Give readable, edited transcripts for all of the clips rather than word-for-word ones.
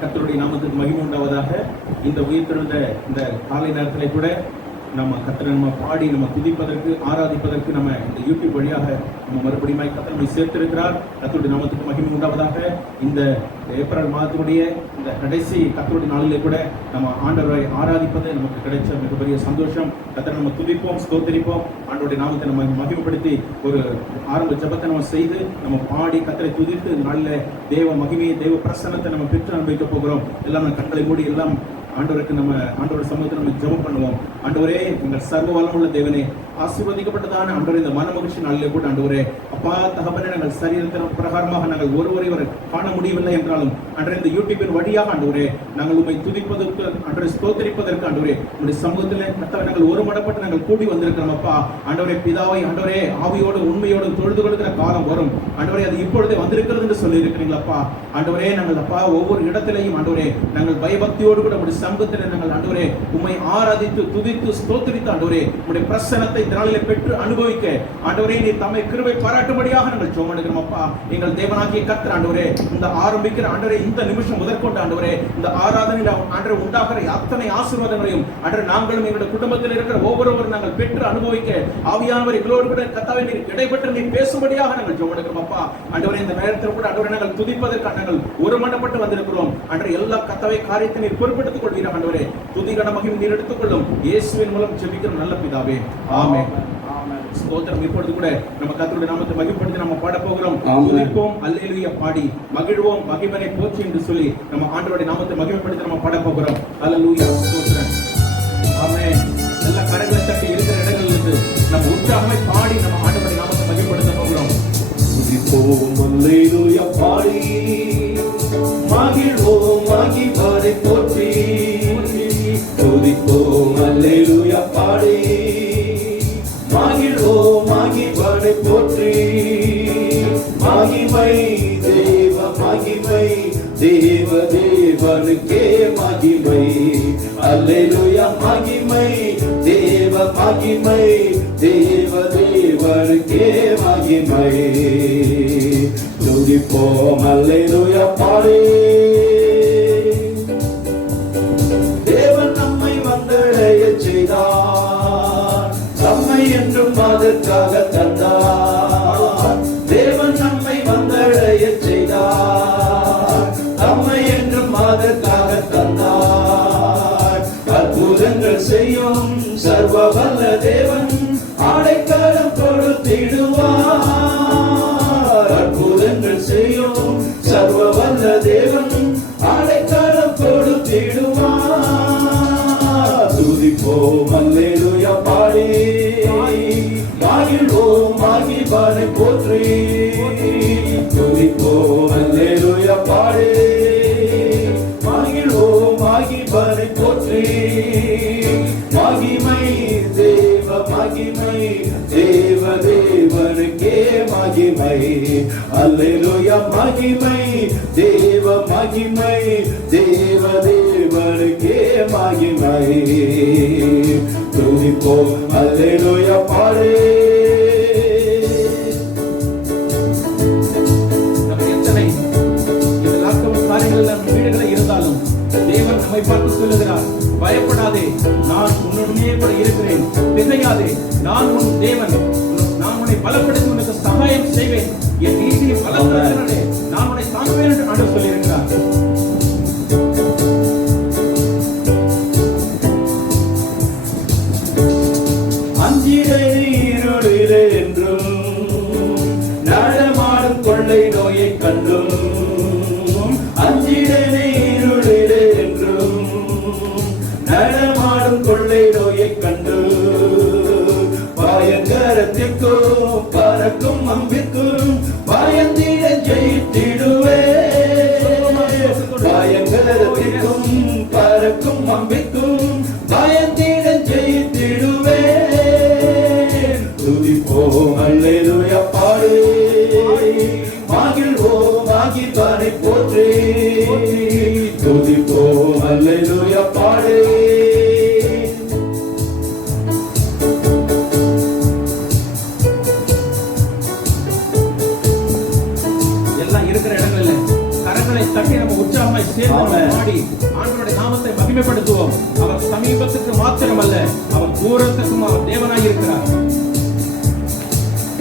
கர்த்தருடைய நாமத்துக்கு மகிமை உண்டாவதாக. இந்த உயிர்த்தெழுந்த இந்த காலை நேரத்திலே கூட நம்ம கர்த்தரை நம்ம பாடி நம்ம துதிப்பதற்கு ஆராதிப்பதற்கு நம்ம இந்த யூடியூப் வழியாக நம்ம மறுபடியும் கர்த்தர் நம்மை சேர்த்திருக்கிறார். கர்த்தருடைய நாமத்துக்கு மகிமை உண்டாவதாக. இந்த ஏப்ரல் மாதத்துடைய இந்த கடைசி கர்த்தருடைய நாளிலே கூட நம்ம ஆண்டவரை ஆராதிப்பது நமக்கு கிடைச்ச மிகப்பெரிய சந்தோஷம். கர்த்தரை நம்ம துதிப்போம், ஸ்தோத்திரிப்போம், ஆண்டவருடைய நாமத்தை நம்ம மகிமைப்படுத்தி ஒரு ஆரம்ப ஜெபத்தை நம்ம செய்து நம்ம பாடி கர்த்தரை துதித்து நாளில் தேவ மகிமையை தேவ பிரசன்னத்தை நம்ம பெற்று அனுபவிக்க போகிறோம். எல்லாம் நம்ம கண்களை மூடி எல்லாம் ஆண்டவருக்கு நம்ம ஆண்டவர சமூகத்தை நம்ம ஜெபம் பண்ணுவோம். ஆண்டவரே, எங்கள் சர்வ வல்லமுள்ள தேவனே, ஆசீர்வதிக்கப்பட்டதான ஆண்டவரே, இந்த மன மகிழ்ச்சி நாளிலே கூட ஆண்டவரே அப்பா தகப்பனே, நாங்கள் சரீரத்தின் பிரகாரமாக நாங்கள் ஒருவரை காண முடியவில்லை என்றாலும் அன்றே இந்த யூடியூபின் வழியாக ஆண்டவரே நாங்கள் உண்மை துதிப்பதற்கு அன்றே ஸ்தோத்தரிப்பதற்கு ஆண்டவரே உங்களுடைய சமூகத்திலே கர்த்தாவே நாங்கள் ஒருமனப்பட்டு நாங்கள் கூடி வந்திருக்கிறோம். அப்பா ஆண்டவரே, பிதாவை ஆண்டவரே ஆவியோடு உண்மையோடு தொழுது கொடுக்கிற காலம் வரும் ஆண்டவரே, அது இப்பொழுதே வந்திருக்கிறது என்று சொல்லி இருக்கிறீங்களப்பா. ஆண்டவரே, நாங்கள் அப்பா ஒவ்வொரு இடத்திலையும் ஆண்டவரே நாங்கள் பயபக்தியோடு கூட உங்களுடைய சமூகத்திலே நாங்கள் ஆண்டவரே உண்மை ஆராதித்து துதித்து ஸ்தோத்தரித்து ஆண்டவரே உங்களுடைய பிரசன்னத்தை தினாலிலே பெற்று அனுபவிக்க ஆண்டவரே நீ தம்மை கிருபை பாராட்டும்படியாக நாங்கள் ஜெபம் பண்ணுகிறோம். அப்பா, எங்கள் தேவனாகிய கர்த்தர் ஆண்டவரே இந்த ஆரம்பிக்கிற ஆண்டவரே இந்த நிமிஷம் முதற்கொண்டு ஆண்டவரே இந்த ஆராதனையில் ஆண்டவரே உண்டாகிற அத்தனை ஆசீர்வாதங்களையும் ஆண்டவரே நாங்களும் எங்களுடைய குடும்பத்தில் இருக்கிற ஒவ்வொருவரும் நாங்கள் பெற்று அனுபவிக்க ஆவியானவர் எங்களோடு கூட கர்த்தாவே நீர் இடைப்பட்டு நீர் பேசும்படியாக நாங்கள் ஜெபம் பண்ணுகிறோம். அப்பா ஆண்டவரே, இந்த நேரத்தில் கூட ஆண்டவரே நாங்கள் துதிப்பதற்கு நாங்கள் ஒருமனப்பட்டு வந்திருக்கிறோம். ஆண்டவரே, எல்லா கர்த்தாவே காரியத்தை நீர் பொறுப்பெடுத்துக் கொள்வீராக. ஆண்டவரே, துதி கன மகிமை நீர் எடுத்துக்கொள்ளும். இயேசுவின் மூலம் ஜெபிக்கிறோம் நல்ல பிதாவே, ஆமென். ஸ்தோத்திரம். இப்பொழுது கூட நம்ம கர்த்தருடைய நாமத்தை மகிமைப்படுத்தி நம்ம பாட போகிறோம். துதிப்போம், அல்லேலூயா பாடி மகிழ்வோம், மகிமனை போற்றி என்று சொல்லி நம்ம ஆண்டவருடைய நாமத்தை மகிமைப்படுத்தி நம்ம பாட போகிறோம். அல்லேலூயா, ஸ்தோத்திரம், ஆமென். நல்ல கரங்களை தட்டி இருக்கிற இடங்களில் இருந்து நம்ம உற்சாகமாய் பாடி நம்ம ஆண்டவருடைய நாமத்தை மகிமைப்படுத்த போகிறோம். துதிப்போம், அல்லேலூயா பாடி மகிழ்வோம், மகிமனை போற்றி. துதிப்போம், அல்லேலூயா பாடி மகிழ்வோம், மகிமனை போற்றி. மகிமை தேவ மகிமை, தேவ தேவனுக்கே மகிமை. அல்லேலூயா மகிமை தேவ மகிமை, தேவ தேவனுக்கே மகிமை. துதிப்போம், அல்லேலூயா பாடி. தேவன் நம்மை வந்தடைய செய்தார், நம்மை என்றும் அதற்காக தந்தார். தேவன் நம்மை வந்தடைய செய்தார், நம்மை என்றும் அதற்காக தந்தார். அற்புதங்கள் செய்யும் சர்வ வல்ல தேவன் அடைக்கலம் கொடுத்திடுவார். அற்புதங்கள் செய்யும் சர்வ வல்ல தேவன் அடைக்கலம் கொடுத்திடுவார். துதிப்போம், அல்லேலூயா பாடி மகிழ்வோம், மகிமனை போற்றி. துதிப்போம், அல்லேலூயா பாடி மகிழ்வோம், மகிமனை போற்றி. மகிமை தேவ மகிமை, தேவ தேவனுக்கே மகிமை. அல்லேலூயா மகிமை தேவ மகிமை, தேவ தேவனுக்கே மகிமை. துதிப்போம், அல்லேலூயா பாடி. வீடுகளை இருந்தாலும் தேவன் நம்மை பார்த்து சொல்லுகிறார், பயப்படாதே, நான் உன்னுடனே கூட இருக்கிறேன், திகையாதே, நான் உன் தேவன், நான் உன்னை பலப்படுத்தி உனக்கு சகாயம் செய்வேன், என் நீதியை பலப்படுத்தினே நான் உன்னை தாங்குவேன் என்று ஆண்டவர் சொல்லியிருக்கிறார். அஞ்சிடே என்றும் நடமாடும் கொள்ளை நோயை கண்டும். அஞ்சிடே என்றும் நடமாடும் கொள்ளை நோயை கண்டு. பயங்கரத்திற்கும் பறக்கும் அம்பிற்கும் பயந்திட ஜெயித்திடுவே. பயங்கரத்திற்கும் பறக்கும் அம்பிற்கும் பயந்திட ஜெயித்திடுவே. துதிப்போம், அல்லேலூயா பாடி மகிழ்வோம், மகிமனை போற்றி. துதிப்போம், அல்லேலூயா பாடி. எல்லாம் இருக்கிற இடங்களில் கரங்களை தட்டி நம்ம உற்சாகமாய் சேர்ந்து ஆமென். பாடி ஆண்டவருடைய நாமத்தை மகிமைப்படுத்துவோம். அவர் சமீபத்துக்கு மாத்திரமல்ல, அவர் தூரத்துக்கும் அவர் தேவனாய் இருக்கிறார்.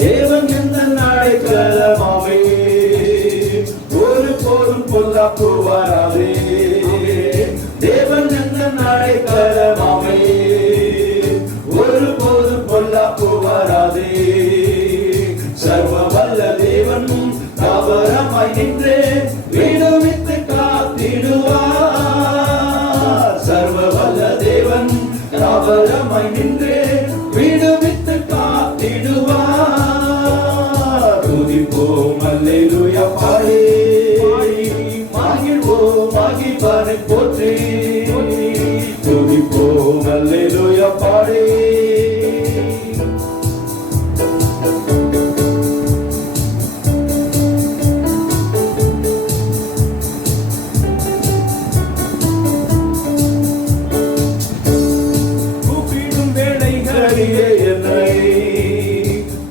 தேவன் எந்த அடைக்கலமாவே, ஒரு போதும் பொல்லாப்பு வராதே. தேவன் எந்த அடைக்கலமாவே, ஒரு போதும் பொல்லாப்பு வராதே. சர்வ வல்ல தேவன் தாவரமாய் நின்று விடுவித்து காத்திடுவார். சர்வ வல்ல தேவன் தாவரமாய் நின்று விடுவித்து காத்திடுவார். துதிப்போம் அல்லேலூயா பாடி, மகிழ்வோம் மகிழ்வாரை போற்றி. துதிப்போம் அல்லேலூயா பாடி. கூப்பிடும் வேளைகளிலே என்னை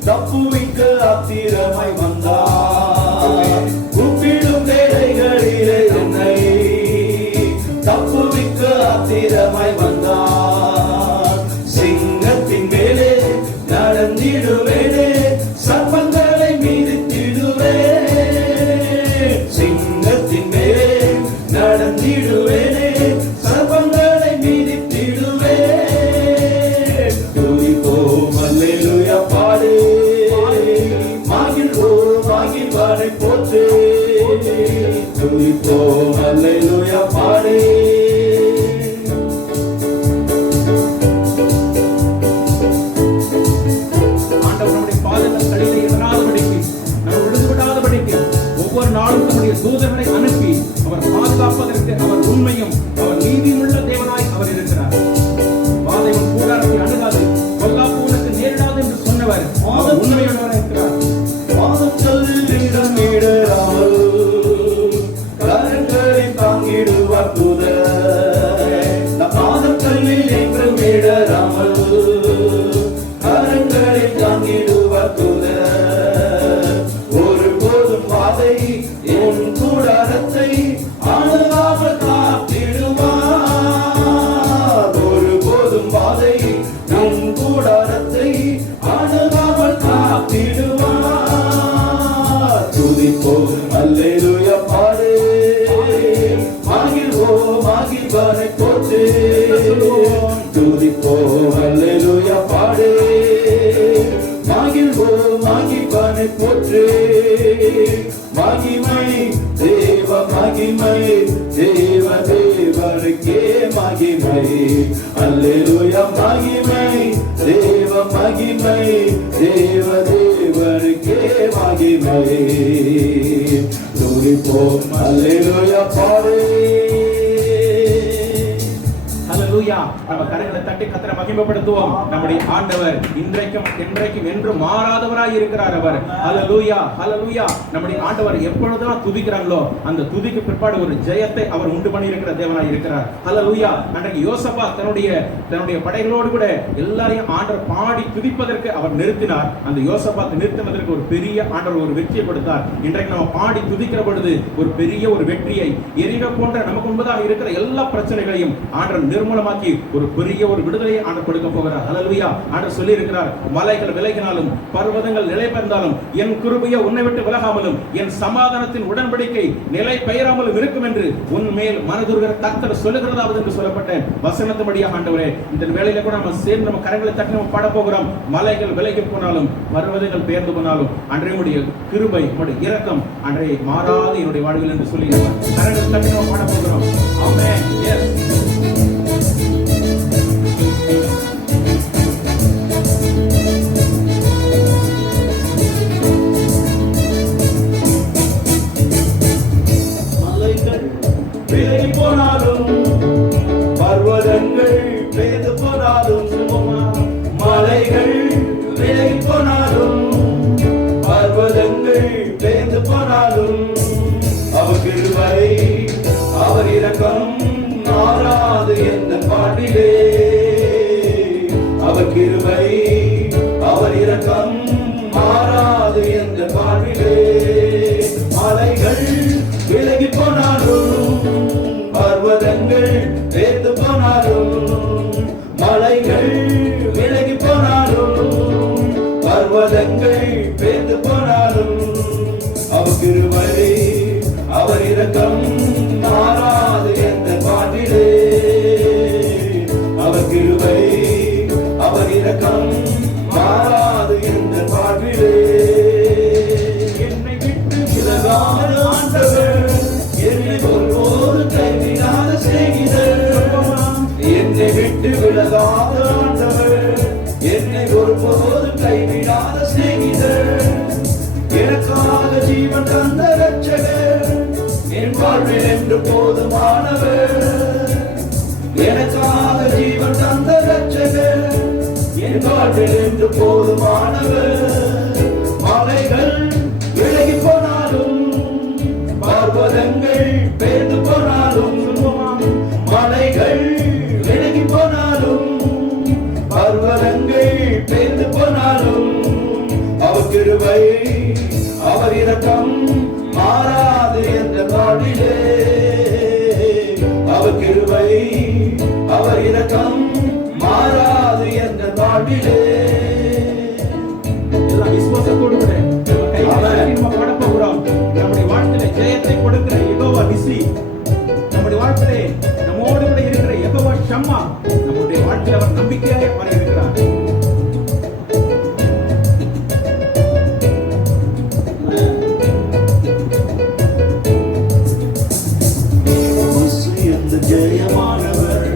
தப்புவிக்க ஆத்திரமாய் வந்தார். கூப்பிடும் வேளைகளிலே என்னை தப்புவிக்க ஆத்திரமாய் வந்தார். சிங்கத்தின் மேலே நடந்திடுவேனே, சர்ப்பங்களை மீதித்திடுவேன். சிங்கத்தின் மேலே நடந்திடுவேனே, சர்ப்பங்களை மீதித்திடுவேன். துதிப்போம் அல்லேலூயா பாடி, மகிழ்வோம் மகிழ்வாரை போற்றி. துதிப்போம் அல்லேலூயா பாடி. ஆண்டவர் நம்முடைய பாதங்கள் தடையிலே இராதபடிக்கு, நம்ம விழுந்து விடாதபடிக்கு ஒவ்வொரு நாளும் நம்முடைய தூதர்களை அனுப்பி அவர் பாதுகாப்பதற்கு அவர் உண்மையும் அவர் நீதியுள்ள தேவனாய் அவர் இருக்கிறார். வாதைவன் கூடாரத்தை அணுகாது, பொல்லாப்பு உனக்கு நேரிடாது என்று சொன்னவர் அவர் உண்மையுள்ளவராய் இருக்கிறார். பாதம் சொல்லிடம் இடராமல் கரங்களை தாங்கிடுவார் தூதர். பாதம் கல்லில் என்றும் இடராமல் கரங்களை தாங்கிடுவார் தூதர். ஒரு போதும் பாதை என் கூடாரத்தை அணுகாமல் காத்திடுவார். ஒரு போதும் பாதை என் கூடாரத்தை அணுகாமல் காத்திடுவார். துதிப்போம் அல்லேலூயா பாடி, மகிழ்வோம் மகிழ்வாரை போற்றி. துதிப்போம் அல்லேலூயா பாடி, மகிழ்வோம் மகிழ்வாரை போற்றி. மகிமை தேவ மகிமை, தேவ தேவருக்கே மகிமை. அல்லேலூயா மகிமை தேவ மகிமை, தேவ தேவருக்கே மகிமை. துதிப்போம் அல்லேலூயா பாடி. ஹல்லேலூயா. நம்ம கரங்களை தட்டி கர்த்தரை மகிமைப்படுத்துவோம். நம்முடைய ஆண்டவர் இன்றைக்கும் என்றைக்கும் என்றும் மாறாதவராய் இருக்கிறார் அவர். ஹல்லேலூயா ஹல்லேலூயா. நம்முடைய ஆண்டவர் எப்பொழுதெல்லாம் துதிக்கிறாங்களோ அந்த துதிக்கு பிற்பாடு ஒரு ஜெயத்தை அவர் உண்டு பண்ணி இருக்கிற தேவனாய் இருக்கிறார். ஹல்லேலூயா. அன்றைக்கு யோசபா தன்னுடைய படைகளோடு கூட எல்லாரையும் ஆண்டவர் பாடி துதிப்பதற்கு அவர் நிறுத்தினார். அந்த யோசபாத்தை நிறுத்தினதற்கு ஒரு பெரிய ஆண்டவர் ஒரு வெற்றியை கொடுத்தார். இன்றைக்கு நம்ம பாடி துதிக்கிற பொழுது ஒரு பெரிய ஒரு வெற்றியை, எரிக போன்ற நமக்கு முன்பதாக இருக்கிற எல்லா பிரச்சனைகளையும் ஆண்டவர் நிர்மூலமாக்கி ஒரு பெரிய ஒரு விடுதலையை ஆண்டவர் கொடுக்க போகிறார். ஹல்லேலூயா. ஆண்டவர் சொல்லி இருக்கிறார், மலைகள் விலகினாலும் பர்வதங்கள் நிலை பெயர்ந்தாலும் என் கிருபையை உன்னை விட்டு விலகாமலும் என் சமாதானத்தின் உடன்படிக்கை நிலை பெயராமலும் இருக்கும் என்று உன்மேல் மனதுருகிற கர்த்தர் சொல்லுகிறதாவது என்று சொல்லப்பட்ட வசனத்தின்படியாக ஆண்டவரே, இந்த வேளையில கூட நம்ம சேர்ந்து நம்ம கரங்களை தட்டி நம்ம பாட போகிறோம். மலைகள் விலகி போனாலும் பர்வதங்கள் பெயர்ந்து போனாலும் அன்றைய கிருபை உம்முடைய இரக்கம் அன்றைய மாறாது என்னுடைய வாழ்வில் என்று சொல்லி கரங்களை தட்டி நம்ம பாட போகிறோம். ஆமென். எஸ். மலைகள் விலகி போனாலும் பர்வதங்கள் பெயர்ந்து போனாலும், மலைகள் விலகி போனாலும் பர்வதங்கள் பெயர்ந்து போனாலும் அவர் கிருபை அவர் இரக்கம் மாறாது எந்த பாட்டிலே. அவர் கிருபை அவர் இரக்கம் மாறாது எந்த பாட்டிலே. மலைகள் விலகி போனாலும் பர்வதங்கள் பேர்ந்து போனாலும் அவர் கிருபை அவர் இரக்கம் மாறாது எந்த பாட்டிலே. அவர் கிருபை அவர் இரக்கம் மாறாது எந்த பாட்டிலே. என்னை விட்டு விலகாத ஆண்டவர், என்னை ஒருபோது கைவிடாத சிநேகிதர். என்னை விட்டு விலகாத ஆண்டவர், என்னை ஒருபோது கைவிடாத சிநேகிதர். எனக்காக ஜீவன் தந்த ரட்சகர், என் வாழ்வில் என்று போதுமானவர். எனக்காக ஜீவன் தந்த ரட்சகர், என் வாழ்வில் என்று போதுமானவர். மலைகள் விலகி போனாலும், பர்வதங்கள் பேர்ந்து போனாலும், மலைகள் விலகி போனாலும், பர்வதங்கள் பேர்ந்து போனாலும், அவர் கிருபை அவர் இரக்கம் மாறாது என்ற நாளிலே. அவர் கிருபை அவர் இரக்கம் மாறாது என்ற நாளிலே. எல்லாம் விசுவாசத்தோடு கூட நம்ம பாட போகிறோம். நம்முடைய வாழ்க்கையில ஜெயத்தை கொடுக்கிற யெகோவா நிசி, நம்முடைய வாழ்க்கையிலே நம்மோடு கூட இருக்கிற யெகோவா ஷம்மா, நம்முடைய வாழ்க்கையில் அவர் நம்பிக்கையாக வர இருக்கிறார். ஜெயமானவர்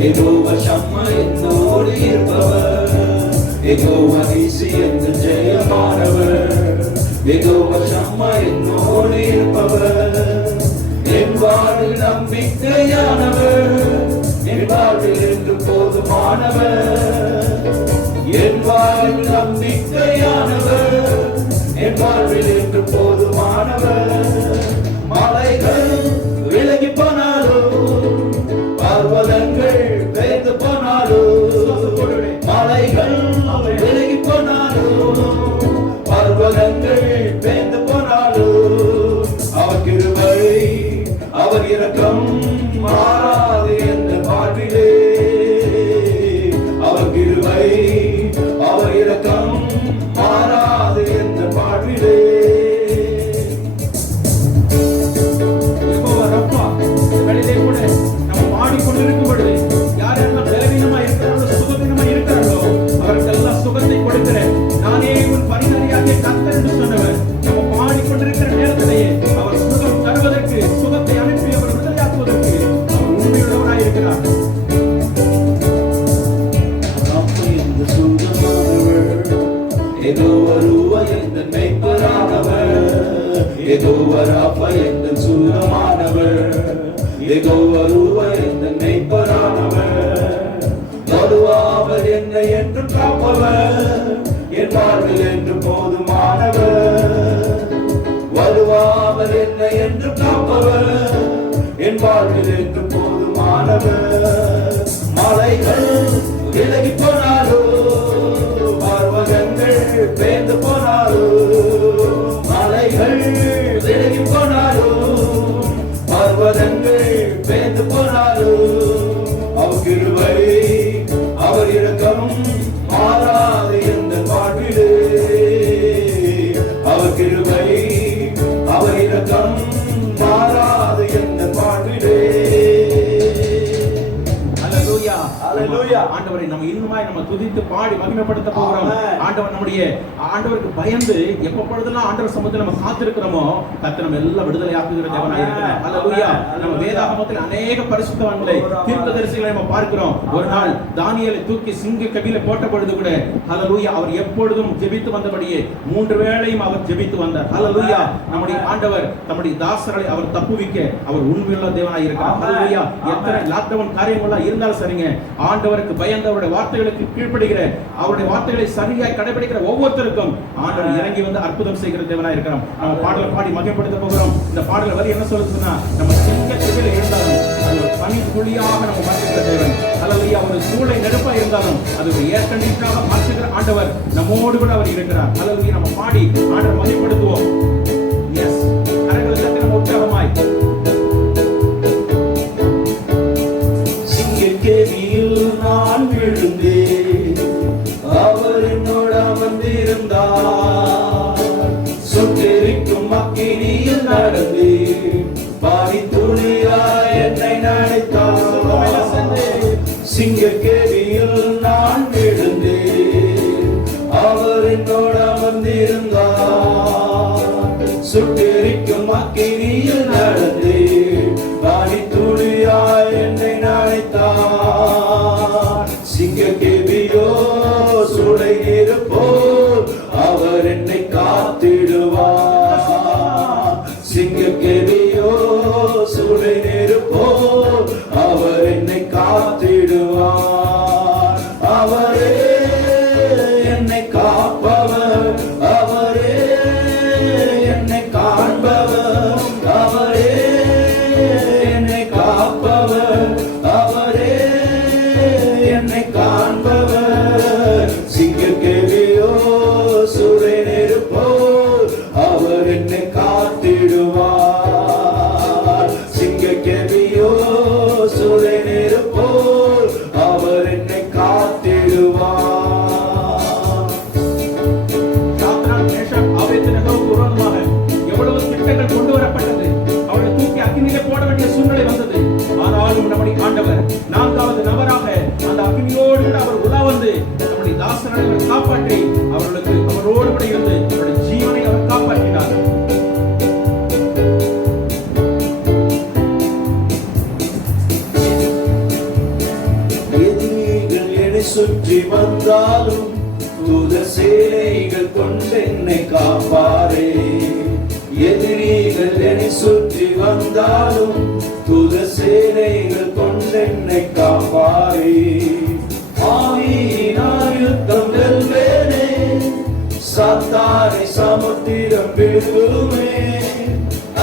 யெகோவா ஷம்மா என்னோடு இருப்பவர். யெகோவா நிசி என்று ஜெயமானவர், யெகோவா ஷம்மா என்னோடு இருப்பவர். என் வாழ்வில் நம்பிக்கையானவர், என் வாழ்வில் என்று போதுமானவர். என் வாழ்வில் நம்பிக்கையானவர், என் வாழ்வில் என்று போதுமானவர். மலைகள் விலகி போனாலும், பர்வதங்கள் பேர்ந்து போனாலும், மலைகள் விலகி போனாலும், பர்வதங்கள் பேர்ந்து போனாலும், அவர் கிருபை அவர் இரக்கம் மாறாது என்ற வாழ்விலே. அவர் கிருபை அவர் இரக்கம் மாறாது என்ற வாழ்விலே. வெளியிலே கூட நம்ம பாடிக்கொண்டிருக்கும் பொழுது யாரெல்லாம் பலவீனமா இருக்கிறார்களோ சுகவீனமா இருக்கிறார்களோ அவருக்கெல்லாம் சுகத்தை கொடுக்கிற நானே உன் பரிணதியாகிய கர்த்தர் என்று சொன்னவர். நம்ம பாடிக்கொண்டிருக்கிற நேரத்திலேயே அவர் சுகம் தருவதற்கு, சுகத்தை அனுப்பி அவர் விடுதலையாக்குவதற்கு அவர் உண்மையுள்ளவராய் இருக்கிறார். யெகோவா ரூவா என்ற மேய்ப்பரானவர், யெகோவா ராஃபா என்ற சுகமானவர், யெகோவா ரூவா என்ற மேய்ப்பரானவர். வலுவாவர் என்னை என்று காப்பவர், என் வாழ்வில் என்று போதுமானவர். வலுவாவர் என்னை என்று காப்பவர், என் வாழ்வில் என்று போதுமானவர். மலைகள் விலகி போனாலும், பர்வதங்கள் பேர்ந்து போனாலும், மலைகள் விலகி போனாலும், பர்வதங்கள் பேர்ந்து போனாலும், அவர் கிருபை அவர் இரக்கம் மாறாது எந்த வாழ்விலே. அவர் கிருபை அவர் இரக்கம் மாறாது எந்த வாழ்விலே. அல்லேலூயா, அல்லேலூயா. ஆண்டவரை நம்ம இன்னுமாய் நம்ம துதித்து பாடி மகிமைப்படுத்த போகிறோம். ஆண்டவர் நம்முடைய ஆண்டவருக்கு பயந்து எப்ப பொழுதெல்லாம் ஆண்டவர் சமூகத்தில் நம்ம காத்திருக்கிறோமோ கர்த்தர் நம்ம எல்லாம் விடுதலை ஆக்குகிற தேவனாய் இருக்கிறார். அல்லேலூயா. நம்ம வேதாகமத்தில் அநேக பரிசுத்தவான்களை தீர்க்கதரிசிகளை நம்ம பார்க்கிறோம். ஒரு நாள் தானியேலை தூக்கி சிங்க கபில போட்ட பொழுது கூட அல்லேலூயா அவர் எப்பொழுதும் ஜெபித்து வந்தபடியே 3 வேளையும் அவர் ஜெபித்து வந்தார். அல்லேலூயா. நம்முடைய ஆண்டவர் நம்முடைய தாசர்களை அவர் தப்புவிக்க அவர் உண்மையுள்ள தேவனாய் இருக்கிறார். அல்லேலூயா. எத்தனை லாக்டவுன் காரியங்களா இருந்தாலும் சரிங்க, ஆண்டவருக்கு பயந்து அவருடைய வார்த்தைகளுக்கு கீழ்ப்படுகிற, அவருடைய வார்த்தைகளை சரியாய் கடைபிடிக்கிற ஒவ்வொருத்தருக்கும் ஆண்டவர் இறங்கி வந்து அற்புதம் செய்கிற தேவனாய் இருக்கிறோம். நம்ம பாடலை பாடி மகிமைப்படுத்த போகிறோம். இந்த பாடல வரி என்ன சொல்லுதுன்னா, நம்ம சிங்க கபில இருந்தாலும் அது ஒரு பனி துளியாக நம்ம மாற்றுகிற தேவன். அல்லேலூயா. ஒரு சூளை நெருப்பா இருந்தாலும் அது ஒரு ஏர் கண்டிஷனாக மாற்றுகிற ஆண்டவர் நம்மோடு கூட அவர் இருக்கிறார். அல்லேலூயா. நம்ம பாடி ஆண்டவர் மகிமைப்படுத்துவோம். எஸ், கரங்களை தட்டி நம்ம உற்சாகமாய் சிங்கக்கேணியில் நான் விழுந்தேன், அவர் என்னோட அமர்ந்து அமர்ந்திருந்தார். சுட்டெரிக்கும் அக்கினியில் நடந்து பாடி துளியாய் என்னை நனைத்தார். சிங்கக்கேணியில் நான் விழுந்து அவர் என்னோடு அமர்ந்திருந்தார். சுட்டெரிக்கும் அக்கினியில் நடந்து பாடி துளியாய் என்னை நனைத்தார். சிங்கக்கேணியோ சுடை இருப்போர் அவர் என்னை காத்திடுவார். சிங்கக்கேணியோ சுடை இருப்போர் அவர் என்னை காத்திடுவார். அவரே என்னை காப்பவர், அவரே என்னை காண்பவர், அவரே என்னை காப்பவர், அவரே என்னை காண்பவர். சிங்கக்கேணியோ சுடை நெருப்போர் அவர் என்னை காத்திடுவார். சிங்கக்கேணியோ சுடை நெருப்போர் அவர் என்னை காத்திடுவார். சாத்ராக், மேஷாக், ஆபேத்நேகோவுக்கு விரோதமாக எவ்வளவு திட்டங்கள் கொண்டு வரப்பட்டது. அவரை தூக்கி அக்கினியிலே போட வேண்டிய சூழ்நிலை வந்தது. ஆனாலும் நம்முடைய ஆண்டவர் 4வது நபராக அந்த அக்கினியோடு கூட அவர் உலா வந்து நம்முடைய தாசர்களை அவர் காப்பாற்றி அவர்களுக்கு அவரோடு கூட இருந்து அவருடைய ஜீவனை அவர் காப்பாற்றினார். எதிரிகள் என்னை சுற்றி வந்தாலும் தூதர் சேனைகள் கொண்டு என்னை காப்பாரே. எதிரிகள் என்னை சுற்றி வந்தாலும் தூதர் சேனைகள் கொண்டு என்னை காப்பாரே. ஆவியினால் யுத்தம் வெல்வேனே, சாத்தானை சமுத்திரம் விழுகுமே.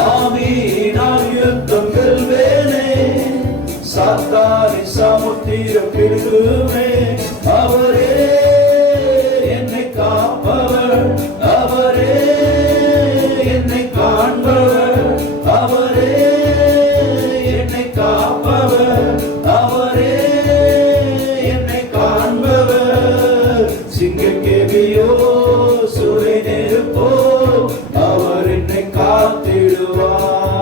ஆவியினால் யுத்தம் வெல்வேனே, சாத்தானை சமுத்திரம் விழுகுமே. அவரே என்னை காப்பவர், அவரே என்னை காண்பவர், அவரே என்னை காப்பவர், அவரே என்னை காண்பவர். சிங்கக்கேணியோ சுடை நெருப்போ அவர் என்னை காத்திடுவார்.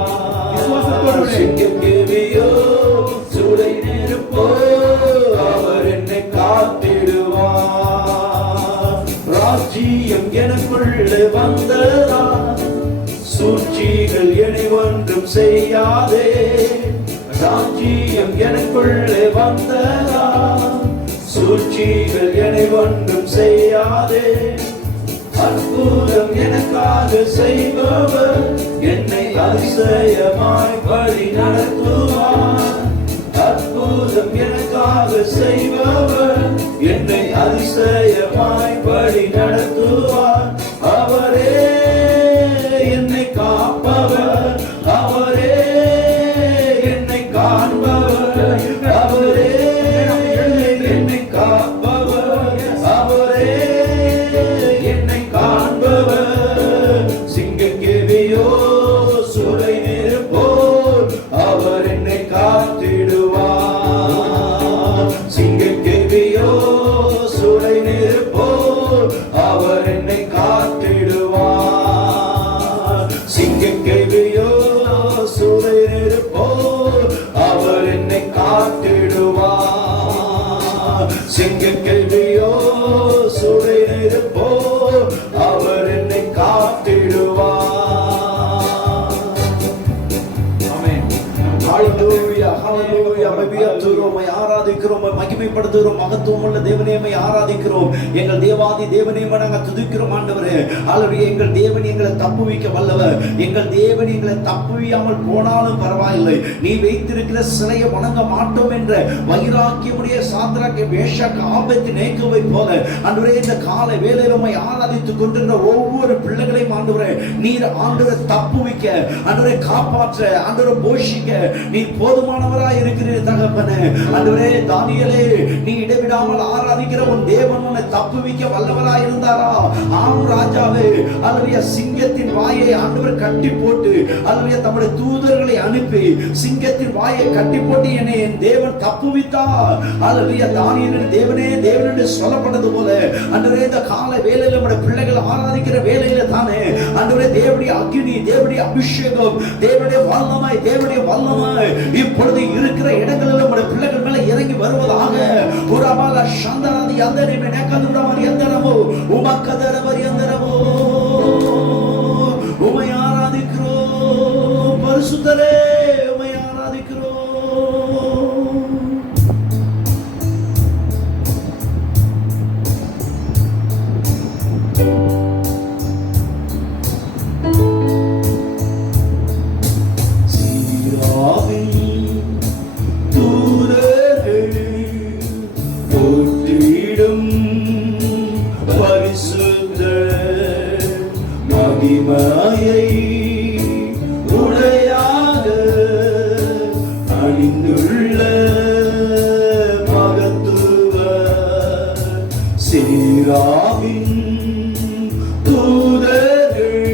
சிங்கக்கேணியோ சுடை நெருப்போ அவர் என்னை காத்திடுவார். ராஜ்யம் எனக்குள்ளே வந்ததா, சூழ்ச்சிகள் என்னை ஒன்றும் செய்யாதே. ராஜ்யம் எனக்குள்ளே வந்ததா, சூழ்ச்சிகள் என்னை ஒன்றும் செய்யாதே. அற்புதம் எனக்காக செய்பவர் என்னை அதிசயமாய் வழி நடத்துவார். அற்புதம் எனக்காக செய்பவர் என்னை அதிசயமாய் வழி நடத்துவார். அவரே என்னை காப்பவர், அவரே என்னை காண்பவர், அவரே என்னை காப்பவர், அவரே என்னை காண்பவர். சிங்கக்கேணியோ சுடை நெருப்போர் அவர் என்னை காத்திடுவார். சிங்கக்கேணியோ சுடை நெருப்போர் அவர் என்னை காத்திடுவார். சிங்கக்கேணியோ சுடை நெருப்போர் அவர் என்னை காத்திடுவார். சிங்கக்கேணியோ சுடை நெருப்போர் அவர் என்னை காத்திடுவார். ஆமென். ஹalleluya, ஹalleluya. மகிமைப்படுத்துகிறோம், ஆராதிக்கிறோம், மகிமைப்படுத்துகிறோம். மகத்துவமுள்ள தேவனே ஆராதிக்கிறோம். எங்கள் தேவாதி தேவனே நாங்கள் துதிக்கிறோம் ஆண்டவரே. ஹalleluya. எங்கள் தேவன் எங்களை தப்புவிக்க வல்லவர். எங்கள் தேவன் எங்களை தப்புவியாமல் போனாலும் பரவாயில்லை, நீ வைத்திருக்கிற சிலையை வணங்க மாட்டோம் என்ற வைராக்கியமுடைய சாத்ராக், மேஷாக், ஆபேத்நேகோவை போல ஆண்டவரே இந்த கால வேளையில உம்மை ஆராதித்துக் கொண்டிருக்கிற ஒவ்வொரு பிள்ளைகளையும் ஆண்டவரே நீர் ஆண்டவரை தப்புவிக்க, ஆண்டவரை காப்பாற்ற, ஆண்டவரை போஷிக்க நீ போதுமானவராய் இருக்கிறீர் தகப்பனே. ஆண்டவரே தானியேலே நீ இடைவிடாமல் ஆராதிக்கிற உன் தேவன் உன்னை தப்புவிக்க வல்லவராய் இருந்தாரா? ஆம் ராஜாவே. அல்லேலூயா. சிங்கத்தின் வாயை ஆண்டவர் கட்டி போட்டு அல்லேலூயா தம்முடைய தூதர்களை அனுப்பி சிங்கத்தின் வாயை கட்டி போட்டு என்னை என் தேவன் தப்புவித்தார். அல்லேலூயா. தானியேலின் தேவனே தேவன் என்று சொல்லப்பட்டது போல ஆண்டவரே இந்த காலை வேளையில நம்முடைய பிள்ளைகள் ஆராதிக்கிற வேளையில தானே ஆண்டவரே தேவனுடைய அக்கினி, தேவனுடைய அபிஷேகம், தேவனுடைய வல்லமை இப்பொழுது இருக்கிற இடங்களில் நம்முடைய பிள்ளைகள் மேல இறங்கி வருவதாக. புறமால சந்தனாதி அந்தரே நெக்கதுரமரி அந்தரமோ உமக்கதரமரி அந்தரமோ உம்மை ஆராதிக்கிறோம் பரிசுத்தரே, உம்மை ஆராதிக்கிறோம். மகிமையை உடையாக அணிந்துள்ள மகத்துவ சீராவின் தூதர்கள்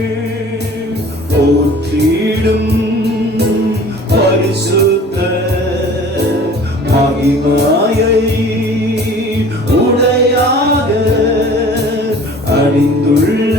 போற்றிடும் பரிசுத்த மகிமையை உடையாக அணிந்துள்ள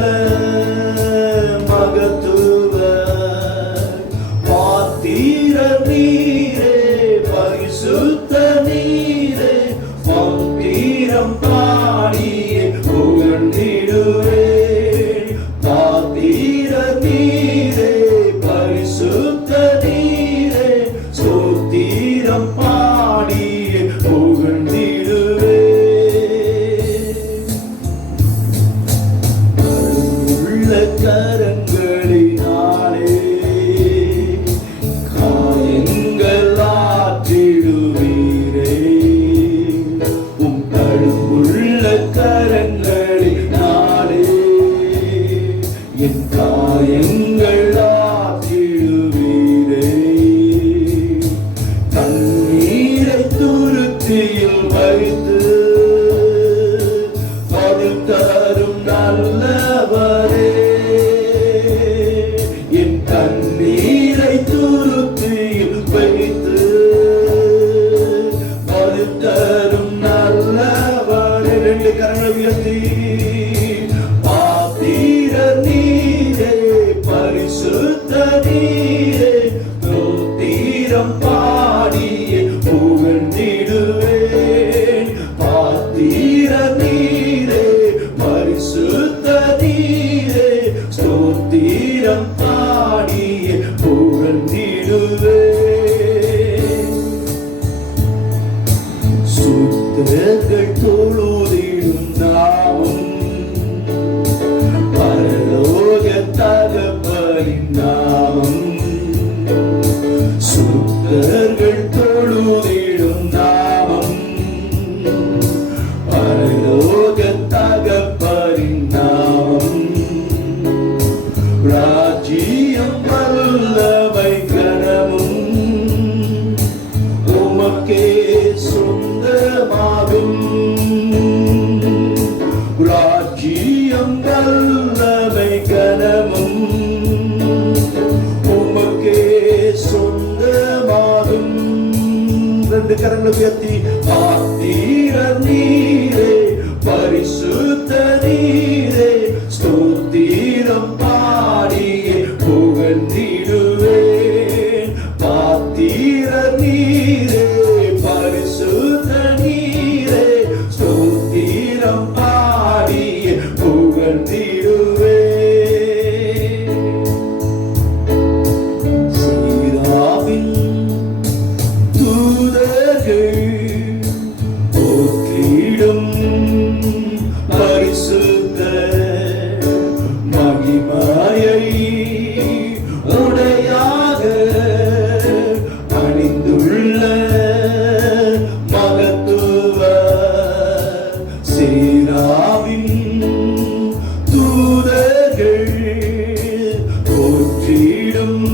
கரங்களை உயர்த்தி ஆத்தீரர் நீரே பரிசுத்த நீரே ஸ்தோத்திரம் பாடியே புகழ்ந்திடுவேன். ஆத்தீரர் நீரே பரிசுத்த நீரே ஸ்தோத்திரம் பாடியே புகழ்ந்திடுவேன். சீராவின் போற்றிடும் பரிசுத்த மகிமையை உடையாக அணிந்துள்ள மகத்துவ சீராவின் தூதர்கள் போற்றிடும்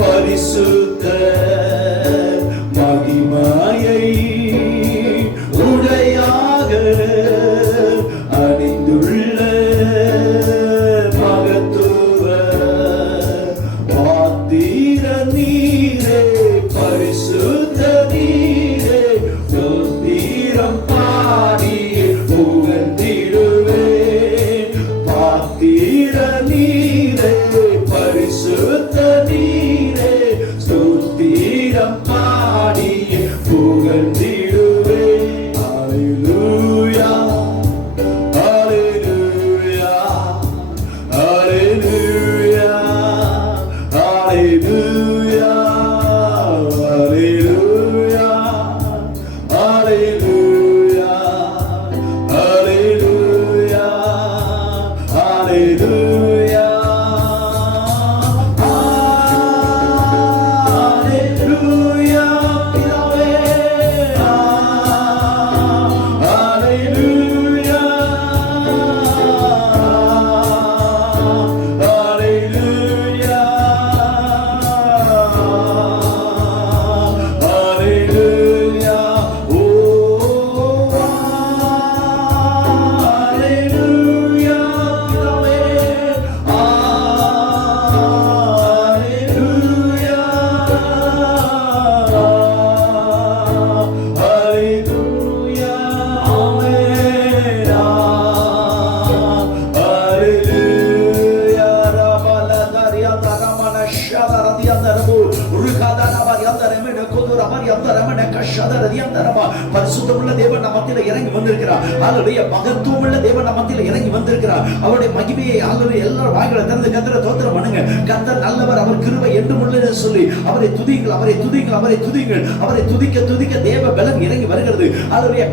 பரிசுத்த மகிமையை பரிசுத்தமுள்ள தேவன் நம்ம மத்தியில இறங்கி வந்திருக்கிறார். ஹalleluya. மகத்துவமுள்ள தேவன் நம்ம மத்தியில இறங்கி வந்திருக்கிறார். அவருடைய மகிமையை ஹalleluya எல்லாரும் வாய்களை திறந்து கர்த்தரை ஸ்தோத்திரம் பண்ணுங்க. கர்த்தர் நல்லவர், அவர் கிருபை என்றும் உள்ளது சொல்லி அவரை துதிங்கள், அவரை துதிங்கள், அவரை துதிங்கள். அவரை துதிக்க துதிக்க தேவ பலன் இறங்கி வருகிறது. ஹalleluya.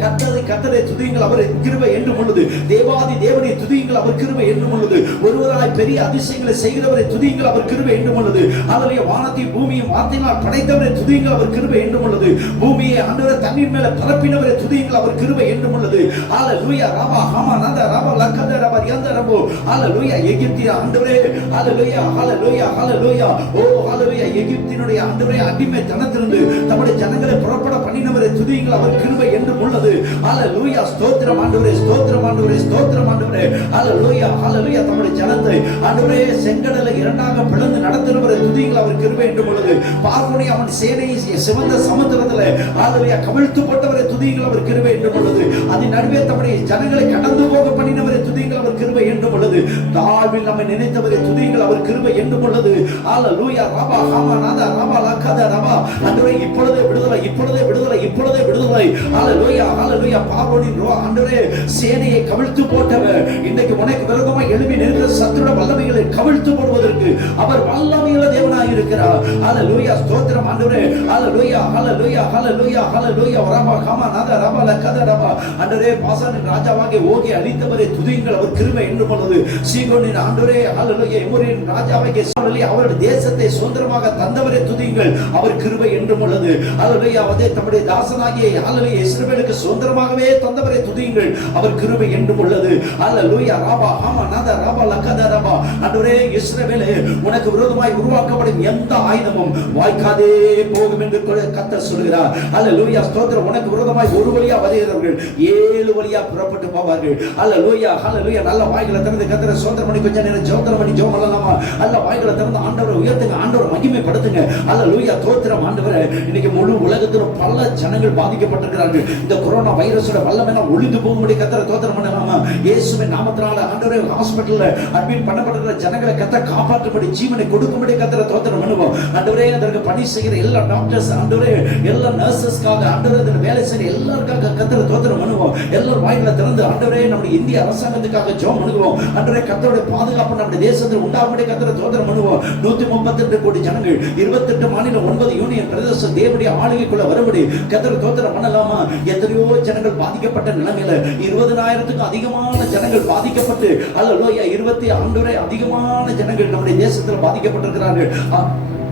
கர்த்தரை துதிங்கள், அவரை கிருபை என்றும் உள்ளது. தேவாதி தேவனை துதிங்கள், அவர் கிருபை என்றும் உள்ளது. ஒருவராய் பெரிய அதிசயங்களை செய்கிறவரை துதிங்கள், அவர் கிருபை என்றும் உள்ளது. ஹalleluya. வானத்தையும் பூமியையும் வார்த்தையினால் படைத்தவரை துதிங்கள், அவர் கிருபை என்றும் உள்ளது. பூமியை ஆண்டவர் தண்ணீர் மேல பரப்பினவரை துதிங்கள், அவர் கிருபை என்றும் உள்ளது. ஹalleluya. ரபா ஹமா நந்த ரபா லக்கத ரபா யந்த ரபோ. ஹalleluya. எகிப்திய ஆண்டவரே, ஹalleluya, ஹalleluya, ஹalleluya. ஓ ஹalleluya. எகிப்தினுடைய ஆண்டவரே அடிமை தனத்திலிருந்து தம்முடைய ஜனங்களை புறப்பட பண்ணினவரை துதிங்கள், அவர் கிருபை என்றும் உள்ளது. ஹalleluya. ஸ்தோத்திரம் ஆண்டவரே, ஸ்தோத்திரம் ஆண்டவரே, ஸ்தோத்திரம் ஆண்டவரே. ஹalleluya, ஹalleluya. தம்முடைய ஜனத்தை ஆண்டவரே செங்கடலை இரண்டாக பிளந்து நடத்தினவரை துதிங்கள், அவர் கிருபை என்றும் உள்ளது. பார்வோனை அவன் சேனையை சிவந்த சமுத்திரத்திலே ஹalleluya கவிழ்த்து போட்டவரை துதிங்கள், அவர் கிருபை என்றும் உள்ளது. அதன் நடுவே தம்முடைய ஜனங்களை கடந்து போக பண்ணினவரை துதிங்கள், அவர் கிருபை என்றும் உள்ளது. தாழ்வில் நம்மை நினைத்தவரை துதிங்கள், அவர் கிருபை என்றும் உள்ளது. ஹalleluya. ரபா ஹமா நாத ரபா லக்கத ரபா. ஆண்டவரே இப்பொழுதே விடுதலை, இப்பொழுதே விடுதலை, இப்பொழுதே விடுதலை. ஹalleluya, ஹalleluya. பார்வோனின் ஆண்டவரே சேனையை கவிழ்த்து போட்டவர் இன்னைக்கு உனக்கு விரோதமாக எழும்பி நிற்கிற சத்துருடைய வல்லமைகளை கவிழ்த்து போடுவதற்கு அவர் வல்லமையுள்ள தேவனாய் இருக்கிறார். ஹalleluya. ஸ்தோத்திரம் ஆண்டவரே. ஹalleluya, ஹalleluya, ஹalleluya, ஹalleluya. ரபா ஹமா நாத ரபா லக்கத ரபா. ஆண்டவரே பாசானின் ராஜாவாகிய ஓகி அழித்தவரை துதிங்கள், அவர் கிருபை என்றும் உள்ளது. சீகோனின் ஆண்டவரே ஹalleluya எமோரின் ராஜாவாகிய சவுலை அவருடைய தேசத்தை சுதந்திரமாக தந்தவரை துதிங்கள், அவர் கிருபை என்றும் உள்ளது. ஹalleluya. அதே தம்முடைய தாசனாகிய ஹalleluya இஸ்ரவேலுக்கு சுதந்திரமாகவே தந்தவரை துதிங்கள், அவர் கிருபை என்றும் உள்ளது. ஹalleluya. ரபா ஹமா நாத ரபா லக்கத ரபா. ஆண்டவரே இஸ்ரவேலே உனக்கு விரோதமாய் உருவாக்கப்படும் எந்த ஆயுதமும் வாய்க்காதே போகும் என்று கர்த்தர் சொல்கிறார். ஹalleluya. ஸ்தோத்திரம். உனக்கு விரோதமாய் ஒரு வழியா வருகிறவர்கள் 7 வழியா புறப்பட்டு போவார்கள். ஹalleluya, ஹalleluya. நல்ல வாய்களை திறந்து கர்த்தரை ஸ்தோத்திரம் பண்ணி கொஞ்ச நேரம் ஜெபம் பண்ணி ஜெபம் பண்ணலாமா? நல்ல வாய்களை திறந்து ஆண்டவரை உயர்த்துங்க, ஆண்டவரை மகிமைப்படுத்துங்க. ஹalleluya. ஸ்தோத்திரம் ஆண்டவரே. இன்னைக்கு முழு உலகத்தில் பல ஜனங்கள் பாதிக்கப்பட்டிருக்கிறார்கள். இந்த கொரோனா வைரஸோட வல்லமையெல்லாம் ஒளிந்து போகும்படி கர்த்தரை ஸ்தோத்திரம் பண்ணலாமா? இயேசுவின் நாமத்தினால ஆண்டவரே ஹாஸ்பிடல்ல அட்மிட் பண்ணப்பட்டிருக்கிற ஜனங்களை கர்த்தர் காப்பாற்றும்படி ஜீவனை கொடுக்கும்படி கர்த்தரை ஸ்தோத்திரம் பண்ணுவோம். ஆண்டவரே அதற்கு பணி செய்கிற எல்லா டாக்டர்ஸ் ஆண்டவரே எல்லா நர்சஸ்க்காக ஆண்டவரே அதற்கு வேலை செய்கிற எல்லாருக்காக கர்த்தரை ஸ்தோத்திரம் பண்ணுவோம். எல்லாரும் வாய்களை திறந்து ஆண்டவரே நம்முடைய இந்திய அரசாங்கத்துக்காக ஜெபம் பண்ணுவோம். ஆண்டவரே கர்த்தருடைய பாதுகாப்பு நம்முடைய தேசத்தில் உண்டாகும்படி கர்த்தரை ஸ்தோத்திரம் பண்ணுவோம். 132 கோடி ஜனங்கள் 28 மாநிலம் 9 யூனியன் பிரதேச தேவனுடைய ஆளுகைக்குள்ள வரும்படி கர்த்தரை ஸ்தோத்திரம் பண்ணலாமா? எத்தனையோ ஜனங்கள் பாதிக்கப்பட்ட நிலைமையில 20,000க்கும் அதிகமான ஜனங்கள் பாதிக்கப்பட்டு ஹalleluya 20 ஆண்டவரே அதிகமான ஜனங்கள் நம்முடைய தேசத்தில் பாதிக்கப்பட்டிருக்கிறார்கள்.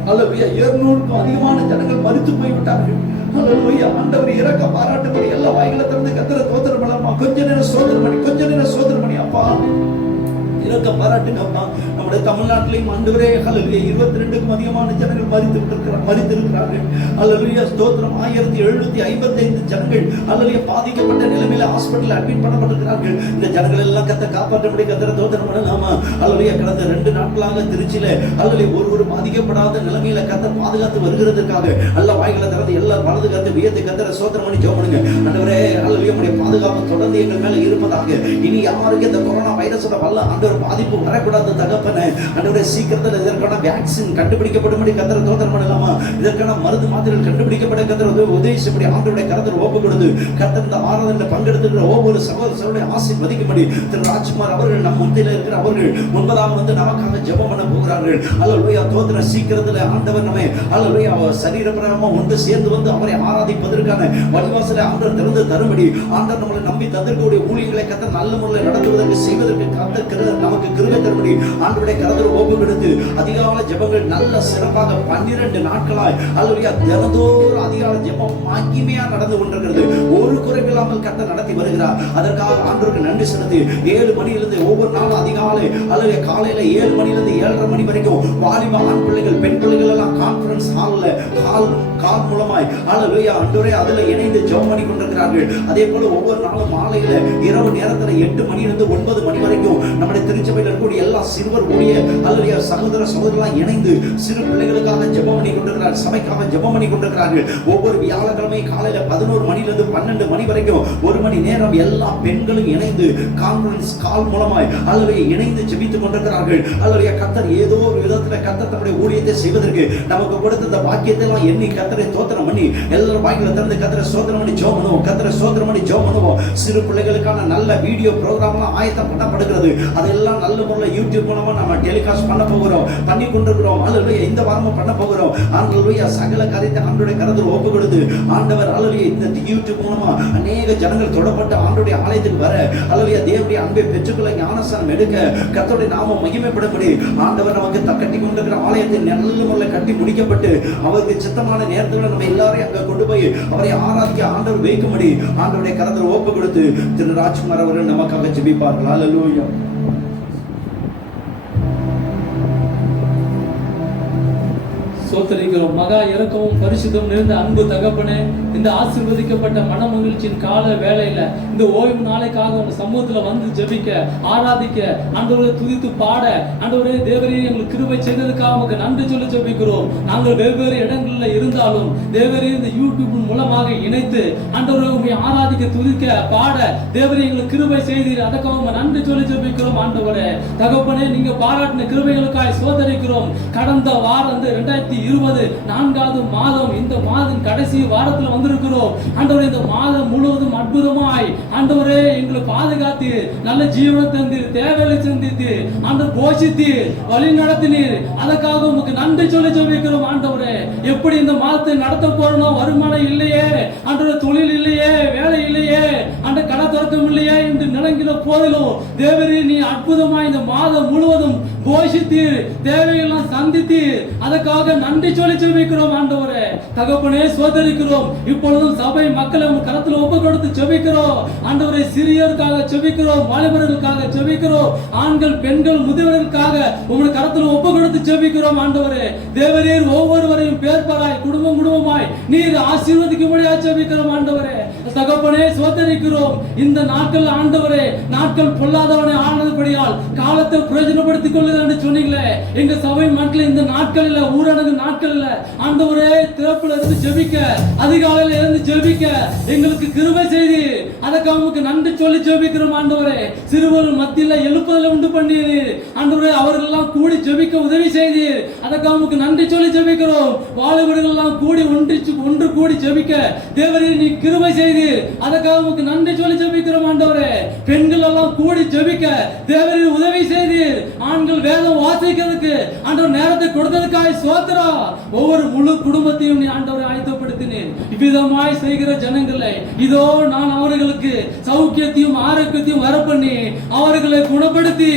ஹalleluya 200க்கும் அதிகமான ஜனங்கள் மரித்து போய்விட்டார்கள். ஹalleluya ஆண்டவர் இரக்க பாராட்டும்படி எல்லா வாய்களை திறந்து கர்த்தரை ஸ்தோத்திரம் பண்ணலாமா? கொஞ்ச நேரம் ஸ்தோத்திரம் பண்ணி, கொஞ்ச நேரம் ஸ்தோத்திரம் பண்ணி அப்பா இரக்க பாராட்டுங்க அப்பா. நம்முடைய தமிழ்நாட்டிலையும் ஆண்டவரே ஹalleluya 22க்கும் அதிகமான ஜனங்கள் மரித்திருக்கிறார்கள். ஹalleluya ஸ்தோத்திரம். 1755 ஜனங்கள் ஹalleluya பாதிக்கப்பட்ட நிலைமையில ஹாஸ்பிடல்ல அட்மிட் பண்ணப்பட்டிருக்கிறார்கள். இந்த ஜனங்கள் எல்லாம் கர்த்தர் காப்பாற்றும்படி கர்த்தரை ஸ்தோத்திரம் பண்ணலாமா? ஹalleluya கடந்த 2 நாட்களாக திருச்சியில ஹalleluya ஒரு பாதிக்கப்படாத நிலைமையில கர்த்தர் பாதுகாத்து வருகிறதுக்காக எல்லா வாய்களை திறந்து எல்லா வலது கர்த்தர் வியத்தை கர்த்தரை ஸ்தோத்திரம் பண்ணி ஜெபம் பண்ணுங்க. ஆண்டவரே ஹalleluya உம்முடைய பாதுகாப்பு தொடர்ந்து எங்கள் மேல இருப்பதாக. இனி யாருக்கு இந்த கொரோனா வைரஸோட வல்ல ஆண்டவர் பாதிப்பு வரக்கூடாது தகப்பனே. ஆண்டவரே சீக்கிரத்தில் இதற்கான வேக்சின் கண்டுபிடிக்கப்படும்படி கர்த்தரை ஸ்தோத்திரம் பண்ணலாமா? இதற்கான மருந்து மாத்திரைகள் கண்டுபிடிக்கப்பட கர்த்தர் உதவி செய்யப்படி ஆண்டவருடைய கரத்தில் ஒப்பு கொடுத்து கர்த்தர் இந்த ஆராதனையில் பங்கெடுத்துக்கிற ஒவ்வொரு சகோதரர்களுடைய ஆசீர்வதிக்கும்படி திரு ராஜ்குமார் அவர்கள் நம் முன்னிலையில் இருக்கிற அவர்கள் முன்பதாக வந்து நமக்காக ஜெபம் பண்ண போகிறார்கள். ஹalleluya ஸ்தோத்திரம். சீக்கிரத்தில் ஆண்டவர் நம்மை ஹalleluya சரீரபிரகாரமா ஒன்று சேர்ந்து வந்து அவரை ஆராதிப்பதற்கான வழிவாசலை ஆண்டவர் திறந்து தரும்படி ஆண்டவர் நம்மளை நம்பி தந்திருக்கக்கூடிய ஊழியர்களை கர்த்தர் நல்ல முறையில் நடத்துவதற்கு செய்வதற்கு கர்த்தர் நமக்கு கிருபை தரும்படி ஆண்டவருடைய கரத்தில் ஒப்பு கொடுத்து அதிகாலை ஜெபங்கள் நல்ல சிறப்பாக 12 நாட்களாய் அல்லேலூயா தினந்தோறும் அதிகாலை ஜெபம் மகிமையா நடந்து கொண்டிருக்கிறது. ஒரு குறைவில்லாமல் கர்த்தர் நடத்தி வருகிறார். அதற்காக ஆண்டவருக்கு நன்றி செலுத்தி 7 மணியிலிருந்து ஒவ்வொரு நாளும் அதிகாலை அல்லேலூயா காலையில 7 மணியிலிருந்து 7:30 மணி வரைக்கும் வாலிப ஆண் பிள்ளைகள் பெண் பிள்ளைகள் எல்லாம் கான்ஃபரன்ஸ் கால் மூலமாய் அல்லேலூயா ஆண்டவரே அதுல இணைந்து ஜெபம் பண்ணி கொண்டிருக்கிறார்கள். அதே போல ஒவ்வொரு நாளும் மாலையில இரவு நேரத்துல 8 மணியிலிருந்து 9 மணி வரைக்கும் நம்முடைய திருச்சபையில் இருக்கக்கூடிய எல்லா சிறுவர் ஊழிய அல்லேலூயா சகோதர சகோதரர்களாம் இணைந்து சிறு பிள்ளைகளுக்காக ஜெபம் பண்ணி கொண்டிருக்கிறார்கள். சபைக்காக ஜெபம் பண்ணி கொண்டிருக்கிறார்கள். ஒவ்வொரு வியாழக்கிழமை காலையில 11 மணியிலிருந்து 12 மணி வரைக்கும் 1 மணி நேரம் எல்லா பெண்களும் இணைந்து கான்ஃபரன்ஸ் கால் மூலமாய் அல்லேலூயா இணைந்து ஜெபித்துக் கொண்டிருக்கிறார்கள். அல்லேலூயா கர்த்தர் ஏதோ ஒரு விதத்துல கர்த்தர் தம்முடைய ஊழியத்தை செய்வதற்கு நமக்கு கொடுத்த இந்த பாக்கியத்தை எல்லாம் எண்ணி கர்த்தரை ஸ்தோத்திரம் பண்ணி எல்லாரும் வாய்க்குள்ள திறந்து கர்த்தரை ஸ்தோத்திரம் பண்ணி ஜெபம் பண்ணுவோம். கர்த்தரை ஸ்தோத்திரம் பண்ணி ஜெபம் பண்ணுவோம். சிறு பிள்ளைகளுக்கான நல்ல வீடியோ ப்ரோகிராம் எல்லாம் ஆயத்தம் பண்ணப்படுகிறது. அதெல்லாம் நல்ல முறையில் யூடியூப் மூலமா நம்ம டெலிகாஸ்ட் பண்ண போகிறோம், பண்ணி கொண்டிருக்கிறோம். அல்லேலூயா இந்த வாரமும் பண்ண போகிறோம். அல்லேலூயா சகல காரியத்தை ஆண்டவருடைய கரத்தில் ஒப்பு கொடுத்து ஆண்டவர் அல்லேலூயா இந்த யூடியூப் மூலமா அநேக ஜனங்கள் தொடப்பட்டு ஆண்டவருடைய ஆலயத்துக்கு வர அல்லேலூயா தேவனுடைய அன்பை பெற்றுக்கொள்ள ஞானஸ்நானம் எடுக்க கர்த்தருடைய நாமம் மகிமைப்படும்படி ஆண்டவர் நமக்கு கட்டி கொண்டிருக்கிற ஆலயத்தை நல்ல முறையில் கட்டி முடிக்கப்பட்டு அவருக்கு சித்தமான நேரத்தில் நம்ம எல்லாரையும் அங்க கொண்டு போய் அவரை ஆராதிக்க ஆண்டவர் வைக்கும்படி ஆண்டவருடைய கரத்தில் ஒப்பு கொடுத்து திரு ராஜ்குமார் அவர்கள் நமக்காக ஜெபிப்பார்கள். அல்லேலூயா. சோத்தரிக்கிறோம். மகா இரக்கமும் பரிசுத்தமும் நிறைந்த அன்பு தகப்பனே, இந்த ஆசீர்வதிக்கப்பட்ட மன மகிழ்ச்சியின் கால வேளையில இந்த ஓய்வு நாளைக்காக உங்க சமூகத்துல வந்து ஜெபிக்க ஆராதிக்க ஆண்டவரை துதித்து பாட ஆண்டவரே தேவரே எங்களுக்கு கிருபை செய்ததுக்காக உங்களுக்கு நன்றி சொல்லி ஜெபிக்கிறோம். நாங்கள் வெவ்வேறு இடங்கள்ல இருந்தாலும் தேவரே இந்த யூடியூப் மூலமாக இணைத்து ஆண்டவரை உங்களை ஆராதிக்க துதிக்க பாட தேவரே எங்களுக்கு கிருபை செய்தீர். அதுக்காக உங்க நன்றி சொல்லி ஜெபிக்கிறோம். ஆண்டவரே தகப்பனே, நீங்க பாராட்டின கிருபைகளுக்காய் சோதரிக்கிறோம். கடந்த வாரம் 2020 4வது மாதம், இந்த மாதம் கடைசி வாரத்துல வந்திருக்கிறோம். ஆண்டவரே இந்த மாதம் முழுவதும் அற்புதமாய் ஆண்டவரே எங்களை பாதுகாத்து நல்ல ஜீவனை தந்து தேவைகளை சந்தித்து ஆண்டவர் போஷித்து வழி நடத்தினீர். அதற்காக உங்களுக்கு நன்றி சொல்லி ஜெபிக்கிறோம். ஆண்டவரே எப்படி இந்த மாதத்தை நடத்த போறோம், வருமானம் இல்லையே ஆண்டவரே, தொழில் இல்லையே, வேலை இல்லையே, அந்த கடை திறக்கம் இல்லையே என்று நினைக்கிற போதிலும் தேவரே நீ அற்புதமாய் இந்த மாதம் முழுவதும் போஷித்து தேவையெல்லாம் சந்தித்து அதற்காக நன்றி சொல்லி ஜெபிக்கிறோம். ஆண்டவரே தகப்பனே சோதரிக்கிறோம். இப்பொழுதும் சபை மக்களை உங்க கரத்துல ஒப்பு கொடுத்து ஜெபிக்கிறோம். ஆண்டவரே சிறியருக்காக ஜெபிக்கிறோம், வாலிபர்களுக்காக ஜெபிக்கிறோம், ஆண்கள் பெண்கள் முதியவர்களுக்காக உங்க கரத்துல ஒப்பு கொடுத்து ஜெபிக்கிறோம். ஆண்டவரே தேவரீர் ஒவ்வொருவரையும் பேர்பராய் குடும்பமாய் நீர் ஆசீர்வதிக்கும்படியா ஜெபிக்கிறோம். ஆண்டவரே தகப்பனே சோதரிக்கிறோம். இந்த நாட்கள் ஆண்டவரே நாட்கள் பொல்லாதவனை ஆனதுபடியால் காலத்தை பிரயோஜனப்படுத்திக் கொள்ளுங்கள் என்று சொன்னீங்களே. எங்க சபை மக்கள் இந்த நாட்களில் ஊரடங்கு நாட்கள்ல ஆண்டவரே திறப்புல இருந்து ஜெபிக்க, அதிகாலையில இருந்து ஜெபிக்க எங்களுக்கு கிருபை செய்து அதற்காக உங்களுக்கு நன்றி சொல்லி ஜெபிக்கிறோம். ஆண்டவரே சிறுவர் மத்தியில எழுப்புதலை உண்டு பண்ணீர். ஆண்டவரே அவர்கள் எல்லாம் கூடி ஜெபிக்க உதவி செய்தீர். அதற்காக உங்களுக்கு நன்றி சொல்லி ஜெபிக்கிறோம். வாலிபர்கள் எல்லாம் கூடி ஒன்று கூடி ஜெபிக்க தேவரே நீ கிருபை செய்தீர். அதற்காக உங்களுக்கு நன்றி சொல்லி ஜெபிக்கிறோம். ஆண்டவரே பெண்கள் எல்லாம் கூடி ஜெபிக்க தேவரே உதவி செய்தீர். ஆண்கள் வேதம் வாசிக்கிறதுக்கு ஆண்டவர் நேரத்தை கொடுத்ததுக்காக சோத்திரம். ஒவ்வொரு முழு குடும்பத்தையும் நீ ஆண்டவரை ஆயத்தப்படுத்தினேன். இவ்விதமாய் செய்கிற ஜனங்களை இதோ நான் அவர்களுக்கு சௌக்கியத்தையும் ஆரோக்கியத்தையும் வர பண்ணி அவர்களை குணப்படுத்தி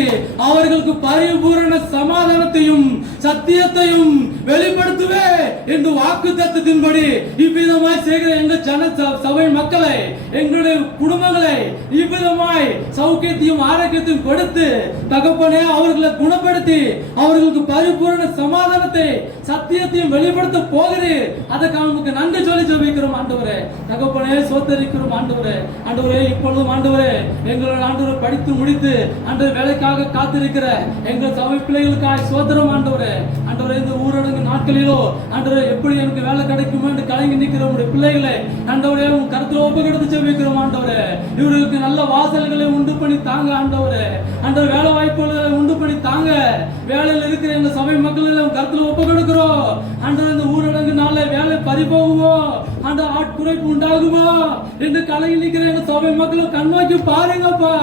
அவர்களுக்கு பரிபூரண சமாதானத்தையும் சத்தியத்தையும் வெளிப்படுத்துவே என்று வாக்கு தத்தத்தின்படி இவ்விதமாய் செய்கிற எங்கள் சபை மக்களை எங்களுடைய குடும்பங்களை இவ்விதமாய் சௌக்கியத்தையும் ஆரோக்கியத்தையும் கொடுத்து தகப்பனே அவர்களை குணப்படுத்தி அவர்களுக்கு பரிபூரண சமாதானத்தை சத்தியத்தையும் வெளிப்படுத்த போகிறீர். அதற்கு நமக்கு நன்றி சொல்லி ஜெபிக்கிறோம். ஆண்டவரே தகப்பனே சோதரிக்கிறோம். ஆண்டவரே இப்பொழுதும் ஆண்டவரே எங்களோட ஆண்டவரை படித்து முடித்து ஆண்டவரே வேலைக்காக காத்திருக்கிற எங்கள் சபை பிள்ளைகளுக்காக சோதரம். ஆண்டவரே இந்த ஊரடங்கு நாட்களிலோ ஆண்டவரே எப்படி எனக்கு வேலை கிடைக்குமோ என்று கலங்கி நிற்கிற உங்களுடைய பிள்ளைகளை ஆண்டவரே உங்க கருத்துல ஒப்பு கொடுத்து ஜெபிக்கிறோம். ஆண்டவரே இவர்களுக்கு நல்ல வாசல்களை உண்டு பண்ணி தாங்க. ஆண்டவரே வேலை வாய்ப்புகளை உண்டு பண்ணி தாங்க. வேலையில் இருக்கிற எங்க சபை மக்கள் எல்லாம் கருத்துல ஒப்பு கொடுக்கிறோம். ஆண்டவரே இந்த ஊரடங்கு நாள வேலை பறிபோகுமோ, அந்த ஆட்குறைப்பு உண்டாகுமோ என்று கலங்கி நிற்கிற எங்க சபை மக்களும் கண்ணோக்கி பாருங்கப்பா.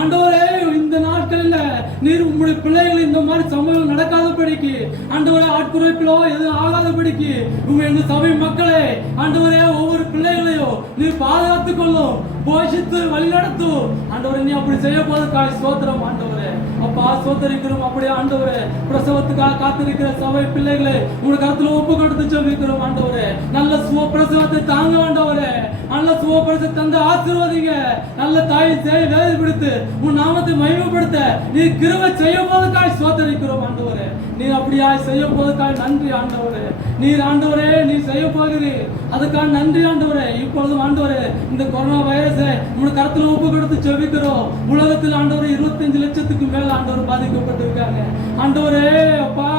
ஆண்டவரே இந்த நாட்களில் நீர் உங்களுடைய பிள்ளைகள் இந்த மாதிரி சம்பவம் நடக்காதபடிக்கு ஆண்டவரே ஆட்குறைப்பிலோ எதுவும் ஆகாதபடிக்கு உங்க எங்க சபை மக்களை ஆண்டவரே ஒவ்வொரு பிள்ளைகளையும் நீர் பாதுகாத்துக் கொள்ளும், போஷித்து வழி நடத்தும். ஆண்டவரே நீ அப்படி செய்ய போது காய் சோத்திரம். ஆண்டவரே அப்பா சோதரிக்கிறோம். அப்படியே ஆண்டவரே பிரசவத்துக்காக காத்திருக்கிற சபை பிள்ளைகளை உங்க கருத்துல ஒப்பு கொடுத்து ஜெபிக்கிறோம் ஆண்டவரே. நல்ல பிரசவத்தை தாங்க ஆண்டவரே. நல்ல சுகப்பிரசவத்தை தந்து ஆசீர்வதிங்க. நல்ல தாய் சேய் வேலை பிடித்து உன் நாமத்தை மகிமைப்படுத்த நீ கிருபை செய்ய போவதற்காய் சோதரிக்கிறோம் ஆண்டவரே. நீர் அப்படியாய் செய்ய போவதற்காய் நன்றி ஆண்டவரே. நீர் ஆண்டவரே நீர் செய்ய போகிறீர், அதுக்காக நன்றி ஆண்டவரே. இப்பொழுதும் ஆண்டவரே இந்த கொரோனா வைரஸை உங்க கருத்துல ஒப்பு கொடுத்து ஜெபிக்கிறோம். உலகத்தில் ஆண்டவரே 25 லட்சத்துக்கு மேல ஆண்டவர் பாதிக்கப்பட்டிருக்காங்க ஆண்டவரே. அப்பா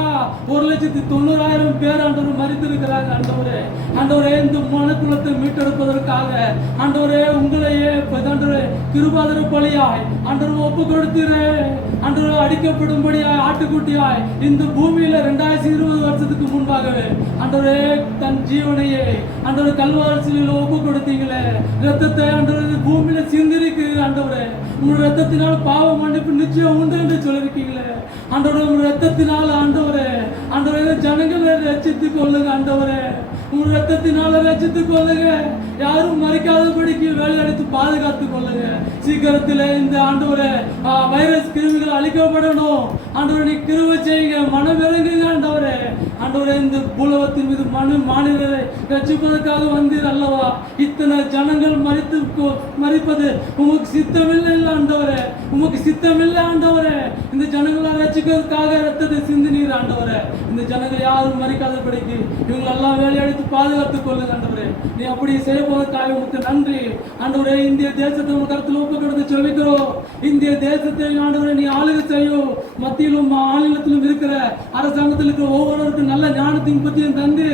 1,90,000 பேர் ஆண்டவர் மரித்திருக்கிறாங்க ஆண்டவரே. ஆண்டவரே இந்த மனுக்குலத்தை மீட்டெடுப்பதற்காக ஆண்டவரே உங்களையே ஆண்டவரே கிருபாதர பலியாய் ஆண்டவர் ஒப்பு கொடுத்தீரே. ஆண்டவர் அடிக்கப்படும்படியாய் ஆட்டுக்குட்டியாய் இந்த பூமியில 2020 வருஷத்துக்கு முன்பாகவே ஆண்டவரே தன் ஜீவனையே ஆண்டவர் கல்வாரிசில ஒப்பு கொடுத்தீங்களே. ரத்தத்தை ஆண்டவர் பூமியில சிந்திருக்கிறீர்கள் ஆண்டவரே. உங்க ரத்தத்தினால் பாவ மன்னிப்பு நிச்சயம் உண்டு என்று சொல்லிருக்கீங்களே ஆண்டவரே. உங்க ரத்தத்தினால் ஆண்டவரே ஆண்டவரே ஜனங்களை ரட்சித்துக் கொள்ளுங்க ஆண்டவரே. உங்க ரத்தத்தினால ரட்சித்துக் கொள்ளுங்க. யாரும் மறிக்காதபடிக்கு வேலையடித்து பாதுகாத்துக் கொள்ளுங்க. சீக்கிரத்தில் இந்த ஆண்டவரே வைரஸ் கிருமிகள் அழிக்கப்படணும் ஆண்டவரே. நீ கிருபை செய்யுங்க, மனம் இறங்குங்க ஆண்டவரே. ஆண்டவரே இந்த பூலகத்தின் மீது மாநிலரை ரட்சிப்பதற்காக வந்தீர் அல்லவா. இத்தனை ஜனங்கள் மறிப்பது உமக்கு சித்தமில்லை ஆண்டவரே. உமக்கு சித்தமில்லை ஆண்டவரே. இந்த ஜனங்களை ரட்சிக்கிறதுக்காக ரத்தத்தை சிந்தினீர் ஆண்டவரே. இந்த ஜனங்கள் யாரும் மறிக்காதபடிக்கு இவங்களெல்லாம் வேலையடித்து பாதுகாத்துக் கொள்ளுங்க ஆண்டவரே. நீ அப்படி செய்ய போவதற்காக உமக்கு நன்றி ஆண்டவரே. இந்திய தேசத்தை உங்க கருத்தில் ஒப்பு கொடுத்து சொல்லிக்கிறோம். இந்திய தேசத்தை ஆண்டவரே நீ ஆளுகை செய்யும். மத்தியிலும் மாநிலத்திலும் இருக்கிற அரசாங்கத்தில் இருக்கிற ஒவ்வொருவருக்கும் நல்ல ஞானத்தின் பற்றியும் தந்து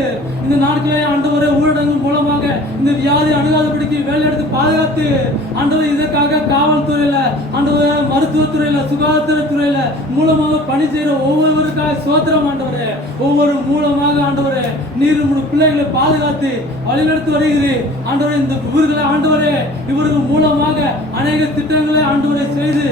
இந்த நாட்களே ஆண்டவரே ஊரடங்கு மூலமாக இந்த வியாதி அணுகாதபடிக்கு வேலையெடுத்து பாதுகாத்து ஆண்டவர் இதற்காக காவல்துறையில ஆண்டவரே மருத்துவத்துறையில சுகாதாரத்துறையில மூலமாக பணி செய்யற ஒவ்வொருவருக்காக சோத்திரம் ஆண்டவரே. ஒவ்வொரு மூலமாக ஆண்டவரே நீர் உங்களுடைய பிள்ளைகளை பாதுகாத்து வழிநடத்தி வருகிறீர் ஆண்டவரே. இந்த ஊர்களை ஆண்டவரே இவர்கள் மூலமாக அநேக திட்டங்களை ஆண்டவரை செய்து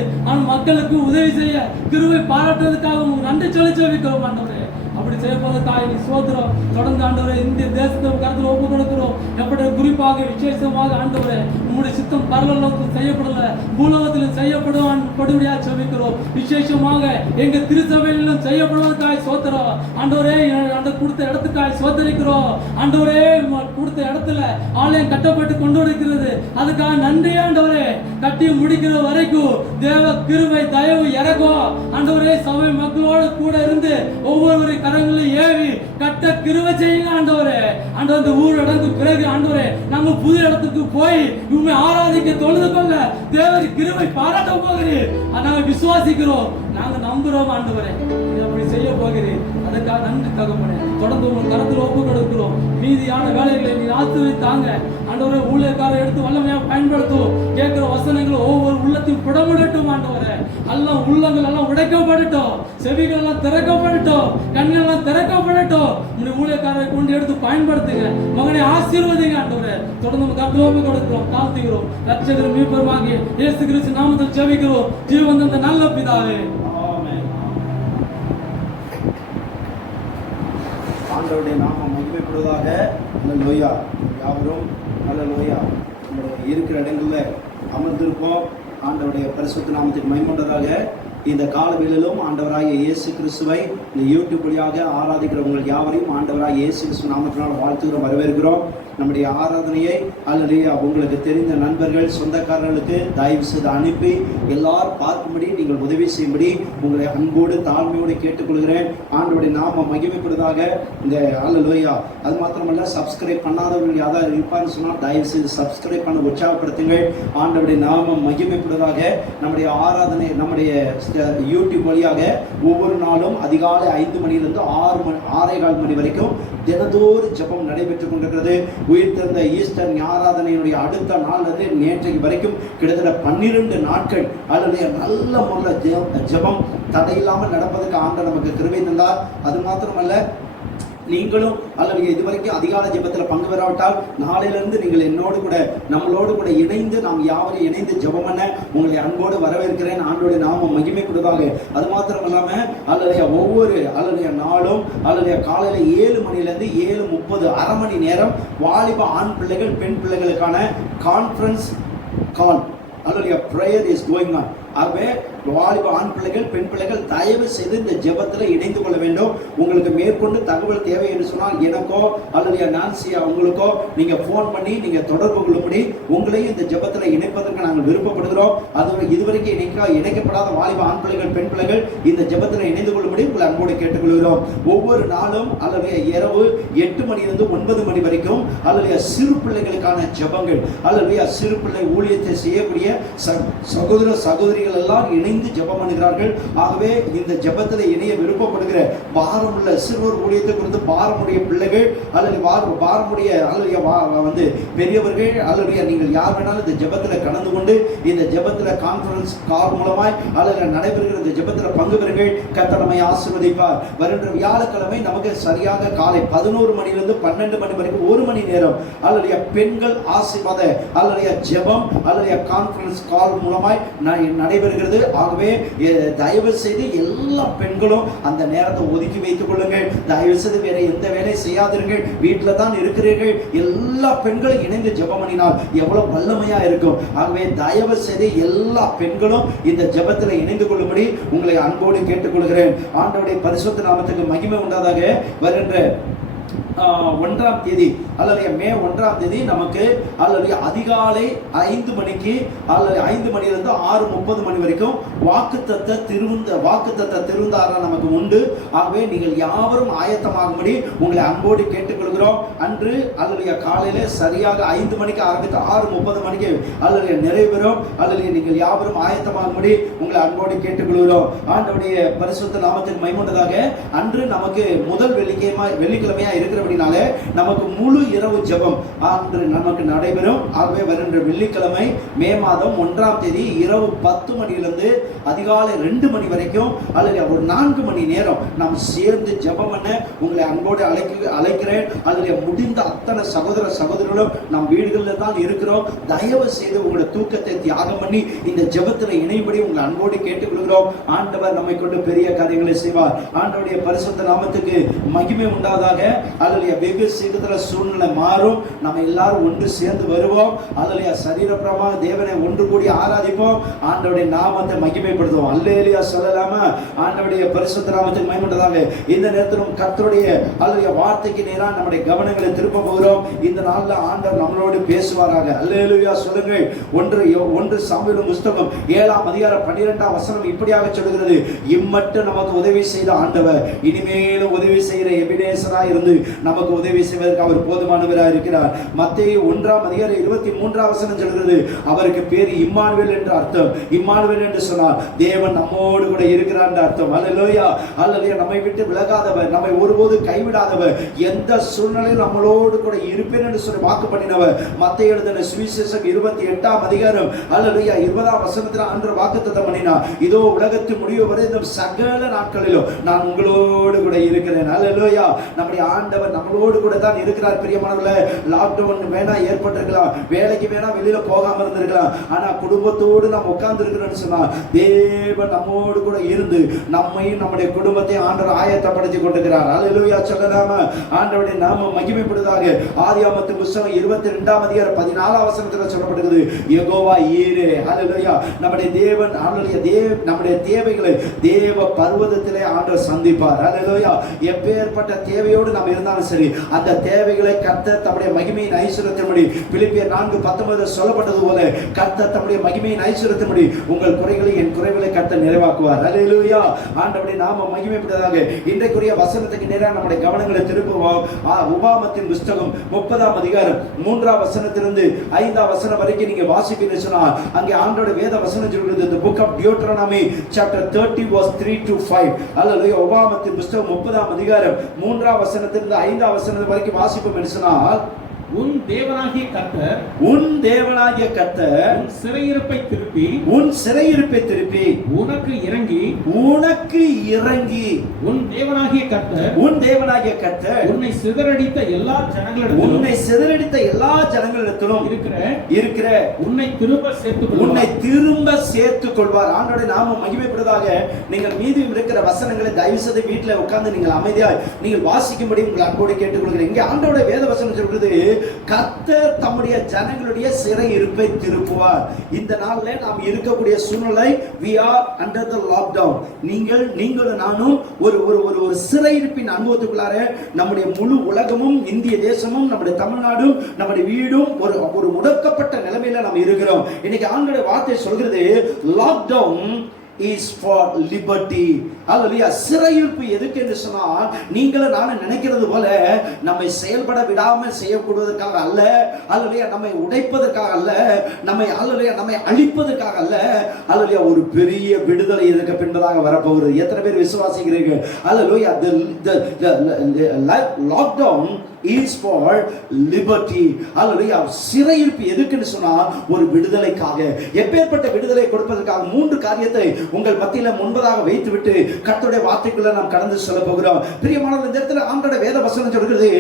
மக்களுக்கு உதவி செய்ய கிருபை பாராட்டுவதற்காக நன்றி சொல்லி ஜெபிக்கிறோம் ஆண்டவரே. அப்படி செய்யப்போவதற்காக நீ சோத்திரம். தொடர்ந்து ஆண்டவரே இந்திய தேசத்தை கருத்தில் ஒப்பு கொடுக்கிறோம். எப்படி குறிப்பாக விசேஷமாக ஆண்டவரே உங்களுடைய சித்தம் பரலோகத்தில் செய்யப்படல பூலோகத்திலும் செய்யப்படும்படியா ஜெபிக்கிறோம். விசேஷமாக எங்க திருச்சபையிலும் செய்யப்படுவதற்காக சோத்திரம் ஆண்டவரே. அந்த கொடுத்த இடத்துக்காக சோதரிக்கிறோம் ஆண்டவரே. கொடுத்த இடத்துல ஆலயம் கட்டப்பட்டு கொண்டு இருக்கிறது, அதுக்காக நன்றி ஆண்டவரே. கட்டி முடிக்கிற வரைக்கும் தேவ கிருபை தயவு இறக்கும் ஆண்டவரே. சபை மக்களோடு கூட இருந்து ஒவ்வொரு கரங்களை ஏவி கட்ட கிருபை செய்யுங்க ஆண்டவரே. ஆண்டவர் இந்த ஊரடங்கு பிறகு ஆண்டவரே நாங்க புது இடத்துக்கு போய் உண்மை ஆராதிக்க தொழுது கொள்ள தேவர் கிருபை பாராட்ட போகிறீர். நாங்க விசுவாசிக்கிறோம், நாங்க நம்புறோம் ஆண்டவரே. அப்படி செய்ய போகிறீர், அதுக்காக நன்றி தகப்பனே. தொடர்ந்து உங்கள் கரத்தில் ஒப்பு கொடுக்கிறோம். மீதியான வேலைகளை நீ ஆசீர்வதித்தாங்க ஆண்டவரே. ஊழியக்காரரை எடுத்து வல்லமையா பயன்படுத்தும். கேட்கிற வசனங்கள் ஒவ்வொரு உள்ளத்தையும் புடமிடட்டும் ஆண்டவரே. எல்லாம் உள்ளங்கள் எல்லாம் உடைக்கப்படட்டும், செவிகள் எல்லாம் திறக்கப்படட்டும், கண்கள் எல்லாம் திறக்கப்படட்டும். உங்களுடைய ஊழியக்காரரை கொண்டு எடுத்து பயன்படுத்துங்க. மகனை ஆசீர்வதிங்க ஆண்டவரே. தொடர்ந்து உங்கள் கரத்தில் ஒப்பு கொடுக்கிறோம், தாழ்த்துகிறோம். ரட்சகர் மீட்பருமாகிய இயேசு கிறிஸ்து நாமத்தில் ஜெபிக்கிறோம் ஜீவன் தந்த நல்ல பிதாவே. ஆண்டவருடைய நாமம் மகிமைப்படுவதாக. அல்லேலூயா. யாவரும் அல்லேலூயா. நம்மளுடைய இருக்கிற இடங்களில் அமர்ந்திருப்போம். ஆண்டவருடைய பரிசுத்த நாமத்துக்கு மகிமைப்படுவதாக. இந்த காலவேளையிலும் ஆண்டவராகிய இயேசு கிறிஸ்துவை இந்த யூடியூப் வழியாக ஆராதிக்கிறவங்கள் யாவரையும் ஆண்டவராகிய இயேசு கிறிஸ்து நாமத்தினால் வாழ்த்துகிறோம், வரவேற்கிறோம். நம்முடைய ஆராதனையை அல்லது உங்களுக்கு தெரிந்த நண்பர்கள் சொந்தக்காரர்களுக்கு தயவு செய்து அனுப்பி எல்லாரும் பார்க்கும்படி நீங்கள் உதவி செய்யும்படி உங்களை அன்போடு தாழ்மையோடு கேட்டுக்கொள்கிறேன். ஆண்டவருடைய நாம மகிமைப்படுவதாக. இந்த அல்லேலூயா. அது மாத்திரமல்ல, சப்ஸ்கிரைப் பண்ணாதவர்கள் யாராவது இருப்பான்னு சொன்னால் தயவு செய்து சப்ஸ்கிரைப் பண்ண உற்சாகப்படுத்துங்கள். ஆண்டவருடைய நாமம் மகிமைப்படுவதாக. நம்முடைய ஆராதனை நம்முடைய யூடியூப் வழியாக ஒவ்வொரு நாளும் அதிகாலை 5 மணியிலிருந்து 6:15 மணி வரைக்கும் தினதோறும் ஜெபம் நடைபெற்றுக் கொண்டிருக்கிறது. உயிர்த்தெழுந்த ஈஸ்டர் ஆராதனையினுடைய அடுத்த நாள் நேற்றைக்கு வரைக்கும் கிட்டத்தட்ட 12 நாட்கள் அல்லது நல்ல முறையில் ஜெபம் தடையில்லாமல் நடப்பதற்கு ஆண்டவர் நமக்கு கிருபை தந்தார். அது மாத்திரமல்ல, நீங்களும் அல்லது இதுவரைக்கும் அதிகாலை ஜெபத்தில் பங்கு பெறாவிட்டால் நாளையிலிருந்து நீங்கள் என்னோடு கூட நம்மளோடு கூட இணைந்து நாம் யாவரையும் இணைந்து ஜெபம் பண்ண உங்களை அன்போடு வரவேற்கிறேன். ஆண்டோடைய நாமம் மகிமைப்படுவதாக. அது மாத்திரம் இல்லாம அல்லது ஒவ்வொரு அல்லது நாளும் அல்லது காலையில 7 மணிலேருந்து 7:30 அரை மணி நேரம் வாலிப ஆண் பிள்ளைகள் பெண் பிள்ளைகளுக்கான கான்ஃபரன்ஸ் கால் அல்லது பிரேயர் இஸ் கோயிங் ஆன். ஆகவே வாலிப ஆண் பிள்ளைகள் பெண் பிள்ளைகள் தயவு செய்து இந்த ஜெபத்துல இணைந்து கொள்ள வேண்டும். உங்களுக்கு மேற்கொண்டு தகவல் தேவை என்று சொன்னால் எனக்கோ அல்லது நான்சியா உங்களுக்கோ நீங்க போன் பண்ணி நீங்க தொடர்பு கொள்ளும்படி உங்களையும் இந்த ஜெபத்துல இணைப்பதற்கு நாங்கள் விருப்பப்படுகிறோம். அது இதுவரைக்கும் இணைக்கப்படாத வாலிப ஆண் பிள்ளைகள் பெண் பிள்ளைகள் இந்த ஜெபத்துல இணைந்து கொள்ளும்படி உங்களை அன்போடு கேட்டுக்கொள்கிறோம். ஒவ்வொரு நாளும் அல்லது இரவு 8 மணியிலிருந்து 9 மணி வரைக்கும் அல்லது சிறு பிள்ளைகளுக்கான ஜெபங்கள் அல்லது சிறு பிள்ளை ஊழியத்தை செய்யக்கூடிய சகோதர சகோதரிகள் எல்லாம் இணைந்து ஜெபம் பண்ணுகிறார்கள். ஆகவே இந்த ஜெபத்தில் இணைய விருப்பப்படுகிற பாரம் உள்ள சிறுவர் ஊழியத்தை குறித்து பாரமுடைய பிள்ளைகள் அல்லது பாரமுடைய அல்லது பெரியவர்கள் அல்லது நீங்கள் யார் வேணாலும் இந்த ஜெபத்தில் கலந்து கொண்டு இந்த ஜெபத்தில் கான்ஃபரன்ஸ் கால் மூலமாய் அல்லது நடைபெறுகிற இந்த ஜெபத்தில் பங்கு பெறுங்கள். கர்த்தர் நம்மை ஆசீர்வதிப்பார். வருகின்ற வியாழக்கிழமை நமக்கு சரியாக காலை 11 மணியிலிருந்து 12 மணி வரைக்கும் 1 மணி நேரம் அல்லது பெண்கள் ஆசீர்வாத அல்லது ஜெபம் அல்லது கான்ஃபரன்ஸ் கால் மூலமாய் நடைபெறுகிறது. ஆகவே தயவு செய்து எல்லா பெண்களும் அந்த நேரத்தை ஒதுக்கி வைத்துக் கொள்ளுங்கள். தயவு செய்து வேற எந்த வேலை செய்யாதீர்கள். வீட்டில் தான் இருக்கிறீர்கள். எல்லா பெண்களும் இணைந்து ஜெபம் பண்ணினால் எவ்வளவு வல்லமையா இருக்கும். ஆகவே தயவு செய்து எல்லா பெண்களும் இந்த ஜெபத்தில் இணைந்து கொள்ளும்படி உங்களை அன்போடு கேட்டுக்கொள்கிறேன். ஆண்டவருடைய பரிசுத்த நாமத்துக்கு மகிமை உண்டாதாக. வருகின்ற 1ஆம் தேதி அல்லது மே 1ஆம் தேதி நமக்கு அல்லது அதிகாலை 5 மணிக்கு அல்லது 5 மணியிலிருந்து 6:30 மணி வரைக்கும் வாக்குத்தத்த திருந்தாரா நமக்கு உண்டு. ஆகவே நீங்கள் யாவரும் ஆயத்தமாகும்படி உங்களை அன்போடு கேட்டுக்கொள்கிறோம். அன்று அல்லது காலையில சரியாக 5 மணிக்கு ஆரம்பித்து 6:30 மணிக்கு அல்லது நிறைவேறும். அல்லது நீங்கள் யாவரும் ஆயத்தமாகும்படி உங்களை அன்போடு கேட்டுக்கொள்கிறோம். ஆண்டவருடைய பரிசுத்த நாமத்துக்கு மகிமையுண்டதாக. அன்று நமக்கு முதல் வெள்ளிக்கிழமையா இருக்கிற நமக்கு முழு இரவு ஜெபம் அன்று நமக்கு நடைபெறும். ஆகவே வருகின்ற வெள்ளிக்கிழமை மே மாதம் 1ஆம் தேதி இரவு 10 மணியிலிருந்து அதிகாலை 2 மணி வரைக்கும் அல்லது ஒரு 4 மணி நேரம் நாம் சேர்ந்து ஜெபம் பண்ண உங்களை அன்போடு அழைக்கிறேன். அல்லது முடிந்த அத்தனை சகோதர சகோதரர்களும் நம் வீடுகளில் தான் இருக்கிறோம். தயவு செய்து உங்களை தூக்கத்தை தியாகம் பண்ணி இந்த ஜெபத்தில் இணைபடி உங்களை அன்போடு கேட்டுக்கொள்கிறோம். ஆண்டவர் நம்மை கொண்டு பெரிய காரியங்களை செய்வார். ஆண்டவருடைய பரிசுத்த நாமத்துக்கு மகிமை உண்டாவதாக. அல்லது வெகு சீக்கிரத்தில் சூழ்நிலை மாறும். நம்ம எல்லாரும் ஒன்று சேர்ந்து வருவோம். அல்லது சரீரப்பிரமாக தேவனை ஒன்று கூடி ஆராதிப்போம். ஆண்டவருடைய நாமத்தை மகிமைப்படுத்துவோம். அல்லேலூயா சொல்லலாமா? ஆண்டவருடைய பரிசுத்த நாமத்துக்கு மகிமையுண்டதாக. இந்த நேரத்திலும் கர்த்தருடைய அல்லது வார்த்தைக்கு நேராக நம்முடைய கவனங்களை திருப்ப போகிறோம். இந்த நாள்ல ஆண்டவர் நம்மளோடு பேசுவாராக. அல்லேலூயா சொல்லுங்கள். 1 சாமுவேல் புத்தகம் 7ஆம் அதிகாரம் 12ஆம் வசனம் இப்படியாக சொல்கிறது. இம்மட்டும் நமக்கு உதவி செய்த ஆண்டவர் இனிமேலும் உதவி செய்கிற எபினேசராய் இருந்து நமக்கு உதவி செய்வதற்கு அவர் போதுமானவராக இருக்கிறார். மத்தேயு 1ஆம் அதிகாரம் 23ஆம் வசனம் சொல்கிறது. அவருக்கு பேர் இம்மானுவேல் என்று அர்த்தம். இம்மானுவேல் என்று சொன்னால் தேவன் நம்மோடு கூட இருக்கிறார் என்று அர்த்தம். அல்லேலூயா. அல்லேலூயா. நம்மை விட்டு விலகாதவர், நம்மை ஒருபோது கைவிடாதவர், எந்த சூழ்நிலையில் நம்மளோடு கூட இருப்பேன் என்று சொல்லி வாக்கு பண்ணினவர். மத்தேயு எழுதின சுவிசேஷம் 28ஆம் அதிகாரம் அல்லேலூயா 20ஆம் வசனத்தில் அன்று வாக்குத்தத்தம் பண்ணினார். இதோ உலகத்தின் முடிவு வரை இந்த சகல நாட்களிலும் நான் உங்களோடு கூட இருக்கிறேன். அல்லேலூயா. நம்முடைய ஆண்டவர் நம்மளோடு கூட தான் இருக்கிறார். பிரியமானவர்களே, லாக்டவுன் வேணா ஏற்பட்டிருக்கலாம், வேலைக்கு வேணா வெளியில போகாம இருந்திருக்கலாம், ஆனா குடும்பத்தோடு நாம் உட்கார்ந்து இருக்கிறோம்னு சொன்னா தேவன் நம்மோடு கூட இருந்து நம்மையும் நம்முடைய குடும்பத்தை ஆண்டவர் ஆயத்தப்படுத்தி கொண்டிருக்கிறார். அல்லேலூயா சொல்லலாமா? ஆண்டவருடைய நாம மகிமைப்படுவதாக. ஆதியாகமத்தின் புத்தகம் 22ஆம் அதிகாரம் 14ஆம் வசனத்தில் சொல்லப்படுகிறது. யெகோவா ஈரே. அல்லேலூயா. நம்முடைய தேவன் நம்முடைய தேவைகளை தேவ பர்வதத்திலே ஆண்டவர் சந்திப்பார். அல்லேலூயா. எப்பேற்பட்ட தேவையோடு நாம் இருந்தாலும் சரி, அந்த தேவைகளை கர்த்தர் தம்முடைய மகிமையின் ஐஸ்வரியத்தின்படி பிலிப்பியர் 4:19 சொல்லப்பட்டது போல கர்த்தர் தம்முடைய மகிமையின் ஐஸ்வரியத்தின்படி உங்கள் குறைகளை என் குறைகளை கர்த்தர் நிறைவாக்குவார். அல்லேலூயா. ஆண்டவருடைய நாம மகிமைப்படுவதாக. இன்றைக்குரிய வசனத்துக்கு நேராக நம்முடைய கவனங்களை திருப்புவோம். உபாகமத்தின் புத்தகம் 30ஆம் அதிகாரம் 3ஆம் வசனத்திலிருந்து 5ஆம் வசனம் வரைக்கும் நீங்க வாசிப்பீங்கன்னு சொன்னால் அங்கே ஆண்டவருடைய வேத வசனம் சொல்கிறது. The book of Deuteronomy chapter 30 verse 3 to 5. அல்லேலூயா. உபாகமத்தின் புத்தகம் 30ஆம் அதிகாரம் 3ஆம் வசனத்திலிருந்து 5ஆம் வசனம் வரைக்கும் வாசிப்போம் என்று சொன்னால், உன் தேவனாகிய கர்த்தர் உன் சிறையிருப்பை திருப்பி உனக்கு இறங்கி உன் தேவனாகிய கர்த்தர் உன்னை சிதறடித்த எல்லா ஜனங்களிடத்திலும் இருக்கிற உன்னை திரும்ப சேர்த்துக் கொள்வார். ஆண்டவருடைய நாமம் மகிமைப்படுவதாக. நீங்கள் மீதி இருக்கிற வசனங்களை தயவு செய்து வீட்டில் உட்கார்ந்து நீங்கள் அமைதியாய் நீங்கள் வாசிக்கும்படி உங்கள் அன்போடு கேட்டுக்கொள்கிறேன். இங்கே ஆண்டவருடைய வேத வசனம் சொல்கிறது. கர்த்தர் தம்முடைய ஜனங்களுடைய சிறை இருப்பை திருப்புவார். இந்த நாள்ல நாம் இருக்கக்கூடிய சூழ்நிலை we are under the lockdown. நீங்களும் நானும் ஒரு ஒரு ஒரு சிறை இருப்பின் அனுபவத்துக்குள்ளார நம்முடைய முழு உலகமும் இந்திய தேசமும் நம்முடைய தமிழ்நாடும் நம்முடைய வீடும் ஒரு முடக்கப்பட்ட நிலைமையில நாம் இருக்கிறோம். இன்னைக்கு ஆண்டவருடைய வார்த்தை சொல்கிறது லாக்டவுன் is for liberty. அல்லேலூயா. சிறையிருப்பு எதுக்கு என்று சொன்னால் நீங்களும் நானும் நினைக்கிறது போல நம்மை செயல்பட விடாமல் செய்யப்படுவதற்காக அல்ல. அல்லேலூயா. நம்மை உடைப்பதற்காக அல்ல. அல்லேலூயா நம்மை அழிப்பதற்காக அல்ல. அல்லேலூயா. ஒரு பெரிய விடுதலை இதற்கு பின்பதாக வரப்போகிறது. எத்தனை பேர் விசுவாசிக்கிறீர்கள்? அல்லேலூயா. the lockdown is for liberty. அல்லேலூயா. சிறையிருப்பு எதுக்குன்னு சொன்னால் ஒரு விடுதலைக்காக. எப்பேற்பட்ட விடுதலை கொடுப்பதற்காக 3 காரியத்தை உங்கள் மத்தியில முன்பதாக வைத்துவிட்டு கர்த்தருடைய வார்த்தைக்குள்ள நாம் கடந்து செல்ல போகிறோம். பிரியமானவர்களே, இந்த இடத்துல ஆண்டவருடைய வேத வசனம் சொல்கிறது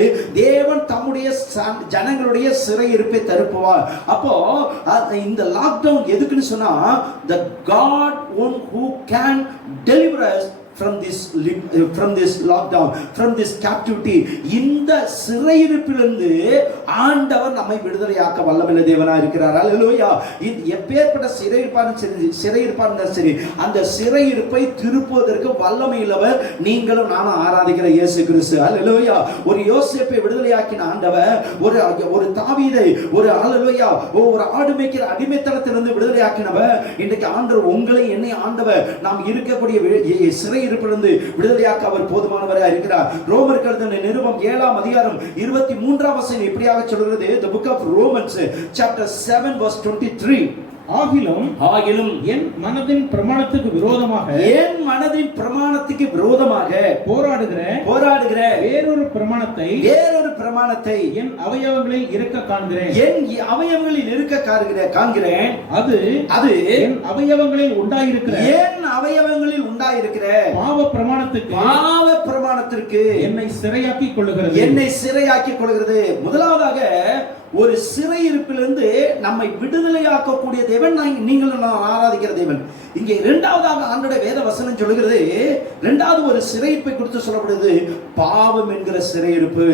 தேவன் தம்முடைய ஜனங்களுடைய சிறையிருப்பை தருப்புவார். அப்போ இந்த லாக்டவுன் எதுக்குன்னு சொன்னா the God one who can deliver us from this lockdown, from this captivity. இந்த சிறையிருப்பிலிருந்து ஆண்டவர் நம்மை விடுதலையாக்க வல்லமையுள்ள தேவனா இருக்கிறார். அல்லேலூயா. எப்பேற்பட்ட சிறையிருப்பான சரி அந்த சிறையிருப்பை திருப்புவதற்கு வல்லமையுள்ளவர் நீங்களும் நானும் ஆராதிக்கிற இயேசு கிறிஸ்து. அல்லேலூயா. ஒரு யோசேப்பை விடுதலையாக்கின ஆண்டவர், ஒரு தாவீதை அல்லேலூயா ஒரு ஆடு மேய்க்கிற அடிமைத்தனத்திலிருந்து விடுதலையாக்கினவர் இன்றைக்கு ஆண்டவர் உங்களை என்னை ஆண்டவர் நாம் இருக்கக்கூடிய சிறை இருப்பிலிருந்து விடுதலையாக்க அவர் போதுமானவராக இருக்கிறார். ரோமருக்கு எழுதின நிருபம் 7ஆம் அதிகாரம் 23ஆம் வசனம் இப்படியாக சொல்கிறது. The book of Romans chapter 7 verse 23. ஆகிலும் என் மனதின் பிரமாணத்துக்கு விரோதமாக போராடுகிற வேறொரு பிரமாணத்தை என் அவயவங்களில் இருக்க காண்கிறேன். அது என் அவயவங்களில் உண்டாயிருக்கிற பாவ பிரமாணத்துக்கு என்னை சிறையாக்கிக் கொள்ளுகிறது. முதலாவதாக ஒரு சிறையிருப்பிலிருந்து நம்மை விடுதலையாக்கக்கூடிய தேவன் நீங்களும் நான் ஆராதிக்கிற தேவன். இங்கே இரண்டாவதாக ஆண்டவருடைய வேத வசனம் சொல்கிறது, இரண்டாவது ஒரு சிறையிருப்பை குறித்து சொல்லப்படுது பாவம் என்கிற சிறையிருப்பு.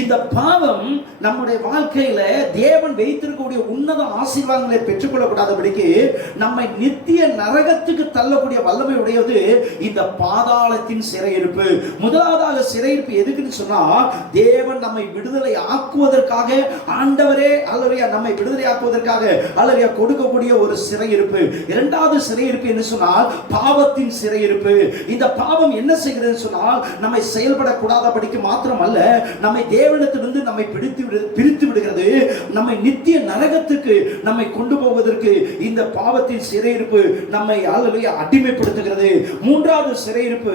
இந்த பாவம் நம்முடைய வாழ்க்கையில தேவன் வைத்திருக்கக்கூடிய உன்னத ஆசீர்வாதங்களை பெற்றுக்கொள்ளக்கூடாதபடிக்கு நம்மை நித்திய நரகத்துக்கு தள்ளக்கூடிய வல்லமை உடையது இந்த பாதாளத்தின் சிறையிருப்பு. முதலாவதாக சிறையிருப்பு எதுக்குன்னு சொன்னா தேவன் நம்மை விடுதலை ஆக்குவதற்காக ஆண்டவரே அல்லேலூயா நம்மை விடுதலை ஆக்குவதற்காக அல்லேலூயா கொடுக்கக்கூடிய ஒரு சிறையிருப்பு. இரண்டாவது சிறையிருப்பு என்ன சொன்னால் பாவத்தின் சிறையிருப்பு. இந்த பாவம் என்ன செய்கிறது சொன்னால் நம்மை செயல்படக்கூடாதபடிக்கு மாத்திரமல்ல நம்மை தேவனிடத்திலிருந்து நம்மை பிரித்து விடுகிறது. நம்மை நித்திய நரகத்துக்கு நம்மை கொண்டு போவதற்கு இந்த பாவத்தின் சிறையிருப்பு நம்மை அல்லேலூயா அடிமைப்படுத்துகிறது. மூன்றாவது சிறையிருப்பு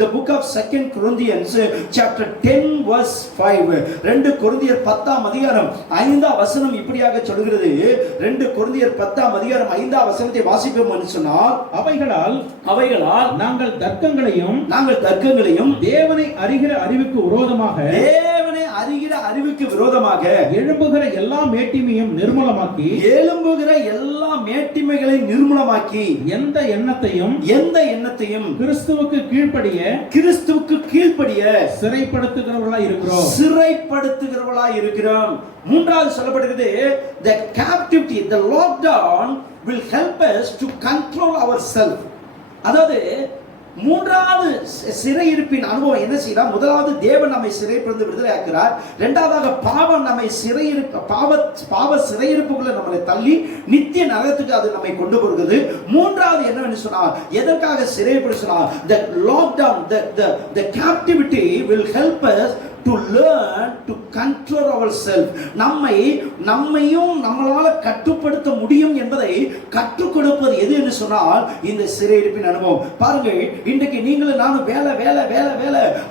the book of 2 Corinthians chapter 10 verse 5. 2 கொரிந்தியர் 10ஆம் அதிகாரம் 5ஆம் வசனம் இப்படியாக சொல்கிறது. 2 கொரிந்தியர் 10ஆம் அதிகாரம் 5ஆம் வசனத்தை வாசிப்போம் என்று சொன்னால் அவைகளால் நாங்கள் தர்க்கங்களையும் தேவனை அறிகிற அறிவுக்கு விரோதமாக எழும்புகிற எல்லா மேட்டிமையும் நிர்மூலமாக்கி எந்த எண்ணத்தையும் கிறிஸ்துவுக்கு கீழ்ப்படிய சிறைப்படுத்துகிறவர்களாய் இருக்கிறோம். மூன்றாவது சொல்லப்படுகிறது the captivity, the lockdown will help us to control ourselves. அதாவது மூன்றாவது சிறையிருப்பின் அனுபவம் என்ன செய்யலாம்? முதலாவது தேவன் நம்மை சிறைப்பிலிருந்து விடுதலை ஆக்குறார். இரண்டாவதாக பாவம் நம்மை பாவ சிறையிருப்புக்குள்ள நம்மளை தள்ளி நித்திய நரகத்துக்கு அது நம்மை கொண்டு போகிறது. மூன்றாவது என்னவென்று சொன்னால் எதற்காக சிறைப்படுத்த சொன்னால் the lockdown, the captivity will help us to learn to control ourselves. நம்மையும் நம்மளால கட்டுப்படுத்த முடியும் என்பதை கற்றுக் கொடுப்பது எது என்று சொன்னால் இந்த சிறையிருப்பின் அனுபவம். பாருங்கள், இன்றைக்கு நீங்களும் நானும் வேலை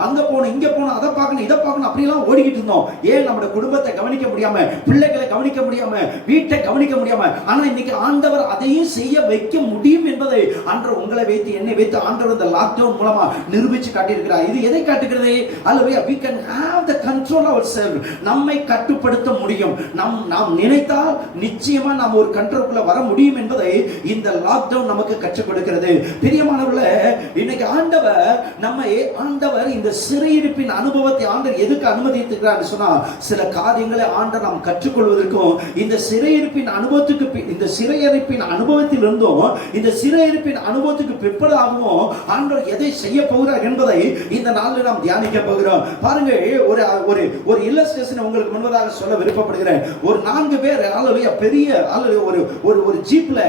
அங்க போகணும் இங்க போகணும் அதை பார்க்கணும் இதை பார்க்கணும் அப்படிலாம் ஓடிக்கிட்டு இருந்தோம். ஏன் நம்முடைய குடும்பத்தை கவனிக்க முடியாம, பிள்ளைகளை கவனிக்க முடியாம, வீட்டை கவனிக்க முடியாம. ஆனா இன்னைக்கு ஆண்டவர் அதையும் செய்ய வைக்க முடியும் என்பதை ஆண்டவர் உங்களை வைத்து என்னை வைத்து ஆண்டவர் இந்த லாக்டவுன் மூலமா நிரூபிச்சு காட்டியிருக்கிறார். இது எதை காட்டுகிறது? அல்லது we can have the control ourselves. நம்மை கட்டுப்படுத்த முடியும். நாம் நினைத்தால் நிச்சயமா நாம் ஒரு கண்ட்ரோலுக்குள்ள வர முடியும் என்பதை இந்த லாக்டவுன் நமக்கு கற்றுக் கொடுக்கிறது. பிரியமானவர்களே, இன்னைக்கு ஆண்டவர் இந்த சிறையிருப்பின் அனுபவத்தை ஆண்டவர் எதுக்கு அனுமதித்திருக்கிறார் சொன்னா, சில காரியங்களை ஆண்டவர் நாம் கற்றுக்கொள்வதற்கும், இந்த சிறையிருப்பின் அனுபவத்துக்கு இந்த சிறையிருப்பின் அனுபவத்தில் இருந்தும் இந்த சிறையிருப்பின் அனுபவத்துக்கு பிற்பதாகவும் ஆண்டவர் எதை செய்ய போகிறார் என்பதை இந்த நாளில் நாம் தியானிக்க போகிறோம். பாருங்க, ஒரு இல்லஸ்ட்ரேஷன் உங்களுக்கு முன்பதாக சொல்ல விருப்பப்படுகிறேன். ஒரு 4 பேர் பெரிய ஒரு ஜீப்ல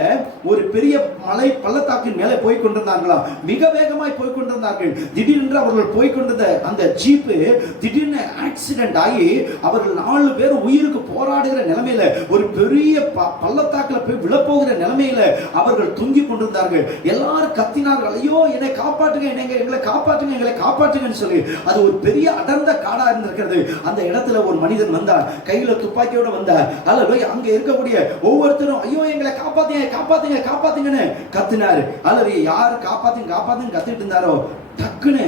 ஒரு பெரிய மலை பள்ளத்தாக்கின் மேலே போய் கொண்டிருந்தாங்களா, மிக வேகமாய் போய் கொண்டிருந்தார்கள். திடீரென்று அவர்கள் போய் கொண்டிருந்த அந்த ஜீப்பு திடீர்னு ஆக்சிடென்ட் ஆகி அவர்கள் 4 பேர் உயிருக்கு போராடுகிற நிலைமையில, ஒரு பெரிய பள்ளத்தாக்கில் போய் விழப்போகிற நிலைமையில அவர்கள் தூங்கி கொண்டிருந்தார்கள். எல்லாரும் கத்தினார்கள், ஐயோ என்னை காப்பாற்றுங்க, எங்களை காப்பாற்றுங்க, எங்களை காப்பாற்றுங்கன்னு சொல்லி. அது ஒரு பெரிய அடர்ந்த காடா இருந்திருக்கிறது. அந்த இடத்துல ஒரு மனிதன் வந்தார், கையில துப்பாக்கியோட வந்தார். அல்லது அங்க இருக்கக்கூடிய ஒவ்வொருத்தரும் ஐயோ எங்களை காப்பாத்துங்க, காப்பாத்துங்க, காப்பாத்துங்கன்னு கத்தினாரு. அல்லது யாரு காப்பாத்துங்க காப்பாத்துங்க கத்திட்டு இருந்தாரோ, டக்குன்னு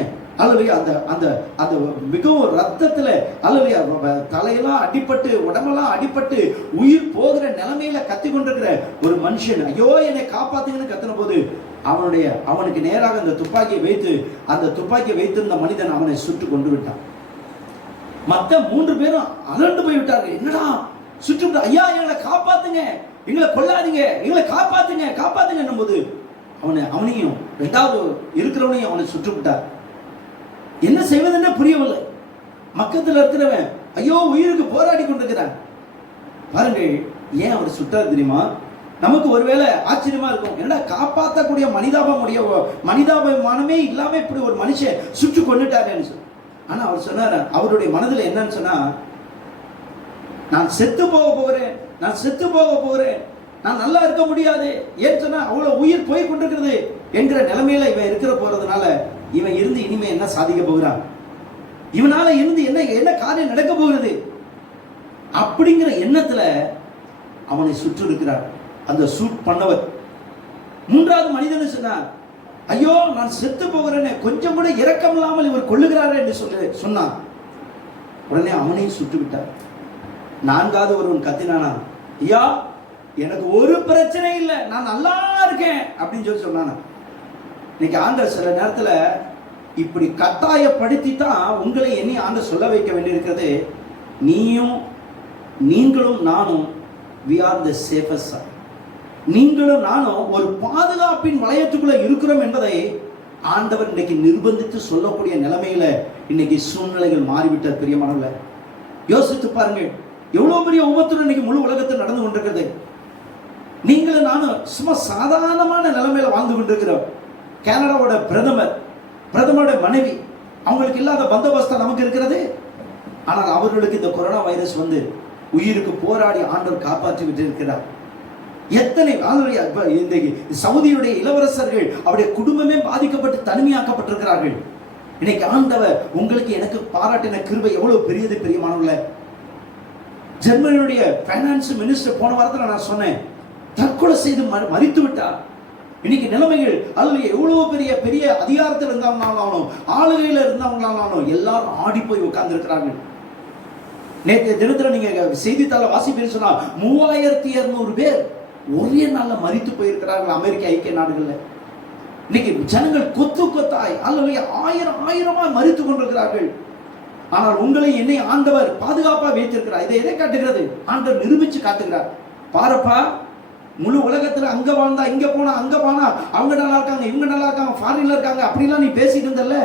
அந்த மிகவும் ரத்தத்துல தலையெல்லாம் அடிபட்டு உடம்பெல்லாம் அடிபட்டு உயிர் போகிற நிலைமையில கத்தி கொண்டிருக்கிற ஒரு மனுஷன் ஐயோ என்னை காப்பாத்துங்கன்னு கத்தின போது அவனுக்கு நேராக அந்த துப்பாக்கியை வைத்திருந்த மனிதன் அவனை சுட்டு கொண்டு விட்டான். மத்த 3 பேரும் அலண்டு போய் விட்டார்கள். என்னடா சுட்டு விட்டு, ஐயா எங்களை காப்பாத்துங்க, எங்களை கொல்லாதீங்க, எங்களை காப்பாத்துங்க, காப்பாத்துங்க போது அவனையும் 2வது இருக்கிறவனையும் அவனை சுட்டு விட்டார். என்ன செய்வதுன்னு புரியவில்லை. மக்கத்துல இருக்கிறவன் ஐயோ உயிருக்கு போராடி கொண்டிருக்கிறான். பாருங்கள், ஏன் அவர் சுட்டார் தெரியுமா? நமக்கு ஒருவேளை ஆச்சரியமா இருக்கும், என்னடா காப்பாற்றக்கூடிய மனிதாபமானமே இல்லாம இப்படி ஒரு மனுஷன் சுட்டு கொண்டுட்டாருன்னு சொல்லி. ஆனா அவர் சொன்னார், அவருடைய மனதில் என்னன்னு சொன்னா, நான் செத்து போக போகிறேன், நான் நல்லா இருக்க முடியாது. ஏன்னு சொன்னா அவ்வளவு உயிர் போய் கொண்டிருக்கிறது என்கிற நிலைமையில இவன் இருக்கிற போறதுனால இவன் இருந்து இனிமே என்ன சாதிக்க போகிறான், இவனால இருந்து என்ன காரியம் நடக்க போகிறது அப்படிங்கிற எண்ணத்துல அவனை சுற்று இருக்கிறார் அந்த சூட் பண்ணவர். 3வது மனிதன் சொன்னார், ஐயோ நான் செத்து போகிறேன்னு கொஞ்சம் கூட இரக்கம் இல்லாமல் இவர் கொள்ளுகிறார் என்று சொன்னான். உடனே அவனையும் சுட்டு விட்டார். 4வது ஒருவன் கத்தினானா, ஐயா எனக்கு ஒரு பிரச்சனை இல்லை, நான் நல்லா இருக்கேன் அப்படின்னு சொல்லி சொன்னானா. இன்னைக்கு ஆண்டவர் சில நேரத்துல இப்படி கட்டாயப்படுத்தி தான் உங்களை என்னை ஆண்டவர் சொல்ல வைக்க வேண்டியிருக்கிறது. நீங்களும் நானும் we are the safest side. நீங்களும் நானும் ஒரு பாதுகாப்பின் வளையத்துக்குள்ள இருக்கிறோம் என்பதை ஆண்டவர் இன்னைக்கு நிர்பந்தித்து சொல்லக்கூடிய நிலைமையில இன்னைக்கு சூழ்நிலைகள் மாறிவிட்ட பிரியமானவர்களே. யோசித்து பாருங்கள், எவ்வளவு பெரிய உபத்திரம் இன்னைக்கு முழு உலகத்தில் நடந்து கொண்டிருக்கிறது. நீங்களும் நானும் சும்மா சாதாரணமான நிலைமையில வாழ்ந்து கொண்டிருக்கிறோம். கனடாவோட பிரதமரோட மனைவி, அவங்களுக்கு இல்லாத பந்தோபஸ்தம் நமக்கு இருக்கிறது. ஆனால் அவர்களுக்கு இந்த கொரோனா வைரஸ் வந்து உயிருக்கு போராடி ஆண்டவர் காப்பாற்றி விட்டு இருக்கிறார். எத்தனை இந்த சவுதியுடைய இளவரசர்கள் அவருடைய குடும்பமே பாதிக்கப்பட்டு தனிமையாக்கப்பட்டிருக்கிறார்கள். இன்னைக்கு ஆண்டவர் உங்களுக்கு எனக்கு பாராட்டின கிருபை எவ்வளவு பெரியது பிரியமானவர்களே. ஜெர்மனியுடைய பைனான்ஸ் மினிஸ்டர் போன வாரத்தில் நான் சொன்னேன், தற்கொலை செய்து மரித்து விட்டார். இன்னைக்கு நிலைமைகள் அல்லது எவ்வளவு பெரிய அதிகாரத்தில் இருந்தவங்களாலும் ஆளுகையில் இருந்தவங்களாலும் எல்லாரும் ஆடி போய் உட்கார்ந்து இருக்கிறார்கள். நேற்று தினத்துல நீங்க செய்தித்தாள வாசிப்பீர்கள் சொன்னா 3200 பேர் ஒரே நாள்ல மரித்து போயிருக்கிறார்கள் அமெரிக்க ஐக்கிய நாடுகள்ல. இன்னைக்கு ஜனங்கள் கொத்தாய் அல்லது ஆயிரமாய் மரித்து கொண்டிருக்கிறார்கள். ஆனால் உங்களை என்னை ஆண்டவர் பாதுகாப்பா வைத்திருக்கிறார். இதை எதை காட்டுகிறது? ஆண்டவர் நிரூபிச்சு காட்டுகிறார். பாருப்பா, முழு உலகத்துல அங்க வாழ்ந்தா இங்க போனா அங்க போனா அவங்க நல்லா இருக்காங்க, இவங்க நல்லா இருக்காங்க, ஃபாரின்ல இருக்காங்க, அப்படிலாம் நீ பேசிட்டு இருந்தல்ல.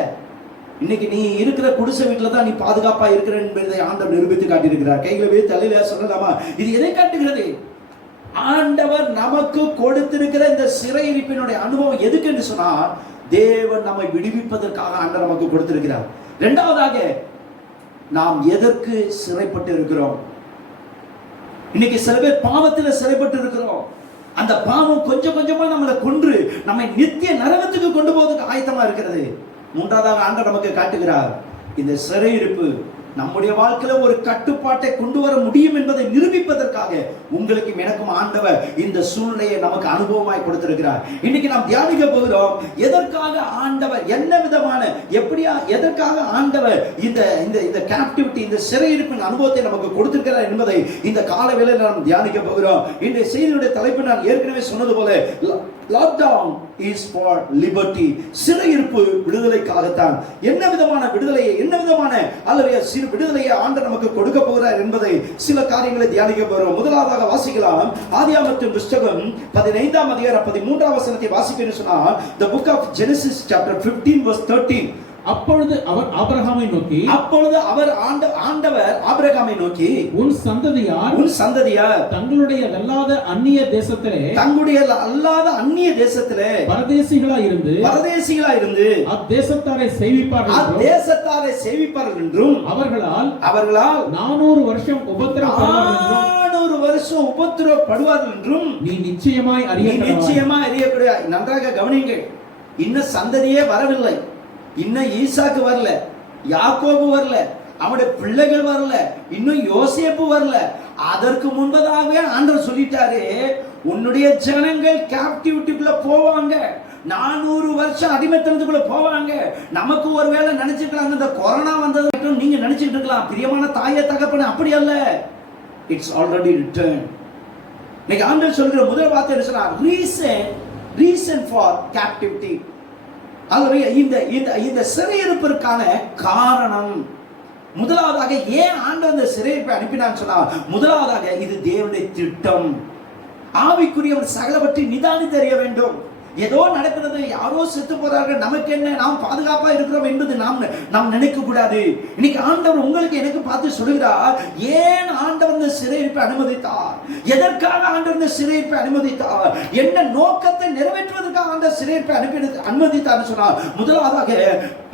இன்னைக்கு நீ இருக்கிற குடிசை வீட்டுல தான் நீ பாதுகாப்பா இருக்கிற என்பதை ஆண்டவர் நிரூபித்து காட்டியிருக்கிறார். கையில போய் தலையில சொல்லலாமா? இது எதை காட்டுகிறது? ஆண்டவர் நமக்கு கொடுத்திருக்கிற இந்த சிறையிருப்பினுடைய அனுபவம் எதுக்கு என்று சொன்னா, தேவன் நம்மை விடுவிப்பதற்காக ஆண்டவர் நமக்கு கொடுத்திருக்கிறார். 2வதாக, நாம் எதற்கு சிறைப்பட்டு இருக்கிறோம்? இன்னைக்கு சில பேர் பாவத்தில் சிறைப்பட்டு இருக்கிறோம். அந்த பாவம் கொஞ்சம் கொஞ்சமா நம்மளை கொன்று நம்மை நித்திய நரகத்துக்கு கொண்டு போவதற்கு ஆயத்தமா இருக்கிறது. 3வதாக ஆண்டவர் நமக்கு காட்டுகிறார், இந்த சிறையிருப்பு நம்முடைய வாழ்க்கையில ஒரு கட்டுப்பாட்டை கொண்டு வர முடியும் என்பதை நிரூபிப்பதற்காக உங்களுக்கும் எனக்கும் ஆண்டவர் இந்த சூழ்நிலையை நமக்கு அனுபவமாய் கொடுத்திருக்கிறார். இன்னைக்கு நாம் தியானிக்க போகிறோம், எதற்காக ஆண்டவர் என்ன விதமான எதற்காக ஆண்டவர் இந்த கேப்டிவிட்டி, இந்த சிறையிருப்பின் அனுபவத்தை நமக்கு கொடுத்திருக்கிறார் என்பதை இந்த கால வேளையில் நாம் தியானிக்க போகிறோம். இந்த செய்தியுடைய தலைப்பு நான் ஏற்கனவே சொன்னது போல, லாக்டவுன் இஸ் ஃபார் லிபர்ட்டி. சிறையிருப்பு விடுதலைக்காகத்தான். என்ன விதமான விடுதலையை, என்ன விதமான சிறு விடுதலையை ஆண்டவர் நமக்கு கொடுக்க போகிறார் என்பதை சில காரியங்களை தியானிக்க போகிறோம். முதலாவதாக வாசிக்கலாம், ஆதியாகமத்தின் புத்தகம் 15ஆம் அதிகாரம் 13ஆம் வசனத்தை வாசிக்கணும்னு சொன்னால், the book of Genesis chapter 15 verse 13. அப்பொழுது அவர் ஆபிரகாமை நோக்கி, ஆண்டவர் ஆபிரகாமை நோக்கி, உன் சந்ததியார் தங்களுடைய அல்லாத அந்நிய தேசத்திலே பரதேசிகளாய் இருந்து அத்தேசத்தாரை சேவிப்பார்கள் என்றும் அவர்களால் 400 வருஷம் உபத்திரவப்படுவார்கள் என்றும் நீ நிச்சயமாய் அறியக்கூடிய. நன்றாக கவனியுங்கள், இன்னும் சந்ததியே வரவில்லை. இன்னும் ஈசாக்கு வரல, யாக்கோபு வரல, அவனுடைய பிள்ளைகள் வரல, இன்னும் யோசேப்பு வரல. அதற்கு முன்பதாகவே ஆண்டவர் சொல்லிட்டாரு, உன்னுடைய ஜனங்கள் கேப்டிவிட்டிக்குள்ள போவாங்க, 400 வருஷம் அடிமைத்தனத்துக்குள்ள போவாங்க. நமக்கு ஒருவேளை நினைச்சுக்கலாம், இந்த கொரோனா வந்தது நீங்க நினைச்சிட்டு இருக்கலாம், பிரியமான தாயே தகப்பன, அப்படி அல்ல. It's already return. இன்னைக்கு ஆண்டவர் சொல்கிற முதல் வார்த்தை என்ன சொன்னா, ரீசன் ஃபார் கேப்டிவிட்டி. இந்த சிறையிருப்பிற்கான காரணம், முதலாவதாக ஏன் ஆண்டவர் இந்த சிறையிருப்பை அனுப்பினான்னு சொன்னா, முதலாவதாக இது தேவனுடைய திட்டம். ஆவிக்குரியவர் சகலவற்றை நிதானித்து அறிய வேண்டும். ஏதோ நடக்கிறது, யாரோ செத்து போறார்கள், நமக்கு என்ன, நாம் பாதுகாப்பா இருக்கிறோம் என்பது நாம் நினைக்க கூடாது. இன்னைக்கு ஆண்டவர் உங்களுக்கு எனக்கு பார்த்து சொல்லுகிறார், ஏன் ஆண்டவர் இந்த சிறையிருப்பை அனுமதித்தார், எதற்காக ஆண்டவர் இந்த சிறையிருப்பை அனுமதித்தார், என்ன நோக்கத்தை நிறைவேற்றுவதற்காக அந்த சிறையிருப்பை அனுமதித்தார் சொன்னார். முதலாவதாக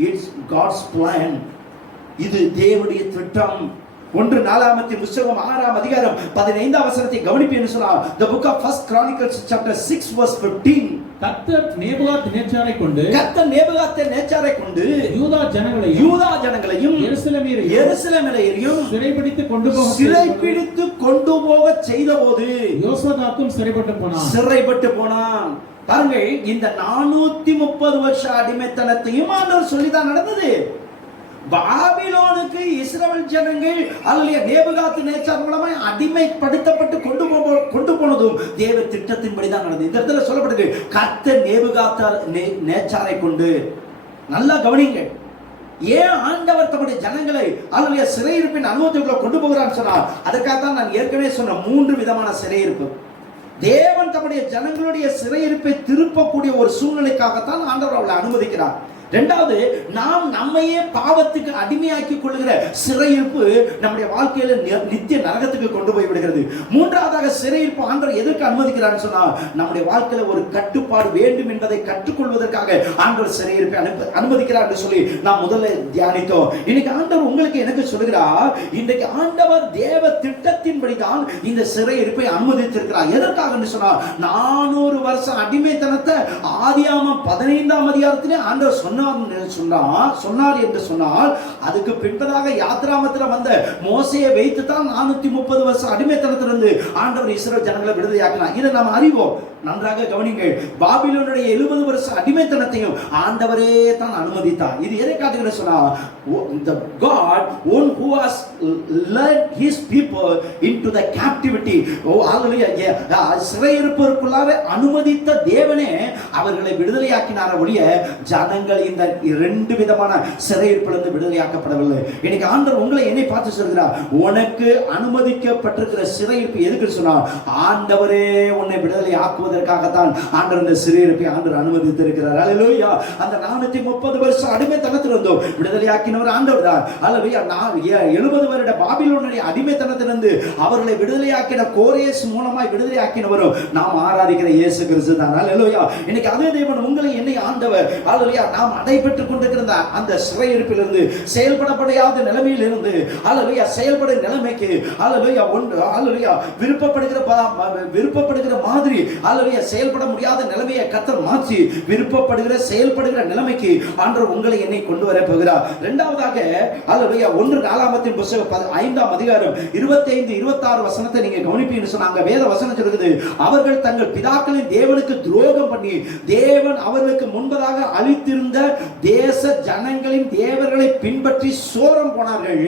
இட்ஸ் காட்ஸ் பிளான். இது தேவனுடைய திட்டம். 1 நாளாகமத்தின் புத்தகம் 6ஆம் அதிகாரம் 15ஆம் வசனத்தை கவனிப்பேன்னு சொன்னால், the book of 1 Chronicles chapter 6 verse 15. கர்த்தர் நேபுகாத்நேச்சாரை கொண்டு யூதா ஜனங்களையும் எருசலேமையும் சிறைபிடித்து கொண்டு போக செய்தபோது யோசதாக்கும் சிறைப்பட்டு போனான். பாருங்கள், இந்த 430 வருஷ அடிமைத்தனத்தையும் ஆண்டவர் சொல்லிதான் நடந்தது. பாபிலோனுக்கு இஸ்ரவேல் ஜனங்கள் நேபுகாத்நேச்சார் மூலமாய் அடிமைப்படுத்தப்பட்டு கொண்டு போனதும் தேவ திட்டத்தின்படி தான் நடந்தது. இந்த இடத்துல சொல்லப்படுது, கர்த்தர் நேபுகாத்நேச்சாரை கொண்டு. நல்லா கவனிங்க, ஏன் ஆண்டவர் தம்முடைய ஜனங்களை சிறையிருப்பின் அனுபவத்துக்குள்ள கொண்டு போகிறான்னு சொன்னார். அதற்காகத்தான் நான் ஏற்கனவே சொன்ன 3 விதமான சிறையிருப்பு. தேவன் தம்முடைய ஜனங்களுடைய சிறையிருப்பை திருப்பக்கூடிய ஒரு சூழ்நிலைக்காகத்தான் ஆண்டவர் அவளை அனுமதிக்கிறார். இரண்டாவது, நாம் நம்மையே பாவத்துக்கு அடிமையாக்கி கொள்ளுகிற சிறையிருப்பு நம்முடைய வாழ்க்கையில நித்திய நரகத்துக்கு கொண்டு போய் விடுகிறது. மூன்றாவதாக, சிறையிருப்பு ஆண்டவர் எதற்கு அனுமதிக்கிறான்னு சொன்னா, நம்முடைய வாழ்க்கையில ஒரு கட்டுப்பாடு வேண்டும் என்பதை கற்றுக்கொள்வதற்காக ஆண்டவர் சிறையிருப்பை அனுமதிக்கிறார் என்று சொல்லி நாம் முதல்ல தியானித்தோம். இன்னைக்கு ஆண்டவர் உங்களுக்கு எனக்கு சொல்கிறார், இன்றைக்கு ஆண்டவர் தேவ திட்டத்தின்படி தான் இந்த சிறையிருப்பை அனுமதித்திருக்கிறார். எதற்காக சொன்னா, 400 வருஷம் அடிமைத்தனத்தை ஆதியாகமம் 15ஆம் அதிகாரத்திலே ஆண்டவர் சொன்னார் என்று சொன்னால், அதுக்கு பின்பதாக யாத்ராமத்தில் வந்த மோசையை வைத்து தான் 430 வருஷம் அடிமைத்தனத்திலிருந்து ஆண்டவர் இஸ்ரவேல் ஜனங்களை விடுதலையாக்கினார். இதை நாம் அறிவோம். நன்றாக கவனிங்கள், பாபிலோனுடைய 70 வருஷம் அடிமைத்தனத்தையும் ஆண்டவரே தான் அனுமதித்தார். இது எதை காட்டுகிறது சொன்னா, the God who has led his people into the captivity. சிறையிருப்பிற்குள்ளாக அனுமதித்த தேவனே அவர்களை விடுதலையாக்கினார் ஒழிய ஜனங்கள் இந்த 2 விதமான சிறையிருப்பிலிருந்து விடுதலையாக்கப்படவில்லை. இன்னைக்கு ஆண்டவர் உங்களை என்னை பார்த்து சொல்கிறார், உனக்கு அனுமதிக்கப்பட்டிருக்கிற சிறையிருப்பு எதுக்கு சொன்னா, ஆண்டவரே உன்னை விடுதலை ஆக்குவதற்காகத்தான் ஆண்டவர் இந்த சிறையிருப்பை ஆண்டவர் அனுமதித்திருக்கிறார். அல்லேலூயா. அந்த 430 வருஷம் அடிமைத்தனத்திலிருந்து விடுதலையாக்கினவர் ஆண்டவர் தான். அல்லேலூயா. 70 வருட பாபிலோனுடைய அடிமைத்தனத்திலிருந்து அவர்களை விடுதலையாக்கின கோரேஸ் மூலமாய் விடுதலையாக்கினவரும் நாம் ஆராதிக்கிற இயேசு கிறிஸ்து தான். அல்லேலூயா. இன்னைக்கு அதே தேவன் உங்களை என்னை ஆண்டவர், அல்லேலூயா, நாம் நாம் அடைபெற்றுக் கொண்டிருக்கிற அந்த சிறையிருப்பிலிருந்து, செயல்படப்படாத நிலைமையிலிருந்து அல்லேலூயா செயல்படும் நிலைமைக்கு அல்லேலூயா அல்லேலூயா விருப்பப்படுகிற மாதிரி அல்லேலூயா செயல்பட முடியாத நிலைமையை கர்த்தர் மாற்றி விருப்பப்படுகிற செயல்படுகிற நிலைமைக்கு ஆண்டவர் உங்களை என்னை கொண்டு வர போகிறார். இரண்டாவதாக அல்லேலூயா 1 நாளாகமத்தின் புத்தகம் 5ஆம் அதிகாரம் 25-26 வசனத்தை நீங்க கவனிப்பீங்கன்னு சொன்னாங்க. வேத வசனம் சொல்லுது, அவர்கள் தங்கள் பிதாக்களின் தேவனுக்கு துரோகம் பண்ணி தேவன் அவர்களுக்கு முன்பதாக அளித்திருந்த தேச ஜனங்களின் தேவர்களை பின்பற்றி சோரம் போனார்கள்.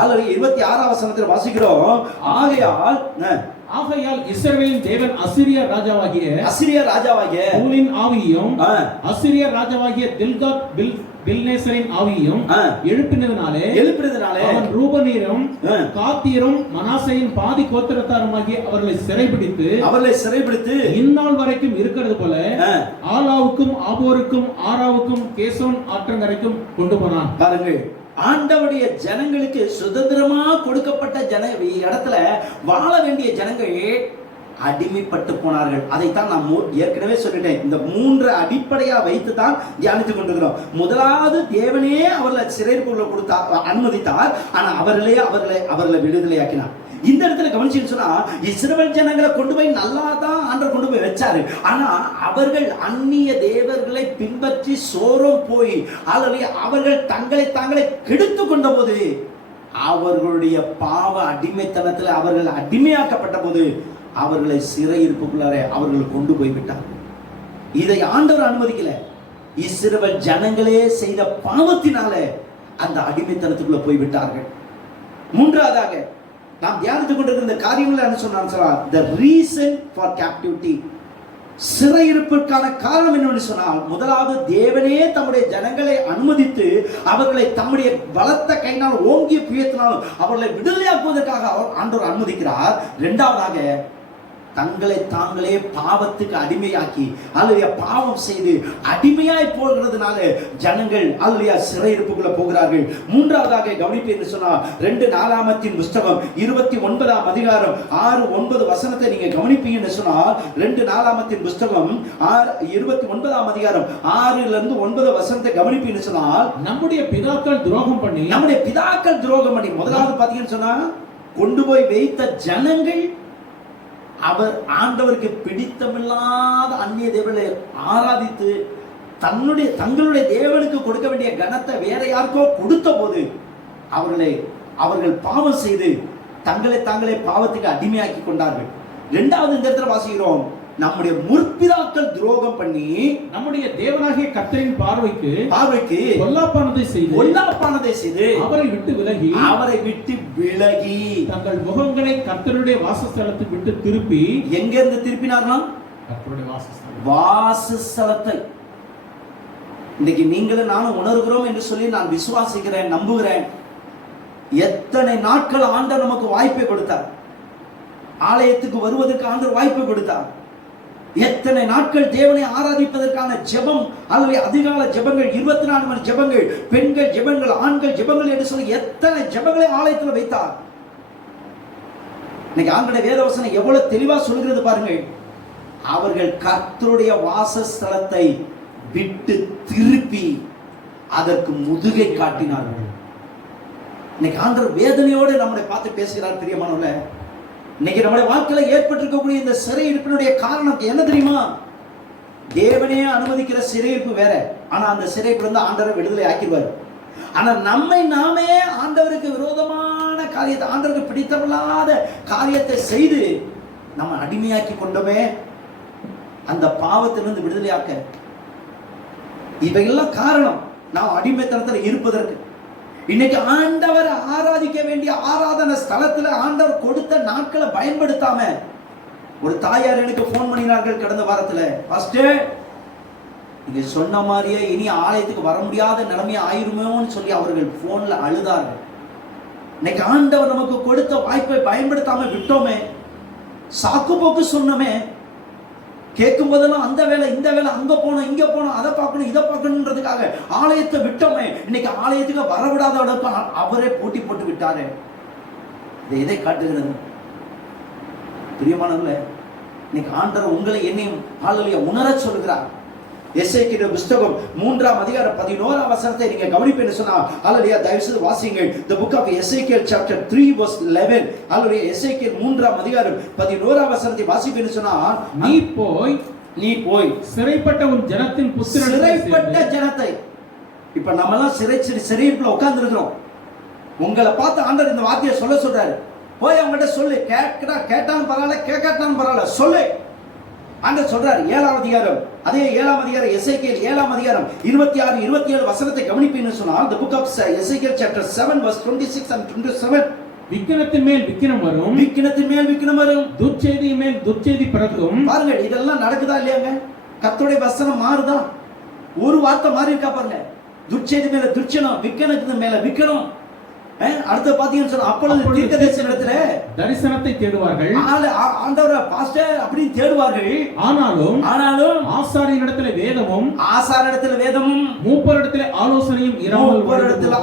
அல்லது 26ஆம் வசனத்தில் வாசிக்கிறோம், ஆகையால் இஸ்ரவேலின் தேவன் அசீரியா ராஜாவாகிய பூலின் ஆவியையும் அசீரியா ராஜாவாகிய தில்காத் பில்நேசரின் ஆவியையும் எழுப்பினதினாலே அவன் ரூபனீரும் காத்தீரும் மனாசேயின் பாதி கோத்திரத்தாருமாகிய அவர்களை சிறைபிடித்து இந்நாள் வரைக்கும் இருக்கிறது போல ஆலாவுக்கும் ஆபோருக்கும் ஆராவுக்கும் கேசோன் ஆற்றங்கரைக்கும் கொண்டு போனான். பாருங்கள், ஆண்டவருடைய ஜனங்களுக்கு சுதந்திரமா கொடுக்கப்பட்ட இடத்துல வாழ வேண்டிய ஜனங்கள் அடிமைப்பட்டு போனார்கள். அதைத்தான் நான் ஏற்கனவே சொல்லிட்டேன். இந்த 3 அடிப்படையா வைத்து தான் தியானித்துக் கொண்டிருக்கிறோம். முதலாவது, தேவனே அவர்களை சிறைக்குள்ள அனுமதித்தார். ஆனா அவர்களை விடுதலையாக்கினார். இந்த இடத்துல கவனிச்சு சொன்னா, இஸ்ரவேல் ஜனங்களை கொண்டு போய் நல்லா தான் ஆண்டவர் கொண்டு போய் வச்சாரு. ஆனா அவர்கள் அந்நிய தேவர்களை பின்பற்றி சோரம் போய் அவர்கள் தாங்களை கெடுத்து கொண்ட போது, அவர்களுடைய பாவ அடிமைத்தனத்தில் அவர்கள் அடிமையாக்கப்பட்ட போது அவர்களை சிறையிருப்புக்குள்ளார அவர்கள் கொண்டு போய் விட்டார். இதை ஆண்டவர் அனுமதிக்கல. இஸ்ரவேல் ஜனங்களே செய்த பாவத்தினால அந்த அடிமைத்தனத்துக்குள்ள போய் விட்டார்கள். மூன்றாவதாக நாம் தியானித்துக் கொண்டிருக்கிற இந்த காரியங்கள் என்ன சொன்னார்? the reason for captivity, சிறையிருப்பிற்கான காரணம் என்னவென்று சொன்னால், முதலாவது, தேவனே தம்முடைய ஜனங்களை அனுமதித்து அவர்களை தம்முடைய பலத்த கையினால் ஓங்கிய புயத்தினாலும் அவர்களை விடுதலையாக்குவதற்காக ஆண்டவர் அனுமதிக்கிறார். இரண்டாவதாக, தங்களை தாங்களே பாவத்துக்கு அடிமையாக்கி அல்லது பாவம் செய்து அடிமையாய் போகிறதுனால ஜனங்கள் அல்லது சிறையிருப்புக்குள்ள போகிறார்கள். மூன்றாவதாக கவனிப்பு என்று சொன்னால், 2 நாளாகமத்தின் புத்தகம் 29ஆம் அதிகாரம் 6-9 வசனத்தை நீங்க கவனிப்பீங்கன்னு சொன்னால், 2 நாளாகமத்தின் புத்தகம் 29ஆம் அதிகாரம் 6-9 வசனத்தை கவனிப்பீங்கன்னு சொன்னால், நம்முடைய பிதாக்கள் துரோகம் பண்ணி முதலாவது பாத்தீங்கன்னு சொன்னா, கொண்டு போய் வைத்த ஜனங்கள் அவர் ஆண்டவருக்கு பிடித்தமில்லாத அந்நிய தேவர்களை ஆராதித்து தங்களுடைய தேவனுக்கு கொடுக்க வேண்டிய கனத்தை வேற யாருக்கோ கொடுத்த போது அவர்கள் பாவம் செய்து தாங்களே பாவத்துக்கு அடிமையாக்கி கொண்டார்கள். இரண்டாவது, இந்த இடத்துல வாசிக்கிறோம், நம்முடைய முற்பிதாக்கள் துரோகம் பண்ணி நம்முடைய தேவனாகிய கர்த்தரின் பார்வைக்கு பொல்லாப்பானதை செய்து அவரை விட்டு விலகி தங்கள் முகங்களை கர்த்தருடைய வாசஸ்தலத்தை விட்டு திருப்பி, எங்க இருந்து திருப்பினார்களாம்? கர்த்தருடைய வாசஸ்தலத்தை. இன்னைக்கு நீங்களும் நானும் உணர்கிறோம் என்று சொல்லி நான் விசுவாசிக்கிறேன், நம்புகிறேன். எத்தனை நாட்கள் ஆண்டவர் நமக்கு வாய்ப்பை கொடுத்தார். ஆலயத்துக்கு வருவதற்கு ஆண்டவர் வாய்ப்பை கொடுத்தார். எத்தனை நாட்கள் தேவனை ஆராதிப்பதற்கான ஜெபம் அல்லது அதிகால ஜெபங்கள், 24 மணி ஜெபங்கள், பெண்கள் ஜெபங்கள், ஆண்கள் ஜெபங்கள் என்று சொல்லி எத்தனை ஜெபங்களை ஆலயத்தில் வைத்தார். இன்னைக்கு ஆண்டவருடைய வேதவசனம் எவ்வளவு தெளிவா சொல்கிறது பாருங்கள். அவர்கள் கர்த்தருடைய வாசஸ்தலத்தை விட்டு திருப்பி அதற்கு முதுகை காட்டினார்கள். இன்னைக்கு ஆண்டவர் வேதனையோடு நம்மளை பார்த்து பேசுகிறார். பிரியமானவர்களே, இன்னைக்கு நம்முடைய வாழ்க்கையில ஏற்பட்டிருக்கக்கூடிய இந்த சிறையிருப்பினுடைய காரணம் என்ன தெரியுமா? தேவனே அனுமதிக்கிற சிறையிருப்பு வேற, ஆனா அந்த சிறைப்பு வந்து ஆண்டவரை விடுதலை ஆக்கிடுவார். ஆனா நாமே ஆண்டவருக்கு விரோதமான காரியத்தை, ஆண்டவருக்கு பிடித்தமில்லாத காரியத்தை செய்து நம்ம அடிமையாக்கி கொண்டோமே, அந்த பாவத்திலிருந்து விடுதலையாக்க இவையெல்லாம் காரணம் நாம் அடிமைத்தனத்தில் இருப்பதற்கு. இன்னைக்கு ஆண்டவர் ஆராதிக்க வேண்டிய ஆராதனை ஸ்தலத்துல ஆண்டவர் கொடுத்த நாட்களை பயன்படுத்தாம, ஒரு தாயார் எனக்கு போன் பண்ணினார்கள் கடந்த வாரத்துல, பாஸ்டர் நீங்க சொன்ன மாதிரியே இனி ஆலயத்துக்கு வர முடியாத நிலைமை ஆயிருமோன்னு சொல்லி அவர்கள் போன்ல அழுதார்கள். இன்னைக்கு ஆண்டவர் நமக்கு கொடுத்த வாய்ப்பை பயன்படுத்தாம விட்டோமே, சாக்கு போக்கு சொன்னோமே, கேட்கும் போதெல்லாம் அந்த வேலை இந்த வேலை, அங்க போனோம் இங்க போனோம், அதை பார்க்கணும் இதை பார்க்கணுன்றதுக்காக ஆலயத்தை விட்டோமே. இன்னைக்கு ஆலயத்துக்கு வரவிடாத அளவுக்கு அவரே போட்டி போட்டு விட்டாரு. இதை காட்டுகிறது பிரியமானவர்களே. இன்னைக்கு ஆண்டவர் உங்களை என்னையும் உணர சொல்கிறார். எசேக்கியேல் புத்தகம் 3ஆம் அதிகாரம் 11ஆம் வசனத்தை நீங்க கவனிப்பீங்கன்னு சொன்னா அல்லேலூயா தயவு செய்து வாசியுங்கள். the book of Ezekiel chapter 3 verse 11. அல்லேலூயா எசேக்கியேல் 3ஆம் அதிகாரம் 11ஆம் வசனத்தை வாசிப்பீங்கன்னு சொன்னா நீ போய் சிறைப்பட்ட உன் ஜனத்தின் புத்திரன் சிறைப்பட்ட ஜனத்தை, இப்ப நம்ம எல்லாம் சிறையிருப்புல உட்கார்ந்து இருக்கிறோம். உங்களை பார்த்து ஆண்டவர் இந்த வார்த்தையை சொல்றாரு. போய் அவங்ககிட்ட சொல்லு. கேட்டாலும் பரவாயில்ல, கேட்காட்டாலும் பரவாயில்ல, சொல்லு. ஆண்டவர் சொல்றாரு 7ஆம் அதிகாரம், அதே 7ஆம் அதிகாரம் எசேக்கியேல் 7ஆம் அதிகாரம் 26 27 வசனத்தை கவனிப்பீங்கன்னு சொன்னால் the book of Ezekiel chapter 7 verse 26 and 27. விக்கினத்தின் மேல் விக்கினம் வரும், விக்கினத்தின் மேல் விக்கினம் வரும், துர்ச்செய்தி மேல் துர்ச்செய்தி பிறக்கும். பாருங்க இதெல்லாம் நடக்குதா இல்லையாங்க? கர்த்தருடைய வசனம் மாறுதா? ஒரு வார்த்தை மாறி இருக்கா பாருங்க. துர்ச்செய்தி மேல துர்ச்சனம், விக்கினத்தின் மேல விக்கினம். அடுத்து பாத்தீங்கன்னு சொன்னா அப்பொழுது தீர்க்கதரிசியிடத்திலே தரிசனத்தை தேடுவார்கள், ஆண்டவரே பாஸ்டர் அப்படி தேடுவார்கள். ஆனாலும் ஆசாரியனிடத்திலே வேதமும் மூப்பரிடத்திலே ஆலோசனையும்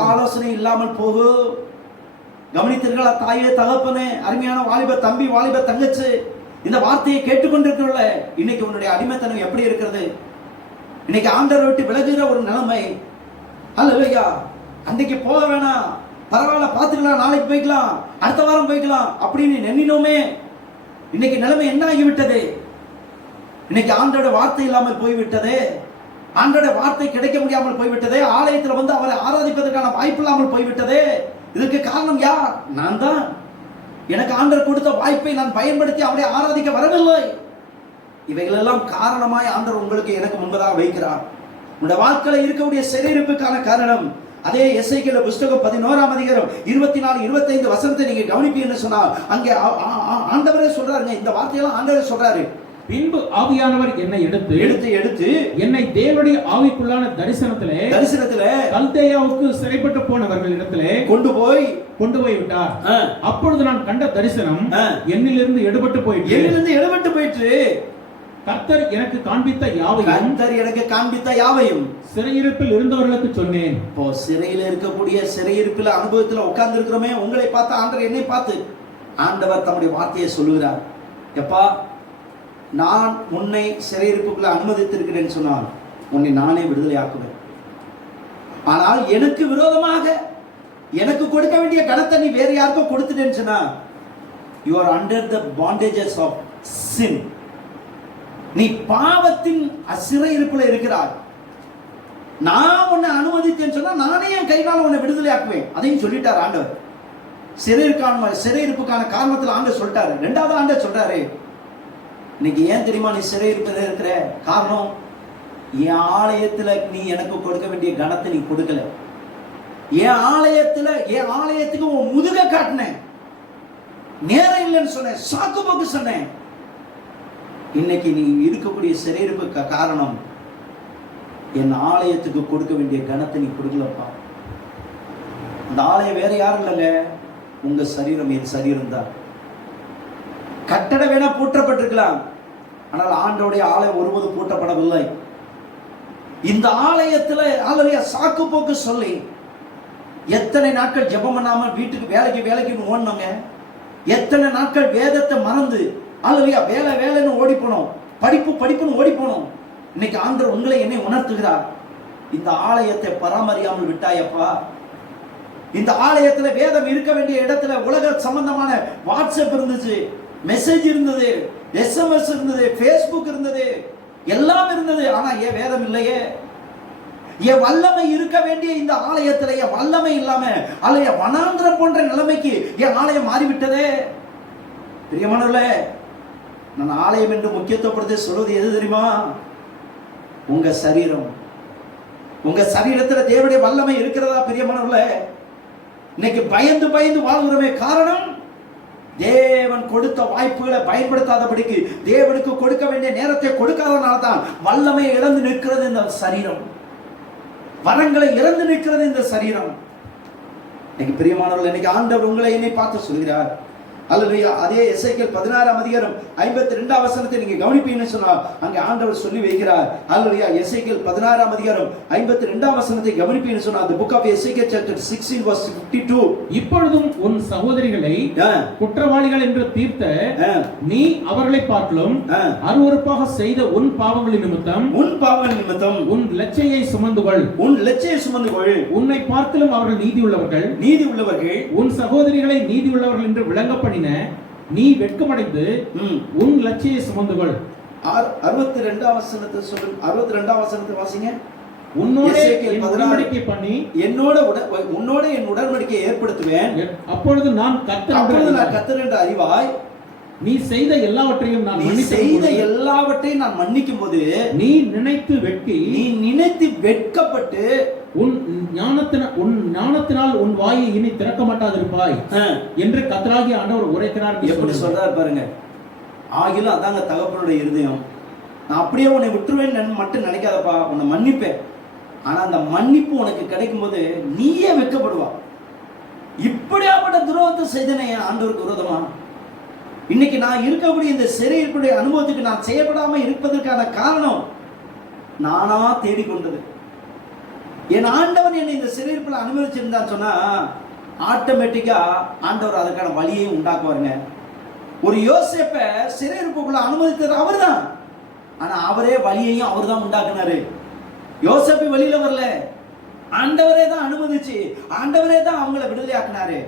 ஆலோசனை இல்லாமல் போகும். கவனித்தீர்களா தாயே தகப்பனே, அருமையான வாலிப தம்பி வாலிப தங்கச்சி, இந்த வார்த்தையை கேட்டுக்கொண்டிருக்கிறவர்கள, இன்னைக்கு உன்னுடைய அடிமைத்தனம் எப்படி இருக்கிறது? இன்னைக்கு ஆண்டவரை விட்டு விலகுகிற ஒரு நிலைமை. அல்லேலூயா. அன்றைக்கு போக வேணாம், பரவாயில்ல பார்த்துக்கலாம், நாளைக்கு போய்க்கலாம், அடுத்த வாரம் போய்க்கலாம் அப்படின்னு நினைனோமே. இன்னைக்கு நிலைமை என்ன ஆகிவிட்டது? இன்னைக்கு ஆண்டோட வார்த்தை இல்லாமல் போய்விட்டது. ஆண்டோட வார்த்தை கிடைக்க முடியாமல் போய்விட்டது. ஆலயத்தில் வந்து அவரை ஆராதிப்பதற்கான வாய்ப்பு இல்லாமல் போய்விட்டது. இதற்கு காரணம் யார்? நான் தான். எனக்கு ஆண்டவர் கொடுத்த வாய்ப்பை நான் பயன்படுத்தி அவரை ஆராதிக்க வரவில்லை. இவைகளெல்லாம் காரணமாய் ஆண்டவர் உங்களுக்கு எனக்கு முன்பதாக வைக்கிறார். உங்களுடைய வாழ்க்கையில் இருக்கக்கூடிய சிறையிருப்புக்கான காரணம் அதே எசேக்கியேல் புத்தகம் 11ஆம் அதிகாரம் 24 25 வசனத்தை நீங்க கவனிப்பீங்கன்னு சொன்னா அங்கே ஆண்டவரே சொல்றாருங்க. இந்த வார்த்தையெல்லாம் ஆண்டவரே சொல்றாரு. பின்பு ஆவியானவர் என்னை எடுத்து என்னை தேவனுடைய ஆவிக்குள்ளான தரிசனத்திலே கல்தேயாவுக்கு சிறைப்பட்டு போனவர்கள் இடத்திலே கொண்டு போய் விட்டார். அப்பொழுது நான் கண்ட தரிசனம் என்னிலிருந்து எடுபட்டு போயிற்று. கர்த்தர் எனக்கு காண்பித்த யாவையும் சிறையிருப்பில் இருந்தவர்களுக்கு சொன்னேன். இப்போ சிறையில் இருக்கக்கூடிய சிறையிருப்பில் அனுபவத்தில் உட்கார்ந்து இருக்கிறோமே, உங்களை பார்த்து ஆண்டவர் என்னை பார்த்து ஆண்டவர் தம்முடைய வார்த்தையை சொல்லுகிறார். எப்பா, நான் உன்னை சிறையிருப்புக்குள்ள அனுமதித்திருக்கிறேன் சொன்னால் உன்னை நானே விடுதலை ஆக்குவேன். ஆனால் எனக்கு விரோதமாக எனக்கு கொடுக்க வேண்டிய கணத்தை நீ வேற யாருக்கோ கொடுத்துட்டேன்னு சொன்னா you are under the bondages of sin. நீ பாவத்தின் சிறையிருப்புல இருக்கிறாய். நான் உன்னை அனுமதித்தேன்னு சொன்னா நானே என் கைகால உன்னை விடுதலை ஆக்குவேன். அதையும் சொல்லிட்டார் ஆண்டவர். சிறையிருப்புக்கான காரணத்தில் ஆண்டவர் சொல்லிட்டாரு. ரெண்டாவது ஆண்டவர் சொல்றாரு, இன்னைக்கு ஏன் தெரியுமா நீ சிறையிருப்பில் இருக்கிற காரணம்? என் ஆலயத்துல நீ எனக்கு கொடுக்க வேண்டிய கணத்தை நீ கொடுக்கல. என் ஆலயத்துக்கு உன் முதுக காட்டினேன், நேரம் இல்லைன்னு சொன்னேன், சாக்கு போக்கு சொன்னேன். இன்னைக்கு நீ இருக்கக்கூடிய சிறையிருப்புக்கு காரணம் என் ஆலயத்துக்கு கொடுக்க வேண்டிய கணத்தை நீ கொடுக்கலப்பா. அந்த ஆலயம் வேற யாரும் இல்லைங்க, உங்க சரீரம், என் சரீரம் தான். கட்டடம் வேணா பூட்டப்பட்டிருக்கலாம், ஆனால் ஆண்டவருடைய ஆலயம் ஒருபோது பூட்டப்படவில்லை. இந்த ஆலயத்துல ஆலய சாக்கு போக்கு சொல்லி எத்தனை நாட்கள் ஜெபம் பண்ணாம வீட்டுக்கு வேலைக்கு ஓடணுங்க. எத்தனை நாட்கள் வேதத்தை மறந்து ஆலயா வேலைன்னு ஓடி போனோம், படிப்புன்னு ஓடி போனோம். இன்னைக்கு ஆண்டவர் உங்களை என்னை உணர்த்துகிறார். இந்த ஆலயத்தை பராமரியாமல் விட்டாயப்பா. இந்த ஆலயத்துல வேதம் இருக்க வேண்டிய இடத்துல உலக சம்பந்தமான வாட்ஸ்அப் இருந்துச்சு, மெசேஜ் இருந்தது, எஸ்எம்எஸ் இருந்தது, பேஸ்புக் இருந்தது, எல்லாம் இருந்தது. ஆனா ஏன் வேதம் இல்லையே? என் வல்லமை இருக்க வேண்டிய இந்த ஆலயத்துல என் வல்லமை இல்லாம ஆலய வனாந்திரம் போன்ற நிலைமைக்கு என் ஆலயம் மாறிவிட்டதே. பிரியமானவர்களே, நான் ஆலயம் என்று முக்கியத்துவப்படுத்தி சொல்வது எது தெரியுமா? உங்க சரீரம். உங்க சரீரத்துல தேவனுடைய வல்லமை இருக்கிறதா? பிரியமானவர்களே, இன்னைக்கு பயந்து வாழ்கிறோமே, காரணம் தேவன் கொடுத்த வாய்ப்புகளை பயன்படுத்தாதபடிக்கு, தேவனுக்கு கொடுக்க வேண்டிய நேரத்தை கொடுக்காதனால தான் வல்லமையை இழந்து நிற்கிறது இந்த சரீரம், வரங்களை இழந்து நிற்கிறது இந்த சரீரம். இன்னைக்கு பிரியமானவர்கள், இன்னைக்கு ஆண்டவர் உங்களை என்னை பார்த்து சொல்கிறார், அல்லேலூயா. அதே எசேக்கியேல் 16ஆம் அதிகாரம் 52ஆம் வசனத்தை நீங்க கவனிப்பீங்கன்னு சொன்னா அங்க ஆண்டவர் சொல்லி வைக்கிறார். அல்லேலூயா. எசேக்கியேல் 16ஆம் அதிகாரம் 52ஆம் வசனத்தை கவனிப்பீங்கன்னு சொன்னா the book of Ezekiel chapter 16 verse 52. இப்பொழுதும் உன் சகோதரிகளை குற்றவாளிகள் என்று தீர்த்த நீ அவர்களை பார்க்கலும் அருவருப்பாக செய்த உன் பாவங்களின் நிமித்தம் உன் லட்சையை சுமந்து கொள், உன்னை பார்க்கலும் அவர்கள் நீதி உள்ளவர்கள், உன் சகோதரிகளை நீதி உள்ளவர்கள் என்று விளங்க பண்ணின நீ வெட்கமடைந்து உன் லட்சியை சுமந்து கொள். 62ஆம் வசனத்தை சொல்லுங்க. 62ஆம் வசனத்தை வாசிங்க. உன்னோட என் உடன்படிக்கை பண்ணி உன்னோட என் உடன்படிக்கையை ஏற்படுத்துவேன், அப்பொழுது நான் கர்த்தர் என்று அறிவாய். நீ செய்த எல்லாவற்றையும் நான் மன்னிக்கும் போது நீ நினைத்து வெட்கப்பட்டு உன் ஞானத்தினால் உன் வாயை இனி திறக்க மாட்டாதிருப்பாய் என்று கர்த்தராகிய ஆண்டவர் உரைக்கிறார். எப்படி சொல்றாரு பாருங்க. ஆகிலும் அதாங்க தகப்பனுடைய இருதயம். நான் அப்படியே உன்னை விட்டுருவேன் மட்டும் நினைக்காதப்பா, உன்னை மன்னிப்பேன். ஆனா அந்த மன்னிப்பு உனக்கு கிடைக்கும் போது நீயே வெட்கப்படுவா. இப்படியாப்பட்ட துரோகத்தை செய்தனே ஆண்டவருக்கு விரோதமா. இன்னைக்கு நான் இருக்கக்கூடிய இந்த சிறையிருப்புடைய அனுபவத்துக்கு நான் செய்யப்படாம இருப்பதற்கான காரணம் நானா தேடிக்கொண்டது. என் ஆண்டவன் என்னை இந்த சிறையிருப்புல அனுமதிச்சிருந்தான்னு சொன்னா ஆட்டோமேட்டிக்கா ஆண்டவர் அதற்கான வழியை உண்டாக்குவாருங்க. ஒரு யோசேப்பை சிறையிருப்புக்குள்ள அனுமதித்தது அவர் தான். ஆனா அவரே வழியையும் அவர் தான் உண்டாக்குனாரு. யோசேப்பு வெளியில வரல, ஆண்டவரே தான் அனுமதிச்சு, ஆண்டவரே தான் அவங்கள விடுதலையாக்குனாரு.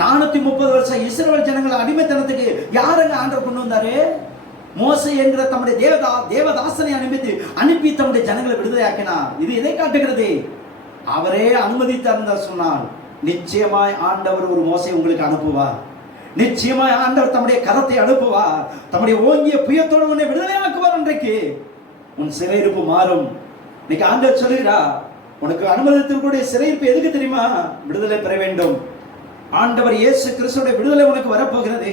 430 வருஷம் இஸ்ரவேல் ஜனங்களை அடிமைத்தனத்துக்கு யாருங்க ஆண்டவர் கொண்டு வந்தாரு? மோசே என்கிற தம்முடைய தேவதாசனை அனுப்பி தம்முடைய ஜனங்களை விடுதலையாக்கினார். இது எதை காட்டுகிறது? அவரே அனுமதித்தார் சொன்னால் நிச்சயமாய் ஆண்டவர் ஒரு மோசே உங்களுக்கு அனுப்புவார். நிச்சயமாய் ஆண்டவர் தம்முடைய கரத்தை அனுப்புவார். தம்முடைய ஓங்கிய புயத்தோடு உன்னை விடுதலையாக்குவார். இன்றைக்கு உன் சிறையிருப்பு மாறும். இன்னைக்கு ஆண்டவர் சொல்லுகிறா, உனக்கு அனுமதித்திற்குடைய சிறையிருப்பு எதுக்கு தெரியுமா? விடுதலை பெற வேண்டும். ஆண்டவர் இயேசு கிறிஸ்துவுடைய விடுதலை உனக்கு வரப்போகிறது.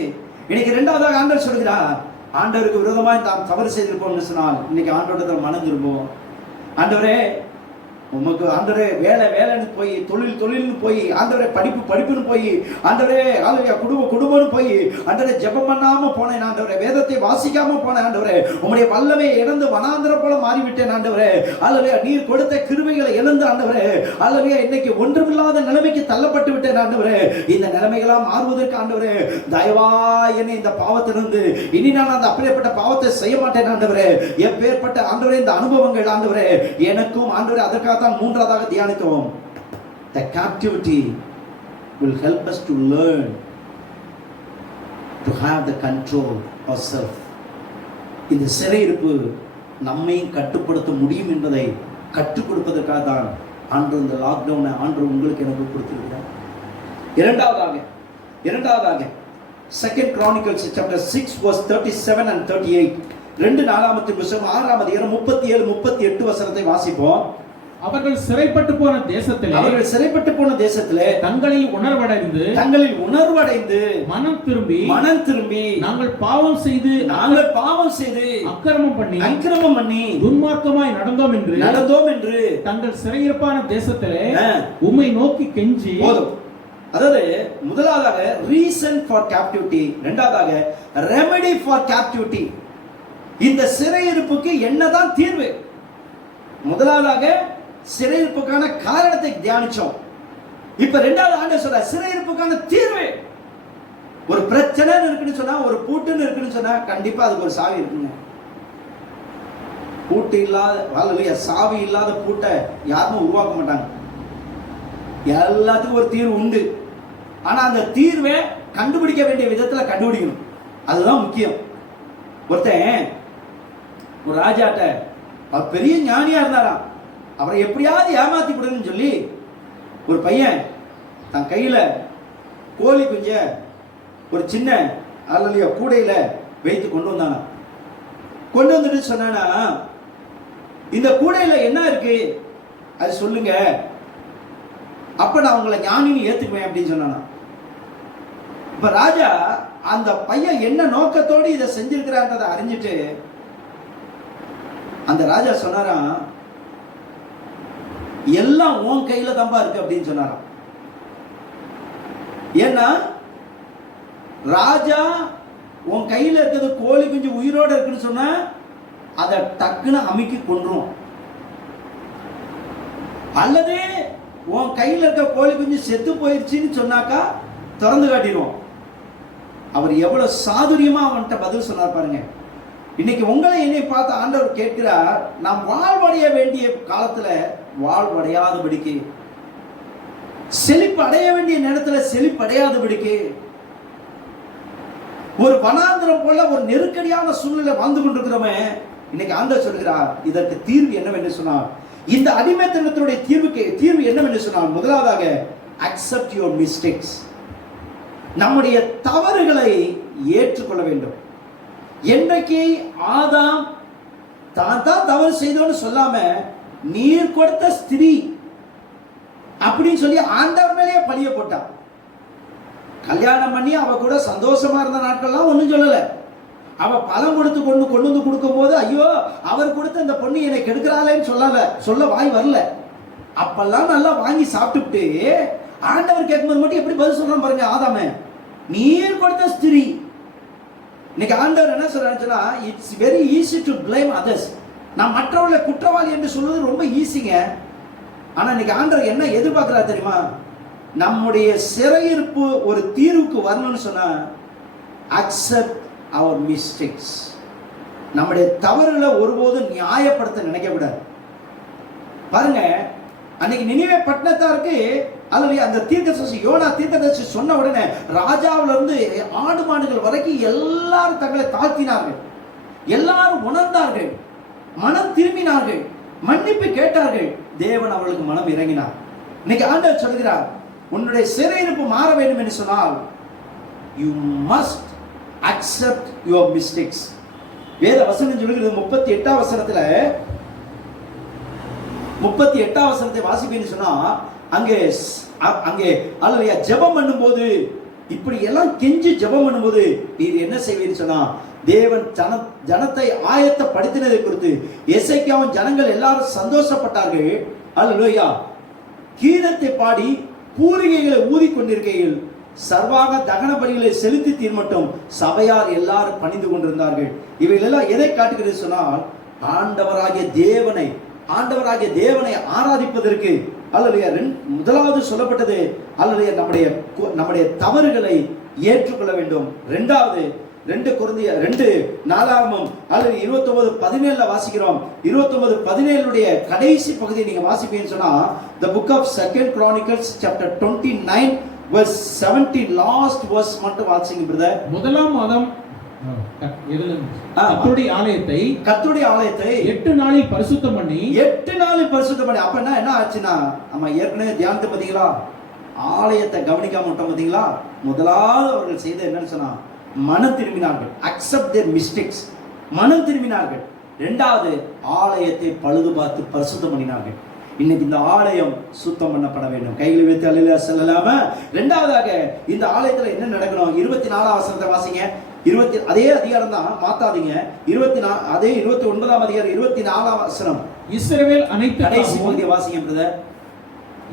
இன்னைக்கு இரண்டாவதாக ஆண்டவர் சொல்கிறார், ஆண்டவருக்கு விரோதமாய் நாம் தவறு செய்திருப்போம்னு சொன்னால் இன்னைக்கு ஆண்டவரிடத்தில் மனம் திரும்புவோம். ஆண்டவரே உமக்கு ஆண்டவரே வேலைன்னு போய் தொழில்னு போய் ஆண்டவரே படிப்புன்னு போய் ஆண்டவரே குடும்பம்னு போய் ஆண்டவரே ஜெபம் பண்ணாம போனேன். ஆண்டவரே வேதத்தை வாசிக்காம போனேன். ஆண்டவரே உம்முடைய வல்லமையை இழந்து வனாந்திரம் போல மாறிவிட்டேன். ஆண்டவரே அல்லேலூயா, நீர் கொடுத்த கிருபைகளை இழந்து ஆண்டவரே அல்லேலூயா இன்னைக்கு ஒன்றுமில்லாத நிலைமைக்கு தள்ளப்பட்டு விட்டேன். ஆண்டவரே இந்த நிலைமைகளாம் மாறுவதற்கு ஆண்டவரே தயவா என்னை இந்த பாவத்திலிருந்து இனி நான் அந்த அப்படிப்பட்ட பாவத்தை செய்ய மாட்டேன். ஆண்டவரே எப்பேற்பட்ட ஆண்டவரே இந்த அனுபவங்கள் ஆண்டவரே எனக்கும் ஆண்டவரே அதற்காக மூன்றாவதாக தியானித்தோம். The captivity will help us to learn to have the control of self. இந்த சிறையிருப்பு நம்மையும் கட்டுப்படுத்த முடியும் என்பதை கற்றுக் கொடுப்பதற்காக தான் ஆண்டு இந்த லாக்டவுனை ஆண்டு உங்களுக்கு எனக்கு கொடுத்திருக்கிறார். இரண்டாவதாக 2 Chronicles chapter 6 verse 37 and 38. 2 நாளாகமத்தின் புத்தகம் 6ஆம் அதிகாரம் 37 38 வசனத்தை வாசிப்போம். அவர்கள் சிறைப்பட்டு போன தேசத்திலே தங்களில் உணர்வடைந்து மனம் திரும்பி நாங்கள் பாவம் செய்து அக்கிரமம் பண்ணி துன்மார்க்கமாய் நடந்தோம் என்று தங்கள் சிறையிருப்பான தேசத்திலே உம்மை நோக்கி கெஞ்சி. அதாவது முதலாவதாக ரீசன் ஃபார் கேப்டிவிட்டி, இரண்டாவதாக ரெமெடி ஃபார் கேப்டிவிட்டி. இந்த சிறையிருப்புக்கு என்னதான் தீர்வு? முதலாவதாக சிறையிருப்புக்கான காரணத்தை தியானிச்சோம். இப்ப இரண்டாவது ஆண்டவர் சொல்ற சிறையிருப்புக்கான தீர்வு. ஒரு பிரச்சனை இருக்குன்னு சொன்னா, ஒரு பூட்டுன்னு இருக்குன்னு சொன்னா கண்டிப்பா அதுக்கு ஒரு சாவி இருக்குங்க. பூட்டு இல்லாத சாவி இல்லாத பூட்டை யாரும் உருவாக்க மாட்டாங்க. எல்லாத்துக்கும் ஒரு தீர்வு உண்டு. ஆனா அந்த தீர்வை கண்டுபிடிக்க வேண்டிய விதத்துல கண்டுபிடிக்கணும். அதுதான் முக்கியம். ஒருத்தன் ஒரு ராஜாட்ட, அவர் பெரிய ஞானியா இருந்தாராம், அவரை எப்படியாவது ஏமாத்தி விடுன்னு சொல்லி ஒரு பையன் தன் கையில கோழி குஞ்ச ஒரு சின்ன கூடையில வைத்து கொண்டு வந்தானா. கொண்டு வந்துட்டு சொன்னானா, இந்த கூடையில என்ன இருக்கு அது சொல்லுங்க, அப்ப நான் உங்களை ஞானின்னு ஏத்துக்குவேன் அப்படின்னு சொன்னானா. இப்ப ராஜா அந்த பையன் என்ன நோக்கத்தோடு இதை செஞ்சிருக்கிறான்றதை அறிஞ்சிட்டு அந்த ராஜா சொன்னாராம், எல்லாம் உன் கையில தான்பா இருக்கு அப்படின்னு சொன்னாராம். ஏன்னா ராஜா உன் கையில இருக்கிறது கோழி குஞ்சு உயிரோட இருக்குன்னு சொன்னா அதை டக்குன்னு அமுக்கி கொன்றும், அல்லது உன் கையில இருக்க கோழி குஞ்சு செத்து போயிடுச்சுன்னு சொன்னாக்கா திறந்து காட்டிடுவோம். அவர் எவ்வளவு சாதுரியமா அவன்கிட்ட பதில் சொன்னார் பாருங்க. இன்னைக்கு உங்களை என்னை பார்த்து ஆண்டவர் கேட்கிறார், நாம் வாழ்வடைய வேண்டிய காலத்துல வாழ்வடையாதபடிக்கு, செழிப்பு அடைய வேண்டிய நேரத்துல செழிப்பு அடையாதபடிக்கு, ஒரு வனாந்திரம் போல ஒரு நெருக்கடியான சூழ்நிலை வாழ்ந்து கொண்டிருக்கிறோமே, இன்னைக்கு ஆண்டவர் சொல்கிறார் இதற்கு தீர்வு என்னவென்று சொன்னார். இந்த அடிமைத்தனத்தினுடைய தீர்வு என்னவென்று சொன்னால், முதலாவதாக அக்செப்ட் யுவர் மிஸ்டேக்ஸ். நம்முடைய தவறுகளை ஏற்றுக்கொள்ள வேண்டும். என்றைக்கு ஆதாம் தான் தவறு செய்தோன்னு சொல்லாம நீர் கொடுத்த ஸ்திரீ அப்படின்னு சொல்லி ஆண்டவர் மேலேயே பழிய போட்டான். கல்யாணம் பண்ணி அவ கூட சந்தோஷமா இருந்த நாட்கள்லாம் ஒன்றும் சொல்லல. அவ பழம் கொடுத்து கொண்டு வந்து கொடுக்கும் போது ஐயோ அவர் கொடுத்த இந்த பொண்ணு என்னை கெடுக்கிறாளேன்னு சொல்ல வாய் வரல. அப்பெல்லாம் நல்லா வாங்கி சாப்பிட்டுட்டு ஆண்டவர் கேட்கும்போது மட்டும் எப்படி பதில் சொல்றான் பாருங்க. ஆதாமே நீர் கொடுத்த ஸ்திரீ. இன்னைக்கு ஆண்டவர் என்ன சொல்றாருன்னா, it's very easy to blame others. நான் மற்றவர்களை குற்றவாளி என்று சொல்வது ரொம்ப ஈஸிங்க. ஆனா இன்னைக்கு ஆண்டவர் என்ன எதிர்பார்க்கிறார் தெரியுமா? நம்முடைய சிறையிருப்பு ஒரு தீர்வுக்கு வரணும்னு சொன்னா அக்செப்ட் அவர் மிஸ்டேக்ஸ். நம்முடைய தவறுகளை ஒருபோதும் நியாயப்படுத்த நினைக்க கூடாது. பாருங்க, அன்னைக்கு நினிவே பட்டணத்தாருக்கு அல்லது அந்த தீர்க்கதரிசி யோனா தீர்க்கதரிசி சொன்ன உடனே ராஜாவில இருந்து ஆடு மாடுகள் வரைக்கும் எல்லாரும் தங்களை தாழ்த்தினார்கள். எல்லாரும் உணர்ந்தார்கள், மனம் திரும்பினார்கள், மன்னிப்பு கேட்டார்கள். தேவன் அவர்களுக்கு மனம் இறங்கினார். இன்னைக்கு ஆண்டவர் சொல்கிறார், உன்னுடைய சிறையிருப்பு மாற வேண்டும் என்று சொன்னால் you must accept your mistakes. வேத வசனம் சொல்கிறது 38 வசனத்துல 38 வசனத்தை வாசிப்பேன்னு சொன்னா அங்கே அல்லையா ஜெபம் பண்ணும்போது இப்படி எல்லாம் கெஞ்சி ஜெபம் பண்ணும்போது நீர் என்ன செய்வீன்னு சொன்னா, தேவன் ஜனத்தை ஆயத்தப்படுத்தினதை குறித்து எசேக்கியாவும் ஜனங்கள் எல்லாரும் சந்தோஷப்பட்டார்கள். அல்லேலூயா. கீதத்தை பாடி பூரிகைகளை ஊதி கொண்டிருக்கையில் சர்வாக தகன பலிகளை செலுத்தி தீர்மட்டும் சபையார் எல்லாரும் பணிந்து கொண்டிருந்தார்கள். இவைகளெல்லாம் எதை காட்டுகிறது சொன்னால், ஆண்டவராகிய தேவனை ஆராதிப்பதற்கு அல்லது முதலாவது சொல்லப்பட்டது அல்லது நம்முடைய தவறுகளை ஏற்றுக்கொள்ள வேண்டும். இரண்டாவது 2 கொரிந்தியர் 2:4 அல்லது 29:17 வாசிக்கிறோம். 29:17 கடைசி பகுதியை நீங்க வாசிப்பீங்கன்னு சொன்னா, the book of 2 Chronicles chapter 29 verse 17 last verse மட்டும் வாசிங்க பிரதர். முதலாம் மாதம் கர்த்தருடைய ஆலயத்தை 8 நாளில் பரிசுத்தம் பண்ணி அப்ப என்ன ஆச்சுன்னா, நம்ம ஏற்கனவே தியானத்தை பாத்தீங்களா, ஆலயத்தை கவனிக்காம விட்டோம் பாத்தீங்களா. முதலாவது அவர்கள் செய்த என்னன்னு சொன்னா, மனம் திரும்பினார்கள். அக்செப்ட் தேர் மிஸ்டேக்ஸ், மனம் திரும்பினார்கள். இரண்டாவது ஆலயத்தை பழுது பார்த்து பரிசுத்தம் பண்ணினார்கள். இன்னைக்கு இந்த ஆலயம் சுத்தம் பண்ணப்பட வேண்டும். கைகளை வைத்து அல்லேலூயா சொல்லலாம. இரண்டாவதாக இந்த ஆலயத்துல என்ன நடக்கணும்? 24 வசனத்தை வாசிங்க. அதே அதிகாரம் தான், மாத்தாதீங்க. 29 அதிகாரம் 24 வசனம். இஸ்ரவேல் அனைத்து கடைசி பகுதியை வாசிங்க பிரதர்.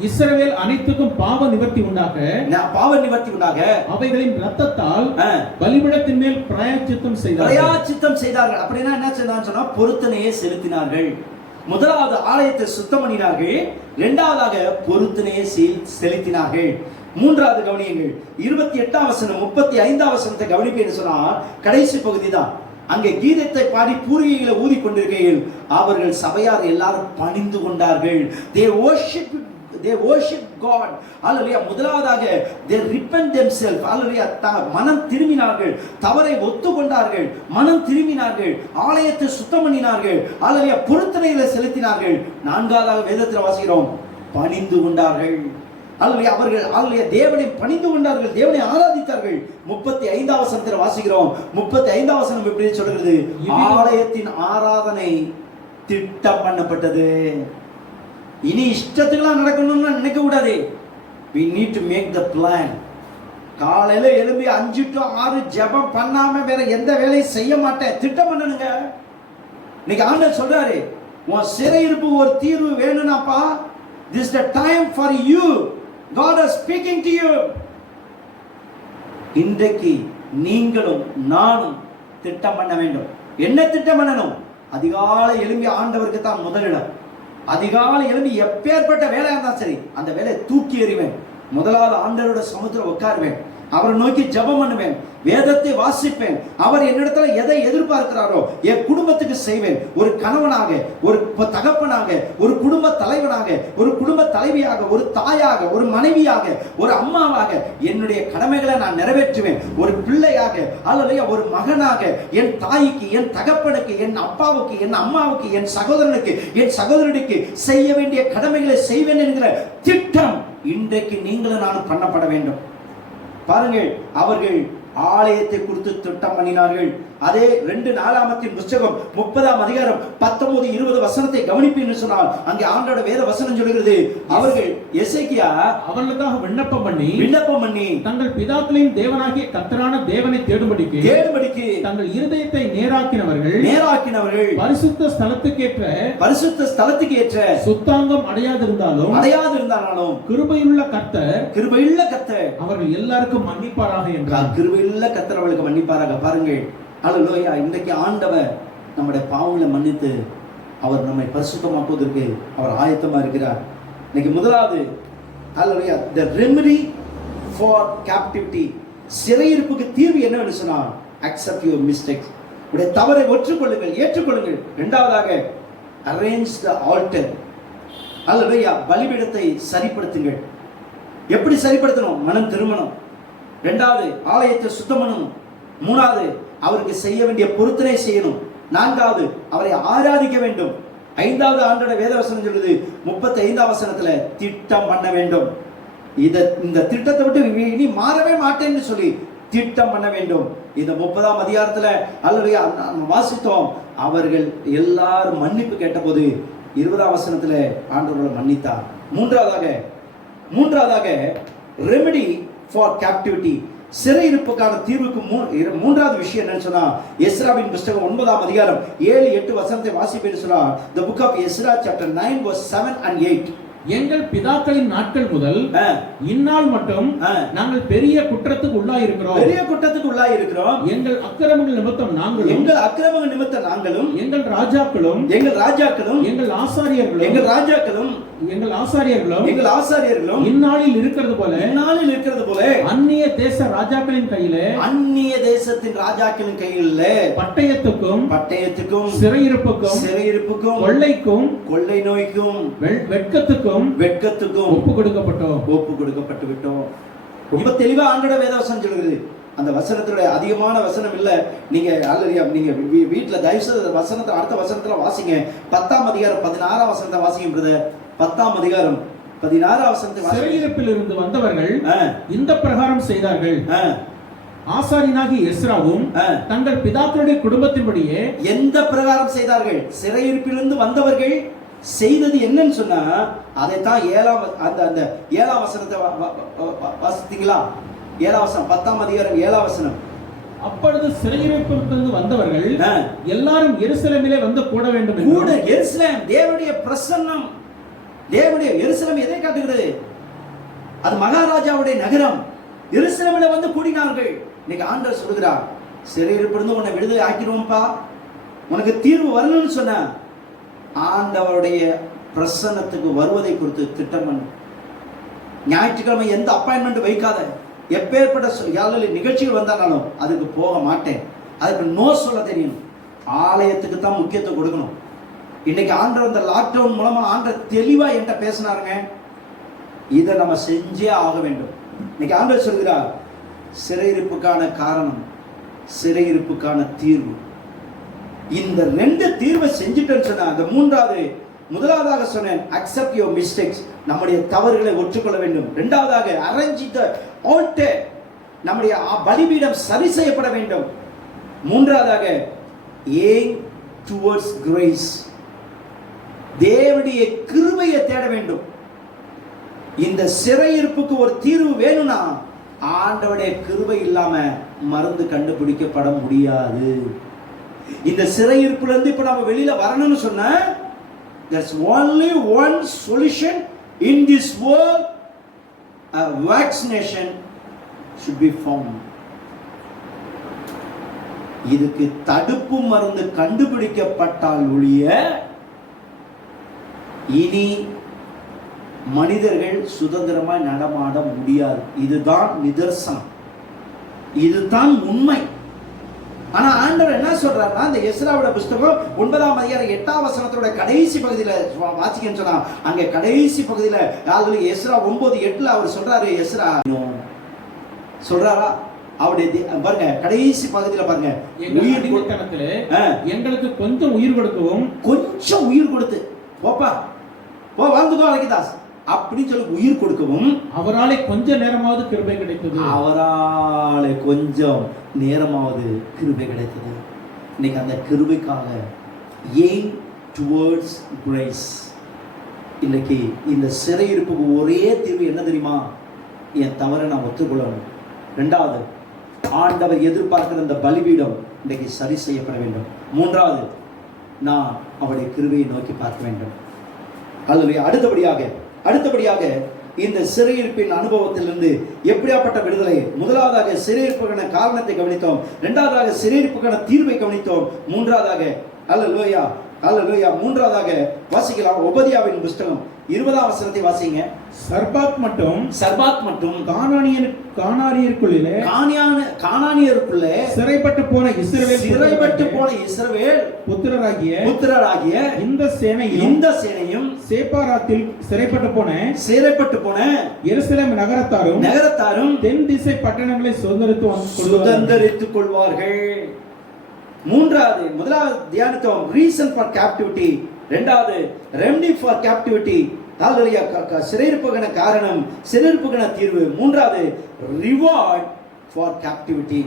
இஸ்ரவேல் அனைத்துக்கும் பாவ நிவர்த்தி உண்டாக அவைகளின் இரத்தத்தால் பலிபீடத்தின் மேல் பிராயச்சித்தம் செய்தார்கள். அப்படின்னா என்ன செய்தான்னு சொன்னா, பொருத்தனையை செலுத்தினார்கள். முதலாவது ஆலயத்தை சுத்தம் பண்ணினார்கள். இரண்டாவதாக பொருத்தனையை செலுத்தினார்கள். மூன்றாவது கவனியுங்கள், 28 வசனம் 35 வசனத்தை கவனிப்பேன்னு சொன்னா கடைசி பகுதி தான். அங்கே கீதத்தை பாடி பூரிகைகளை ஊதி கொண்டிருக்கையில் அவர்கள் சபையார் எல்லாரும் பணிந்து கொண்டார்கள். they worship God. அல்லேலூயா. முதலாவதாக they repent themselves. அல்லேலூயா. மனம் திரும்பினார்கள், தவறை ஒத்துக்கொண்டார்கள், மனம் திரும்பினார்கள், ஆலயத்தை சுத்தம் பண்ணினார்கள், அல்லேலூயா, பொருத்தனைகளை செலுத்தினார்கள். நான்காவதாக வேதத்தில் வாசிக்கிறோம், பணிந்து கொண்டார்கள். அல்லேலூயா. அவர்கள் அல்லேலூயா தேவனை பணிந்து கொண்டார்கள், தேவனை ஆராதித்தார்கள். 35 வசனத்தில் வாசிக்கிறோம். 35 வசனம் எப்படி சொல்கிறது? ஆலயத்தின் ஆராதனை திட்டம் பண்ணப்பட்டது. இனி இஷ்டத்துக்குலாம் நடக்கணும்னு நினைக்க கூடாது. we need to make the plan. காலையில எழும்பி 5 to 6 ஜெபம் பண்ணாம வேற எந்த வேலையும் செய்ய மாட்டேன், திட்டம் பண்ணணுங்க. இன்னைக்கு ஆண்டவர் சொல்றாரு, உன் சிறையிருப்பு ஒரு தீர்வு வேணும்னாப்பா, this is the time for you. God is speaking to you. இன்றைக்கு நீங்களும் நானும் திட்டம் பண்ண வேண்டும். என்ன திட்டம் பண்ணணும்? அதிகாலை எழும்பி ஆண்டவருக்கு தான் முதலிடம். அதிகாலை எழும்பி எப்பேற்பட்ட வேலையா இருந்தாலும் சரி அந்த வேலையை தூக்கி எறிவேன். முதலாவது ஆண்டவரோட சமுத்திரம் உட்காருவேன், அவரை நோக்கி ஜெபம் பண்ணுவேன், வேதத்தை வாசிப்பேன். அவர் என்னிடத்துல எதை எதிர்பார்க்கிறாரோ என் குடும்பத்துக்கு செய்வேன். ஒரு கணவனாக, ஒரு தகப்பனாக, ஒரு குடும்ப தலைவனாக, ஒரு குடும்ப தலைவியாக, ஒரு தாயாக, ஒரு மனைவியாக, ஒரு அம்மாவாக என்னுடைய கடமைகளை நான் நிறைவேற்றுவேன். ஒரு பிள்ளையாக அல்லது ஒரு மகனாக என் தாய்க்கு, என் தகப்பனுக்கு, என் அப்பாவுக்கு, என் அம்மாவுக்கு, என் சகோதரனுக்கு, என் சகோதரனுக்கு செய்ய வேண்டிய கடமைகளை செய்வேன் என்கிற திட்டம் இன்றைக்கு நீங்களும் நானும் பண்ணப்பட வேண்டும். பாருங்கள், அவர்கள் ஆலயத்தை குறித்து திட்டம் பண்ணினார்கள். அதே 2 நாளாகமத்தின் புத்தகம் 30ஆம் அதிகாரம் 19, 20 வசனத்தை கவனிப்பீன்னு சொன்னால் அங்கே ஆண்டோட வேத வசனம் சொல்கிறது, அவர்கள் எசேக்கியா அவர்களுக்காக விண்ணப்பம் பண்ணி தங்கள் பிதாக்களின் தேவனாகிய கர்த்தரான தேவனை தேடும்படிக்கு தங்கள் இருதயத்தை நேராக்கினவர்கள் பரிசுத்த ஸ்தலத்துக்கு ஏற்ற சுத்தாங்கம் அடையாதிருந்தாலும் கிருபையுள்ள கர்த்தர் அவர்கள் எல்லாருக்கும் மன்னிப்பாராக என்றார். கிருபையுள்ள கர்த்தர் அவர்களுக்கு மன்னிப்பாராக. பாருங்கள், அல்லேலூயா. இன்றைக்கு ஆண்டவர் நம்முடைய பாவங்களை மன்னித்து அவர் நம்மை பரிசுத்தமாக்குவதற்கு அவர் ஆயத்தமா இருக்கிறார். இன்னைக்கு முதலாவது அல்லேலூயா, the remedy for captivity, சிறையிருப்புக்கு தீர்வு என்னவென்று சொன்னால் accept your mistakes, உடைய தவறை ஏற்றுக்கொள்ளுங்கள். இரண்டாவதாக arrange the altar, அல்லேலூயா, பலிபீடத்தை சரிப்படுத்துங்கள். எப்படி சரிப்படுத்தணும்? மனம் திரும்பணும். இரண்டாவது, ஆலயத்தை சுத்தம் பண்ணணும். மூணாவது, அவருக்கு செய்ய வேண்டிய பொருத்தனை செய்யணும். நான்காவது, அவரை ஆராதிக்க வேண்டும். ஐந்தாவது, ஆண்டோட வேதவசனம் சொல்லுது 35ஆம் வசனத்துல திட்டம் பண்ண வேண்டும். இந்த திட்டத்தை விட்டு இனி மாறவே மாட்டேன்னு சொல்லி திட்டம் பண்ண வேண்டும். இந்த 30ஆம் அதிகாரத்துல அல்லது வாசித்தோம், அவர்கள் எல்லாரும் மன்னிப்பு கேட்டபோது 20ஆம் வசனத்துல ஆண்டவர்கள் மன்னித்தார். மூன்றாவதாக ரெமெடி ஃபார் கேப்டிவிட்டி, சிறையிருப்புக்கான தீர்வுக்கு மூன்றாவது விஷயம் என்னன்னு சொன்னா, எஸ்ராவின் புத்தகம் 9ஆம் அதிகாரம் 7, 8 வசனத்தை வாசிப்பேன்னு சொன்னா, the book of Ezra chapter 9 verse 7 and 8. எங்கள் பிதாக்களின் நாட்கள் முதல் இந்நாள் மட்டும் நாங்கள் பெரிய குற்றத்துக்கு உள்ளாயிருக்கிறோம். எங்கள் அக்கிரமங்கள் நிமித்தம் நாங்களும் எங்கள் ராஜாக்களும் எங்கள் ஆசாரியர்களும் இந்நாளில் இருக்கிறது போல அந்நிய தேச ராஜாக்களின் கையிலே பட்டயத்துக்கும் சிறையிருப்புக்கும் கொள்ளை நோய்க்கும் வெட்கத்துக்கும் ஒப்பு கொடுக்கப்பட்டு விட்டோம். ரொம்ப தெளிவா ஆண்டோட வேதவசனம் சொல்லுகிறது. அந்த வசனத்தோட அதிகமான வசனம் இல்ல, நீங்க நீங்க வீட்டுல தயவுசெய்து வசனத்தை அடுத்த வசனத்துல வாசிங்க. 10ஆம் அதிகாரம் 16ஆம் வசனத்தை வாசிங்க பிரதர். 10ஆம் அதிகாரம் 16ஆம் வசனத்தை வாசிங்க. சிறையிருப்பில் இருந்து வந்தவர்கள் இந்த பிரகாரம் செய்தார்கள். ஆசாரியனாகி எஸ்ராவும் தங்கள் பிதாக்களுடைய குடும்பத்தின்படியே எந்த பிரகாரம் செய்தார்கள்? சிறையிருப்பிலிருந்து வந்தவர்கள் செய்தது என்னன்னு சொன்னா, அதைத்தான் 7ஆம் வசனத்தை வாசித்தீங்களா? 7ஆம் வசனம், 10ஆம் அதிகாரம் 7ஆம் வசனம். அப்பொழுது சிறையிருப்பிலிருந்து வந்தவர்கள் எல்லாரும் எருசலேமிலே வந்து கூட வேண்டும். எருசலேம் தேவனுடைய பிரசன்னம், தேவனுடைய எருசலேம் எதை காட்டுகிறது? அது மகாராஜாவுடைய நகரம். எருசலேமிலே வந்து கூடினார்கள். இன்னைக்கு ஆண்டவர் சொல்கிறார், சிறையிருப்பிலிருந்து உன்னை விடுதலை ஆக்கிடுவோம்ப்பா, உனக்கு தீர்வு வரணும்னு சொன்ன ஆண்டவருடைய பிரசன்னத்துக்கு வருவதை குறித்து திட்டம் பண்ணு. ஞாயிற்றுக்கிழமை எந்த அப்பாயின்மெண்ட் வைக்காத. எப்பேற்பட்ட நிகழ்ச்சிகள் வந்தாலும் அதுக்கு போக மாட்டேன், அதுக்கு நோ சொல்ல தெரியும். ஆலயத்துக்கு தான் முக்கியத்துவம் கொடுக்கணும். இன்னைக்கு ஆண்டவர் இந்த லாக்டவுன் மூலமா ஆண்டவர் தெளிவா என்கிட்ட பேசினாருங்க. இதை நம்ம செஞ்சே ஆக வேண்டும். இன்னைக்கு ஆண்டவர் சொல்கிறார், சிறையிருப்புக்கான காரணம், சிறையிருப்புக்கான தீர்வு. இந்த 2 தீர்வை செஞ்சுட்டேன்னு சொன்ன அந்த முதலாவதாக சொன்னேன், அக்செப்ட் யுவர் மிஸ்டேக்ஸ், நம்முடைய தவறுகளை ஒற்றுக்கொள்ள வேண்டும். இரண்டாவதாக அரேஞ்ச் தி ஆல்டர், நம்முடைய பலிபீடம் சரி செய்யப்பட வேண்டும். மூன்றாவதாக ஏம் டுவர்ட்ஸ் கிரேஸ், தேவனுடைய கிருபையை தேட வேண்டும். இந்த சிறையிருப்புக்கு ஒரு தீர்வு வேணும்னா ஆண்டவருடைய கிருபை இல்லாம மருந்து கண்டுபிடிக்கப்பட முடியாது. இந்த சிறையிருப்புல இருந்து இப்ப நம்ம வெளியில வரணும்னு சொன்னா, there's only one solution in this world. A vaccination should be found. இதுக்கு தடுப்பு மருந்து கண்டுபிடிக்கப்பட்டால் ஒழிய இனி மனிதர்கள் சுதந்திரமாய் நடமாட முடியாது. இதுதான் நிதர்சனம், இதுதான் உண்மை. ஆனா ஆண்டவர் என்ன சொல்றாருன்னா, இந்த எஸ்ராவோட புஸ்தகம் 9ஆம் அதிகாரம் 8ஆம் வசனத்தோட கடைசி பகுதியில வாசிக்கன்னு சொன்னா, அங்க கடைசி பகுதியில அதாவது எஸ்ரா 9:8 அவர் சொல்றாரு, எஸ்ரா சொல்றாரா அவருடைய பாருங்க கடைசி பகுதியில பாருங்க, எங்களுக்கு கொஞ்சம் உயிர் கொடுக்கவும், கொஞ்சம் உயிர் கொடுத்து போப்பா போ வாழ்ந்துக்கோ அழகிதாஸ் அப்படின்னு சொல்லி உயிர் கொடுக்கவும் அவராலே கொஞ்ச நேரமாவது கிருபை கிடைத்தது. அவராலே கொஞ்சம் நேரமாவது கிருபை கிடைத்தது. இன்னைக்கு அந்த கிருபைக்காக எய்ம் டுவர்ட்ஸ் கிரேஸ். இன்னைக்கு இந்த சிறையிருப்புக்கு ஒரே தீர்வு என்ன தெரியுமா? என் தவறை நான் ஒத்துக்கொள்ளணும். ரெண்டாவது, ஆண்டவர் எதிர்பார்க்கிற இந்த பலிபீடம் இன்னைக்கு சரி செய்யப்பட வேண்டும். மூன்றாவது, நான் அவருடைய கிருபையை நோக்கி பார்க்க வேண்டும். அல்லது அடுத்தபடியாக இந்த சிறையிருப்பின் அனுபவத்திலிருந்து எப்படியாப்பட்ட விடுதலை? முதலாவதாக சிறையிருப்புக்கான காரணத்தை கவனித்தோம், இரண்டாவதாக சிறையிருப்புக்கான தீர்வை கவனித்தோம், மூன்றாவதாக அல்லேலூயா மூன்றாவதாக வாசிக்கலாம் ஒபதியாவின் புஸ்தகம் 20ஆம் வசனத்தை வாசிங்க. சர்பாத் மட்டும் கானானியருக்குள்ளே சிறைப்பட்டு போன இஸ்ரவேல் புத்திரராகிய இந்த சேனையும் சேப்பாராத்தில் சிறைப்பட்டு போன எருசலேம் நகரத்தாரும் தென் திசை பட்டணங்களை சுதந்தரித்துக் கொள்வார்கள். முதலாவது தியானித்தோம் ரீசன் ஃபார் கேப்டிவிட்டி, இரண்டாவது ரெமெடி ஃபார் கேப்டிவிட்டி, சிறையிருப்புக்கான காரணம், சிறையிருப்புக்கான தீர்வு, மூன்றாவது ரிவார்ட் ஃபார் கேப்டிவிட்டி.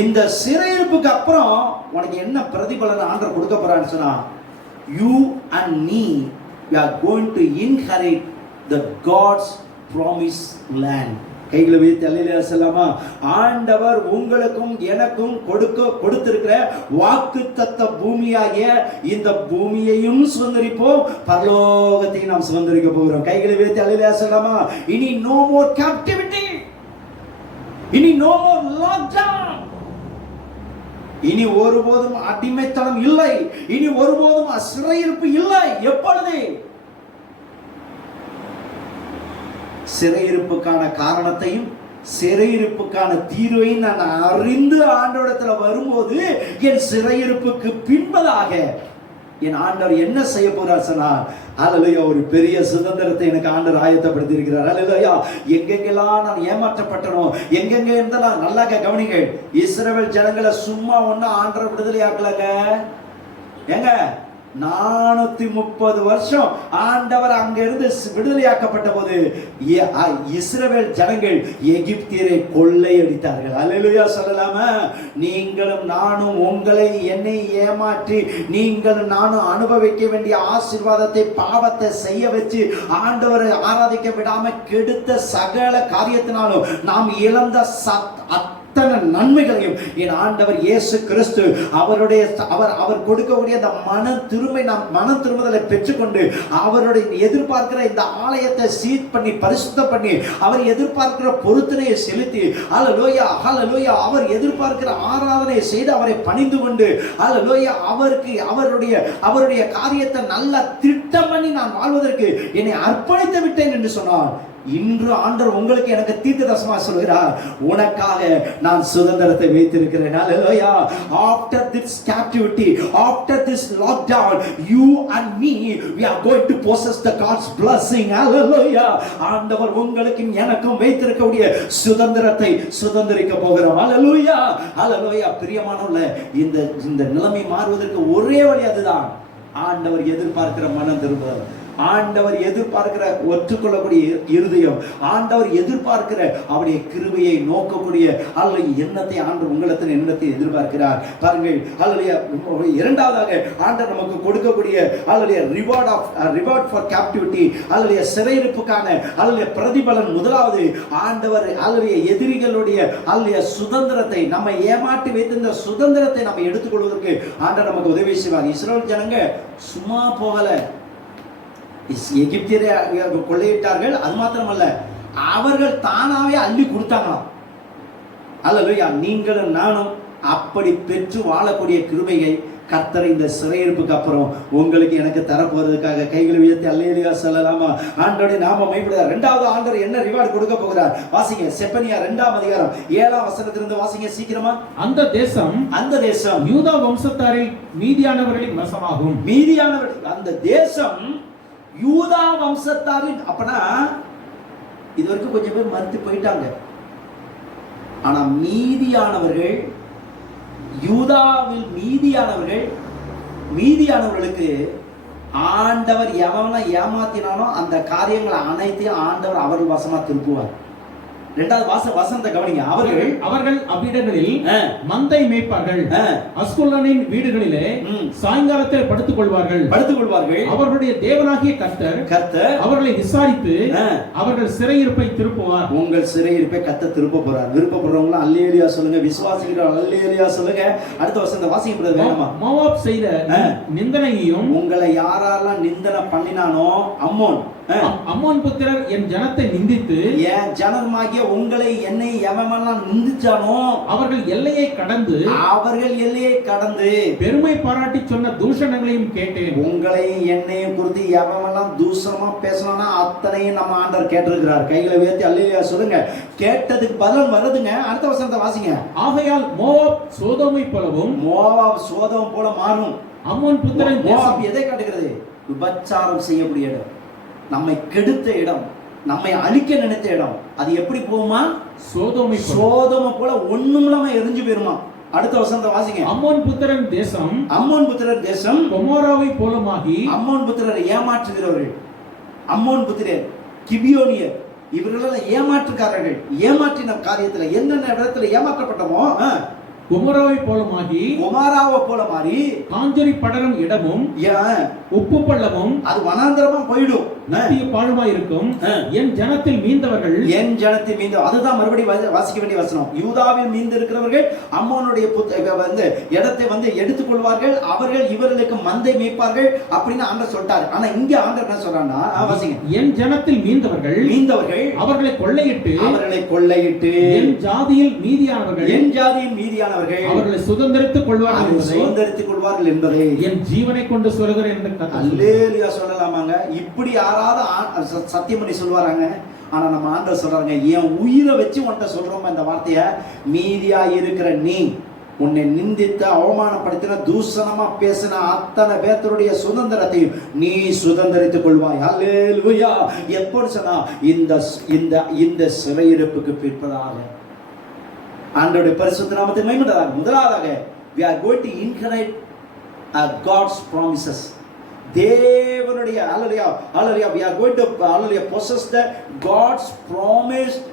இந்த சிறையிருப்புக்கு அப்புறம் உனக்கு என்ன பிரதிபலன் ஆண்டவர் கொடுக்க போறான்னு சொன்னா, you and me we are going to inherit the God's promised land. கைகளை வைத்து அல்லேலூயா சொல்லலாமா? ஆண்டவர் உங்களுக்கும் எனக்கும் கொடுத்திருக்கிற வாக்குத்தத்த பூமியாகிய இந்த பூமியையும் சுதந்தரிப்போம், பரலோகத்தையும் நாம் சுதந்தரிக்க போகிறோம். கைகளை வைத்து அல்லேலூயா சொல்லலாமா? இனி no more captivity, இனி no more lockdown, இனி ஒருபோதும் அடிமைத்தனம் இல்லை, இனி ஒருபோதும் சிறையிருப்பு இல்லை. எப்பொழுது? சிறையிருப்புக்கான காரணத்தையும் சிறையிருப்புக்கான தீர்வையும் நான் அறிந்து ஆண்டவரிடத்துல வரும்போது என் சிறையிருப்புக்கு பின்பதாக என் ஆண்டவர் என்ன செய்ய போறார் சொன்னார், அல்லேலூயா, ஒரு பெரிய சுதந்திரத்தை எனக்கு ஆண்டவர் ஆயத்தப்படுத்தி இருக்கிறார். அல்லேலூயா. எங்கெங்கெல்லாம் நான் ஏமாற்றப்பட்டனோ, எங்கெங்க இருந்தெல்லாம் நல்லா கவனிங்க, இஸ்ரவேல் ஜனங்களை சும்மா ஒண்ணு ஆண்டவர் விடுதலை ஆக்கலங்க. ஏங்க 430 வருஷம் ஆண்டவர் அங்கிருந்து விடுதலையாக்கப்பட்ட போது இஸ்ரவேல் ஜனங்கள் எகிப்தியரை கொள்ளையடித்தார்கள். அல்லேலூயா சொல்லலாமா? நீங்களும் நானும் உங்களை என்னை ஏமாற்றி நீங்களும் நானும் அனுபவிக்க வேண்டிய ஆசீர்வாதத்தை பாவத்தை செய்ய வச்சு ஆண்டவரை ஆராதிக்க விடாம கெடுத்த சகல காரியத்தினாலும் நாம் இழந்த அத்தனை நன்மைகளையும் என் ஆண்டவர் இயேசு கிறிஸ்து அவர் கொடுக்கக்கூடிய அந்த மன திரும்புதலை பெற்றுக்கொண்டு அவருடைய எதிர்பார்க்கிற இந்த ஆலயத்தை சீட் பண்ணி பரிசுத்தம் பண்ணி அவர் எதிர்பார்க்கிற பொருத்தனையை செலுத்தி அல்லேலூயா அல்லேலூயா அவர் எதிர்பார்க்கிற ஆராதனை செய்து அவரை பணிந்து கொண்டு அல்லேலூயா அவருக்கு அவருடைய காரியத்தை நல்லா திட்டம் பண்ணி நான் வாழ்வதற்கு என்னை அர்ப்பணித்து விட்டேன் என்று சொன்னார். இன்று ஆண்டவர் உங்களுக்கு எனக்கு தீர்க்கதரிசனமாக சொல்கிறார், உனக்காக நான் சுதந்திரத்தை வைத்திருக்கிறேன். அல்லேலூயா. After this captivity, after this lockdown, you and me, we are going to possess the God's blessing. Hallelujah. ஆண்டவர் உங்களுக்கும் எனக்கும் வைத்திருக்கக்கூடிய சுதந்திரத்தை சுதந்திரிக்க போகிறோம். Hallelujah. Hallelujah. பிரியமானவர்களே, இந்த நிலைமை மாறுவதற்கு ஒரே வழி அதுதான். ஆண்டவர் எதிர்பார்க்கிற மனம் திரும்புதல், ஆண்டவர் எதிர்பார்க்கிற ஒற்றுக்கொள்ளக்கூடிய இருதயம், ஆண்டவர் எதிர்பார்க்கிற அவருடைய கிருபையை நோக்கக்கூடிய அல்ல எண்ணத்தை ஆண்டவர் உங்களிடத்தில் எண்ணத்தை எதிர்பார்க்கிறார். பாருங்கள், அல்லையா, இரண்டாவதாக ஆண்டவர் நமக்கு கொடுக்கக்கூடிய அல்லையா ரிவார்ட் ஃபார் கேப்டிவிட்டி, அல்லையா சிறையிருப்புக்கான அல்லையா பிரதிபலன். முதலாவது, ஆண்டவர் அல்லையா எதிரிகளுடைய அல்லையா சுதந்திரத்தை நம்ம ஏமாற்றி வைத்திருந்த சுதந்திரத்தை நம்ம எடுத்துக்கொள்வதற்கு ஆண்டவர் நமக்கு உதவி செய்வார். இஸ்ரவேல் ஜனங்க சும்மா போகல, எகிப்தியரை கொள்ளையிட்டார்கள். அது மாத்திரமல்ல, அவர்கள் தானாவே அள்ளி கொடுத்தாங்களாம். அல்லேலூயா. நீங்களும் நானும் அப்படி பெற்று வாழக்கூடிய கிருபையை கர்த்தர் இந்த சிறையிருப்புக்கு அப்புறம் உங்களுக்கு எனக்கு தரப்போறதுக்காக கைகளை உயர்த்தி அல்லேலூயா சொல்லலாமா? ஆண்டவருடைய நாம மைப்படுகிறார். இரண்டாவது ஆண்டவர் என்ன ரிவார்டு கொடுக்க போகிறார்? வாசிங்க, செப்பனியா 2ஆம் அதிகாரம் 7ஆம் வசனத்திலிருந்து வாசிங்க சீக்கிரமா. அந்த தேசம் யூதா வம்சத்தாரில் மீதியானவர்களின் வசமாகும். மீதியானவர்கள், அந்த தேசம் யூதா வம்சத்தாரின். அப்பனா இது வரைக்கும் கொஞ்சம் பேர் மறுத்து போயிட்டாங்க. ஆனா மீதியானவர்கள், யூதாவில் மீதியானவர்களுக்கு ஆண்டவர் எவனை ஏமாத்தினானோ அந்த காரியங்களை அனைத்தையும் ஆண்டவர் அவர்கள் வசமா திருப்புவார். இரண்டாவது வசனத்தை கவனிங்க. அவர்கள் அவ்விடங்களில் மந்தை மேய்ப்பார்கள், அஸ்குலனின் வீடுகளிலே சாயங்காலத்தில் படுத்துக் கொள்வார்கள். அவர்களுடைய தேவனாகிய கர்த்தர் அவர்களை விசாரித்து அவர்கள் சிறையிருப்பை திருப்புவார். உங்கள் சிறையிருப்பை கர்த்தர் திருப்ப போறார். விருப்பப்படுறவங்க அல்லேலூயா சொல்லுங்க, விசுவாசிக்கிறவங்க அல்லேலூயா சொல்லுங்க. அடுத்த வசனத்தை வாசிக்கப்படுறது வேணுமா? மோவாப் செய்த நிந்தனையையும், உங்களை யாரெல்லாம் நிந்தனை பண்ணினானோ, அம்மோன் புத்திரர் என் ஜனத்தை நிந்தித்து, என் ஜனமாகிய உங்களை என்னை எவமெல்லாம் நிந்திச்சானோ அவர்கள் எல்லையை கடந்து பெருமை பாராட்டி சொன்ன தூஷணங்களையும் கேட்டேன். உங்களையும் என்னையும் குறித்து எவமெல்லாம் தூஷணமா பேசணும்னா அத்தனையும் நம்ம ஆண்டவர் கேட்டிருக்கிறார். கைகளை உயர்த்தி அல்லேலூயா சொல்லுங்க. கேட்டதுக்கு பலன் வருதுங்க. அடுத்த வசனத்தை வாசிங்க. ஆகையால் மோவாப் சோதோமை போலவும், மோவாப் சோதோம் போல மாறும். அம்மோன் புத்திரன் மோவாப் எதை காட்டுகிறது? விபச்சாரம் செய்யக்கூடிய இடம், நம்மை கெடுத்த இடம், நம்மை அழிக்க நினைத்த இடம். அது எப்படி போகுமா? சோதோமை போல ஒண்ணுமில்லாம எரிஞ்சு போயிருமா. அடுத்த வசனத்தை வாசிங்க. அம்மோன் புத்திரர் தேசம் கொமோராவை போலமாகி, அம்மோன் புத்திரரை ஏமாற்றுகிறவர்கள், அம்மோன் புத்திரர், கிபியோனியர், இவர்களெல்லாம் ஏமாற்றுக்காரர்கள். ஏமாற்றின காரியத்துல என்னென்ன இடத்துல ஏமாற்றப்பட்டமோ குமராவை போல மாறி காஞ்சரி படரும் இடமும் உப்பு பள்ளமும் அது வனாந்தரமா போயிடும், நித்திய பாழுமாய் இருக்கும். என் ஜனத்தில் மீந்தவர்கள், அதுதான் மறுபடியும் வாசிக்க வேண்டிய வசனம். யூதாவில் மீந்து இருக்கிறவர்கள் அம்மோனுடைய இடத்தை எடுத்துக் கொள்வார்கள், அவர்கள் இவர்களுக்கு மந்தை மேய்ப்பார்கள் அப்படின்னு ஆண்டவர் சொல்லிட்டாரு. ஆனா இங்க ஆண்டவர் என்ன சொல்றான்னா, வாசிங்க. என் ஜனத்தில் மீந்தவர்கள் அவர்களை கொள்ளையிட்டு என் ஜாதியில் மீதியானவர்கள் அவர்களை சுதந்தரித்துக் கொள்வார்கள் என்பதை என் ஜீவனை கொண்டு சொல்கிறேன் என்று அல்லேலூயா சொல்லலாமாங்க. இப்படி யாராவது சத்தியம் பண்ணி சொல்வாராங்க? ஆனா நம்ம ஆண்டவர் சொல்றாங்க, என் உயிரை வச்சு உன்கிட்ட சொல்றோம் இந்த வார்த்தைய. மீதியா இருக்கிற நீ, உன்னை நிந்தித்த அவமானப்படுத்தின தூஷணமா பேசின அத்தனை பேர்த்தருடைய சுதந்திரத்தையும் நீ சுதந்திரித்துக் கொள்வாய். அல்லேலூயா. எப்போன்னு சொன்னா இந்த சிறையிருப்புக்கு பிற்பதாக ஆண்டவருடைய பரிசுத்த நாமத்துக்கு மகிமையுண்டாவதாக. முதலாவதாக we are going to inherit God's promises. தேவனுடைய ஹalleluya we are going to possess the God's promised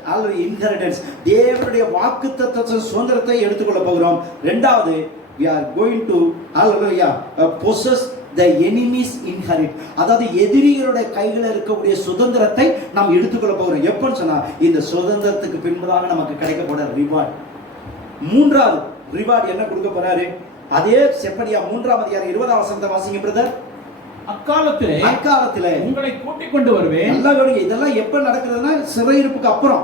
inheritance. தேவனுடைய வாக்குத்தத்த சுதந்திரத்தை எடுத்துக்கொள்ள போகிறோம். இரண்டாவது we are going to possess the enemy's inherit. அதாவது எதிரிகளுடைய கையில் இருக்கக்கூடிய சுதந்திரத்தை நாம் எடுத்துக்கொள்ள போகிறோம். எப்பன்னு சொன்னா இந்த சுதந்திரத்துக்கு பின்பதாக நமக்கு கிடைக்கப்போற ரிவார்ட். மூன்றாவது ரிவார்ட் என்ன கொடுக்க போறாரு? அதே செப்பனியா 3ஆம் அதிகாரம் 20ஆம் வசனத்தை வாசிங்க பிரதர். அக்காலத்திலே உங்களை கூட்டிக் கொண்டு வருவேன். இதெல்லாம் எப்ப நடக்குதுன்னா சிறையிருப்புக்கு அப்புறம்.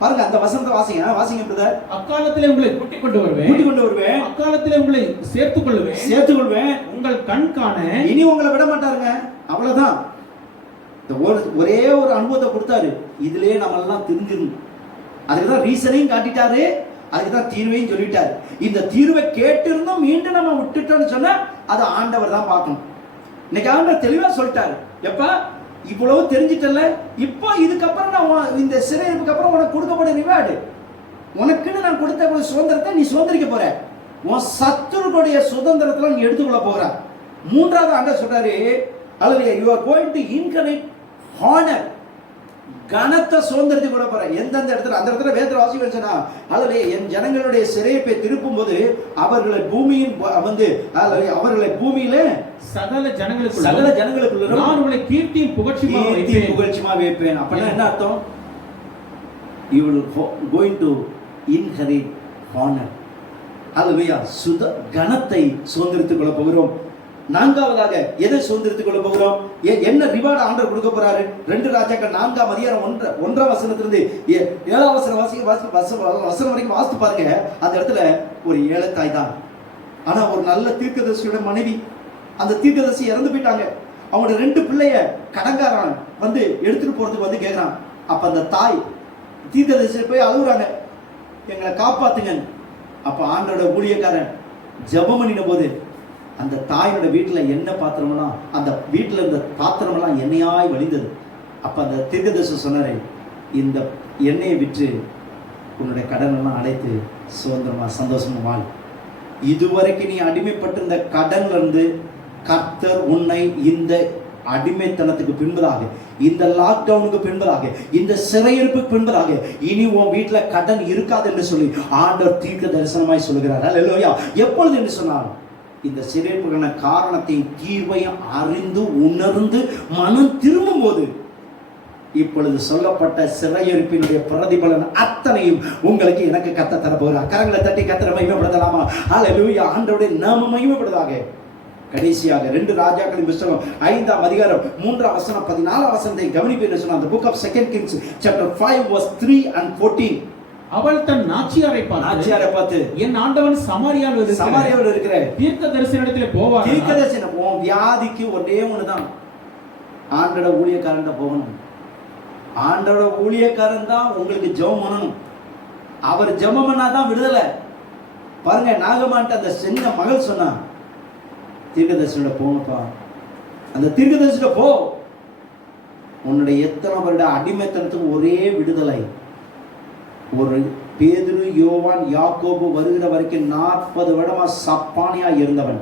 பாருங்க அந்த வசனத்தை வாசிங்க பிரதர். அக்காலத்திலே உங்களை கூட்டிக் கொண்டு வருவேன். அக்காலத்திலே உங்களை சேர்த்துக் கொள்வேன். உங்கள் கண் காண இனி உங்களை விட மாட்டாருங்க. அவ்வளவுதான். ஒரே ஒரு அனுபவத்தை கொடுத்தாரு. இதுலயே நம்ம எல்லாம் தெரிஞ்சிருந்தோம். அதுக்குதான் ரீசனையும் காட்டிட்டாரு, அதுக்குதான் தீர்வையும் சொல்லிட்டாரு. இந்த தீர்வை கேட்டிருந்தோம் மீண்டும் நம்ம விட்டுட்டோம்னு சொன்னா அது ஆண்டவர் தான் பார்க்கணும். இன்னைக்கு ஆண்டவர் தெளிவா சொல்லிட்டாரு. எப்ப இவ்வளவு தெரிஞ்சிட்டல, இப்போ இதுக்கப்புறம் நான் இந்த சிறையிருப்புக்கு அப்புறம் உனக்கு கொடுக்கப்பட்ட ரிவார்டு, உனக்குன்னு நான் கொடுத்த சுதந்திரத்தை நீ சுதந்திரிக்க போற. உன் சத்துருடைய சுதந்திரத்துல நீ எடுத்துக்கொள்ள போகிற. மூன்றாவது ஆண்டவர் சொல்றாரு, அல்லது you are going to inherit honor. கனத்த சுதந்திரத்தை கூட போற. எந்தெந்த இடத்துல அந்த இடத்துல வேதத்துல வாசிக்க சொன்னா, அல்லது என் ஜனங்களுடைய சிறையை திருப்பும் போது அவர்களை பூமியின் அவர்களை பூமியில சகல ஜனங்களுக்குள்ள நான் உங்களை கீர்த்தியும் புகழ்ச்சியுமா வைப்பேன். அப்படின்னா என்ன அர்த்தம்? you will going to inherit honor. அல்லேலூயா. கனத்தை சுதந்திரித்துக் கொள்ள போகிறோம். நான்காவதாக எதை சுதந்திரத்துக் கொள்ள போகிறோம்? என்ன ரிவார்டு ஆண்டவர் கொடுக்க போறாரு? 2 ராஜாக்கள் 4ஆம் அதிகாரம் 1ஆம் வசனத்திலிருந்து 7ஆம் வசனம் வரைக்கும் வாசித்து பாருங்க. அந்த இடத்துல ஒரு ஏலத்தாய் தான், ஆனா ஒரு நல்ல தீர்க்கதரிசியோட மனைவி. அந்த தீர்க்கதரிசி இறந்து போயிட்டாங்க. அவங்களோட 2 பிள்ளைய கடங்காரன் வந்து எடுத்துட்டு போறதுக்கு வந்து கேட்கிறான். அப்ப அந்த தாய் தீர்க்கதரிசி போய் அழுகுறாங்க, எங்களை காப்பாத்துங்க. அப்ப ஆண்டோட ஊழியக்காரன் ஜெபம் பண்ணின போது அந்த தாயோட வீட்டுல என்ன பாத்திரம்னா அந்த வீட்டுல இருந்த பாத்திரமெல்லாம் எண்ணெயாய் வழிந்தது. அப்ப அந்த தீர்க்கதரிசி சொன்னாரு, இந்த எண்ணெயை விற்று உன்னுடைய கடன் எல்லாம் அடைத்து சுதந்திரமா சந்தோஷமா வாழ். இதுவரைக்கும் நீ அடிமைப்பட்டிருந்த கடன்ல இருந்து கர்த்தர் உன்னை இந்த அடிமைத்தனத்துக்கு பின்பதாக, இந்த லாக்டவுனுக்கு பின்பதாக, இந்த சிறையிருப்புக்கு பின்பதாக இனி உன் வீட்டுல கடன் இருக்காது என்று சொல்லி ஆண்டவர் தீர்க்க தரிசனமாய் சொல்லுகிறார். அல்லேலூயா. எப்பொழுது என்று சொன்னார், இந்த சிறையிருப்புக்கான காரணத்தையும் தீர்வையும் அறிந்து உணர்ந்து மனம் திரும்பும் போது இப்பொழுது சொல்லப்பட்ட சிறையிருப்பினுடைய பிரதிபலன் அத்தனையும் உங்களுக்கு எனக்கு கத்த தரப்போகிறார். கரங்களை தட்டி கத்தரை மகிமைப்படுத்தலாமா? அல்லேலூயா. ஆண்டவருடைய நாமம் மகிமைப்படுவதாக. கடைசியாக 2 ராஜாக்களின் புத்தகம் 5ஆம் அதிகாரம் 3ஆம் வசனம் 14ஆம் வசனத்தை கவனிப்பீர்கள் சொன்ன அந்த book of 2 Kings chapter 5 verse 3 and 14. அவள் தன் நாச்சியாரை பார்த்து, என் ஆண்டவன் சமாரியாவில் இருக்கிற தீர்க்கதரிசனிடத்திலே போவார். தீர்க்கதரிசன உன் வியாதிக்கு ஒரே ஒண்ணுதான், ஆண்டோட ஊழியக்காரன் போகணும். ஆண்டோட ஊழியக்காரன் தான் உங்களுக்கு ஜெபம் பண்ணணும். அவர் ஜெபம் பண்ணாதான் விடுதலை. பாருங்க, நாகமான்ட்ட அந்த சின்ன மகள் சொன்னா, தீர்க்கதரிசனோட போங்கப்பா, அந்த தீர்க்கதரிசனோட போ, உன்னுடைய எத்தனை வருட அடிமைத்தனத்துக்கு ஒரே விடுதலை. ஒரு பேதுரு, யோவான், யாக்கோபு வருகிற வரைக்கும் 40 வருடமா சப்பானியா இருந்தவன்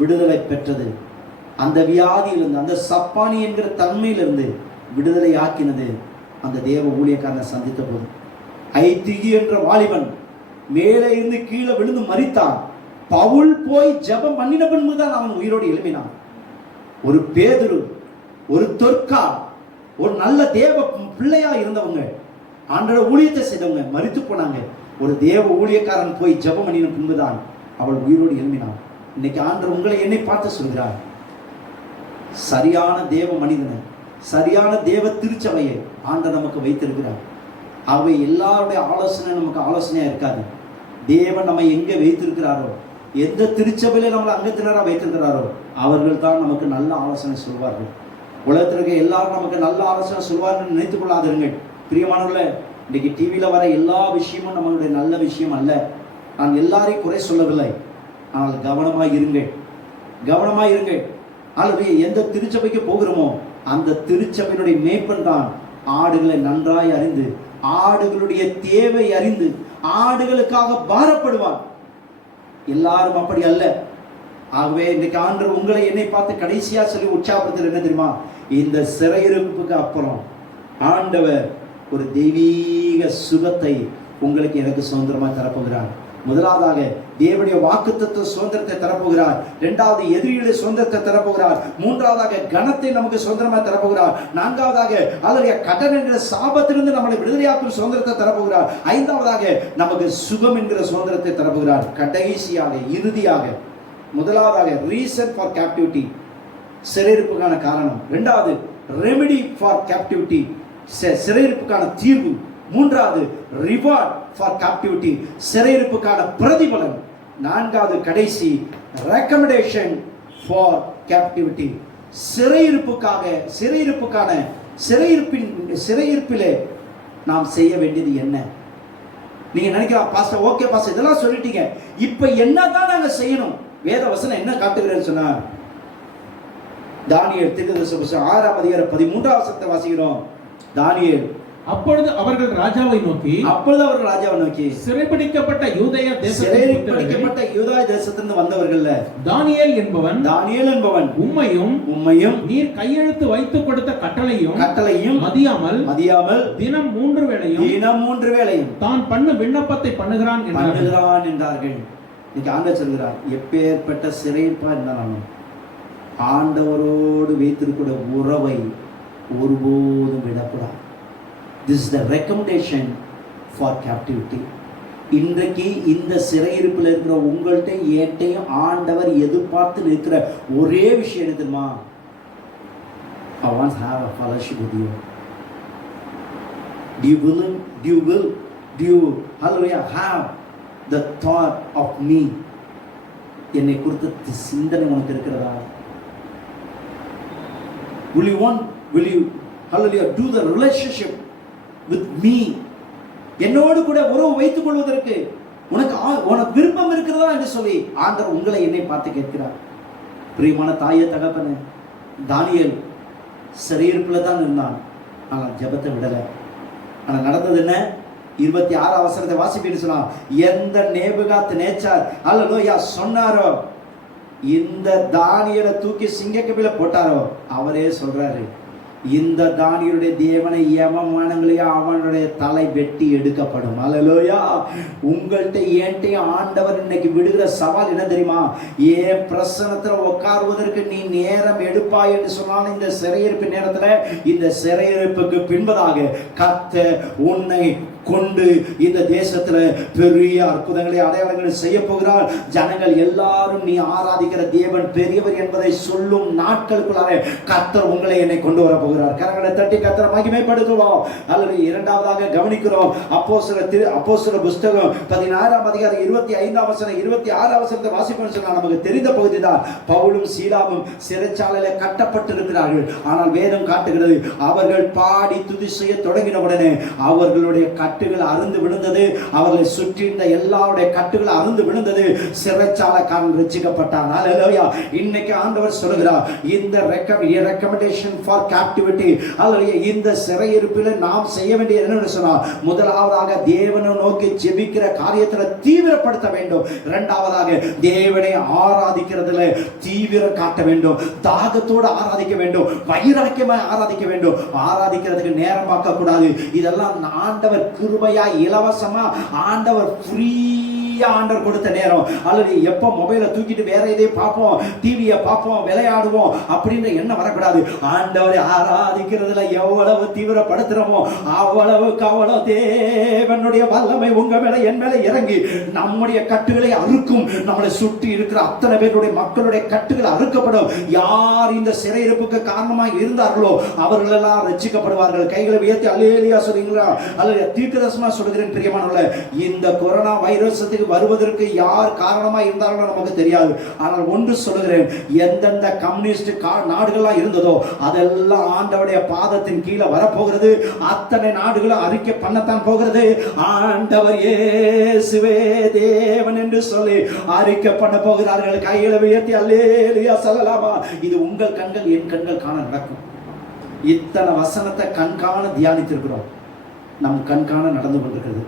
விடுதலை பெற்றது. அந்த வியாதியிலிருந்து, அந்த சப்பானி என்கிற தன்மையிலிருந்து விடுதலை ஆக்கினது அந்த தேவ ஊழியக்காரனை சந்தித்த போது. ஐத்திகி என்ற வாலிபன் மேலே இருந்து கீழே விழுந்து மரித்தான். பவுல் போய் ஜெபம் பண்ணின பின்பு தான் அவன் உயிரோடு எழுப்பினான். ஒரு பேதுரு, ஒரு தொற்கா, ஒரு நல்ல தேவ பிள்ளையா இருந்தவங்க, ஆண்டோட ஊழியத்தை செய்தவங்க மரித்து போனாங்க. ஒரு தேவ ஊழியக்காரன் போய் ஜெபம் பண்ணின பின்புதான் அவள் உயிரோடு எழுப்பினான். இன்னைக்கு ஆண்டவர் உங்களை என்னை பார்த்து சொல்கிறார், சரியான தேவ மனிதனை, சரியான தேவ திருச்சபையை ஆண்டவர் நமக்கு வைத்திருக்கிறார். அவை எல்லாருடைய ஆலோசனை நமக்கு ஆலோசனையா இருக்காது. தேவன் நம்மை எங்கே வைத்திருக்கிறாரோ, எந்த திருச்சபையில நம்மளை அங்கத்தினராக வைத்திருக்கிறாரோ அவர்கள் தான் நமக்கு நல்ல ஆலோசனை சொல்வார்கள். உலகத்தில் இருக்க எல்லாரும் நமக்கு நல்ல ஆலோசனை சொல்வார்கள் நினைத்துக் கொள்ளாதிருங்கள். பிரியமானவர்களே, இன்னைக்கு டிவியில வர எல்லா விஷயமும் நம்மளுடைய நல்ல விஷயம் அல்ல. நான் எல்லாரையும் குறை சொல்லவில்லை, ஆனால் கவனமாய் இருங்கள், கவனமாய் இருங்கள். அல்லது எந்த திருச்சபைக்கு போகிறோமோ அந்த திருச்சபையினுடைய மேய்ப்பன் தான் ஆடுகளை நன்றாய் அறிந்து, ஆடுகளுடைய தேவை அறிந்து, ஆடுகளுக்காக பாரப்படுவான். எல்லாரும் அப்படி அல்ல. ஆகவே இன்னைக்கு ஆண்டவர் உங்களை என்னை பார்த்து கடைசியா சொல்லி உற்சாகப்படுத்துறது என்ன தெரியுமா? இந்த சிறையிருப்புக்கு அப்புறம் ஆண்டவர் ஒரு தெய்வீக சுகத்தை உங்களுக்கு எனக்கு சுதந்திரமா தரப்போகிறார். முதலாவதாக தேவனுடைய வாக்குத்தத்த சுதந்திரத்தை தரப்போகிறார். 2வது எதிரியுடைய சுதந்திரத்தை தரப்போகிறார். 3வதாக கனத்தை நமக்கு சுதந்திரமா தரப்போகிறார். 4வதாக அல்லது கடன் என்கிற சாபத்திலிருந்து நம்மளை விடுதலையாக்கும் சுதந்திரத்தை தரப்போகிறார். 5வதாக நமக்கு சுகம் என்கிற சுதந்திரத்தை தரப்போகிறார். கடைசியாக இறுதியாக முதலாவதாக ரீசன் ஃபார் கேப்டிவிட்டி, சிறையிருப்புக்கான காரணம். 2வது ரெமெடி ஃபார் கேப்டிவிட்டி, சிறையிருப்புக்கான தீர்வு. 3வது ரிவார்ட் ஃபார் கேப்டிவிட்டி, சிறையிருப்புக்கான பிரதிபலன். 4வது கடைசி ரெக்கமெண்டேஷன் ஃபார் கேப்டிவிட்டி, சிறையிருப்பிலே நாம் செய்ய வேண்டியது என்ன? நீங்க நினைக்கலாம், பாஸ்டர் ஓகே பாஸ்டர் இதெல்லாம் சொல்லிட்டீங்க, இப்ப என்னதான் நாங்க செய்யணும்? வேத வசனம் என்ன காட்டுகிறேன்னு சொன்னா, தானியேல் தீர்க்கதரிசி புத்தகம் 6ஆம் அதிகாரம் 13ஆம் வசனத்தை வாசிக்கிறோம். தானியேல், அப்பொழுது அவர்கள் ராஜாவை நோக்கி, சிறைபிடிக்கப்பட்ட யூதேய தேசத்திலிருந்து வந்தவர்கள் தானியேல் என்பவன் உம்மையும் நீர் கையெழுத்து வைத்து கொடுத்த கட்டளையும் மதியாமல் தினம் 3 வேளையும் தான் பண்ணு விண்ணப்பத்தை பண்ணுகிறான் என்றார்கள். இன்னைக்கு ஆண்டவர் சொல்கிறார், எப்பேற்பட்ட சிறைப்பா இருந்தாலும் ஆண்டவரோடு வைத்திருக்கிற உறவை ஒருபோதும் விடக்கூடாது. This is the recommendation for captivity. இன்றைக்கு இந்த சிறையிருப்பில் இருக்கிற உங்கள்கிட்ட ஏட்டையும் ஆண்டவர் எதிர்பார்த்து இருக்கிற ஒரே விஷயம் என்ன தெரியுமா? I want to have a fellowship with you. Do you hallelujah have the thought of me? என்னை குறித்த சிந்தனை உனக்கு இருக்கிறதா? Will you hallelujah do the relationship with me? என்னோடு கூட உறவு வைத்துக் கொள்வதற்கு உனக்கு விருப்பம் இருக்கிறதா என்று சொல்லி ஆண்டவர் உங்களை என்னை பார்த்து கேட்கிறார். பிரியமான தாயே தகப்பனே, தானியேல் சிறையிருப்பில் தான் இருந்தான், ஆனால் ஜெபத்தை விடல. ஆனால் நடந்தது என்ன? 26 வசனத்தை வாசிப்பீன்னு சொன்னா, எந்த நேபுகாத் நேச்சார் அல்லேலூயா சொன்னாரோ, இந்த தானியேலை தூக்கி சிங்கக்கபில போட்டாரோ, அவரே சொல்றாரு, இந்த தானியேலுடைய தேவனை எவமானங்களையோ அவனுடைய தலை வெட்டி எடுக்கப்படும். அல்லேலூயா. உங்கள்கிட்ட ஏன்ட்டையும் ஆண்டவர் இன்னைக்கு விடுகிற சவால் என்ன தெரியுமா? ஏன் பிரசன்னத்துல உட்காருவதற்கு நீ நேரம் எடுப்பாய் என்று சொன்னாலும் இந்த சிறையிருப்பு நேரத்துல, இந்த சிறையிருப்புக்கு பின்பதாக கர்த்தர் உன்னை கொண்டு இந்த தேசத்துல பெரிய அற்புதங்களை அடையாளங்களை செய்ய போகிறார். ஜனங்கள் எல்லாரும் நீ ஆராதிக்கிற தேவன் பெரியவர் என்பதை சொல்லும் நாட்களுக்குள்ளார கர்த்தர் உங்களை என்னை கொண்டு வர போகிறார். கரங்களை தட்டி கர்த்தரை மகிமைப்படுத்துவோம். அல்லது இரண்டாவதாக கவனிக்கிறோம், அப்போஸ்தலர் புஸ்தகம் 16ஆம் அதிகாரம் 25ஆம் வசனம் 26ஆம் வசனத்தை வாசிப்போம்னு சொன்னா நமக்கு தெரிந்த பகுதி தான். பவுலும் சீலாவும் சிறைச்சாலையில கட்டப்பட்டிருக்கிறார்கள். ஆனால் வேதம் காட்டுகிறது, அவர்கள் பாடி துதி செய்ய தொடங்கின உடனே அவர்களுடைய கட்டுகள் அறுந்து விழுந்தது. அவர்களை சுற்றி இருந்த எல்லாருடைய கட்டுகள் அறுந்து விழுந்தது. சிறைச்சாலைக்காரன் ரட்சிக்கப்பட்டான். அல்லேலூயா. இன்னைக்கு ஆண்டவர் சொல்கிறார், இந்த ரெக்கமெண்டேஷன் ஃபார் கேப்டிவிட்டி, அல்லேலூயா, இந்த சிறையிருப்பில் நாம் செய்ய வேண்டியது என்னன்னு சொன்னா, முதலாவதாக தேவனை நோக்கி ஜெபிக்கிற காரியத்துல தீவிரப்படுத்த வேண்டும். இரண்டாவதாக தேவனை ஆராதிக்கிறதுல தீவிரம் காட்ட வேண்டும். தாகத்தோடு ஆராதிக்க வேண்டும். வைராக்கியமாய் ஆராதிக்க வேண்டும். ஆராதிக்கிறதுக்கு நேரம் பார்க்க கூடாது. இதெல்லாம் ஆண்டவர் கிருபையா இலவசமா ஆண்டவர் ஆண்டவர் கொடுத்த நேரம். அல்லது எப்ப மொபைலை தூக்கிட்டு வேற எதை பார்ப்போம், டிவியை பார்ப்போம், விளையாடுவோம் அப்படின்ற எண்ணம் வரக்கூடாது. ஆண்டவரை ஆராதிக்கிறதுல எவ்வளவு தீவிரப்படுத்துறோமோ அவ்வளவுக்கு அவ்வளவு தேவனுடைய வல்லமை உங்க மேல என் மேல இறங்கி நம்முடைய கட்டுகளை அறுக்கும். நம்மளை சுற்றி இருக்கிற அத்தனை பேருடைய மக்களுடைய கட்டுகள் அறுக்கப்படும். யார் இந்த சிறையிருப்புக்கு காரணமாக இருந்தார்களோ அவர்கள் எல்லாம் ரட்சிக்கப்படுவார்கள். கைகளை உயர்த்தி அல்லேலூயா சொல்றீங்களா? அல்லது தீர்க்கதரிசனமா சொல்கிறேன் பிரியமானவர்களே, இந்த கொரோனா வைரஸுக்கு வருவதற்கு யார் காரணமா இருந்தாலும் நமக்கு தெரியாது. ஆனால் ஒன்று சொல்லுகிறேன், எந்தெந்த கம்யூனிஸ்ட் நாடுகள்லாம் இருந்ததோ அதெல்லாம் ஆண்டவருடைய பாதத்தின் கீழே வரப்போகிறது. அத்தனை நாடுகளும் அறிக்கை பண்ணத்தான் போகிறது. ஆண்டவர் இயேசுவே தேவன் என்று சொல்லி அறிக்கை பண்ண போகிறார்கள். கைகளை உயர்த்தி அல்லேலூயா சொல்லலாமா? இது உங்கள் கண்கள் என் கண்கள் காண நடக்கும். இத்தனை வசனத்தை கண்காண தியானித்திருக்கிறோம். நம் கண்காண நடந்து கொண்டிருக்கிறது.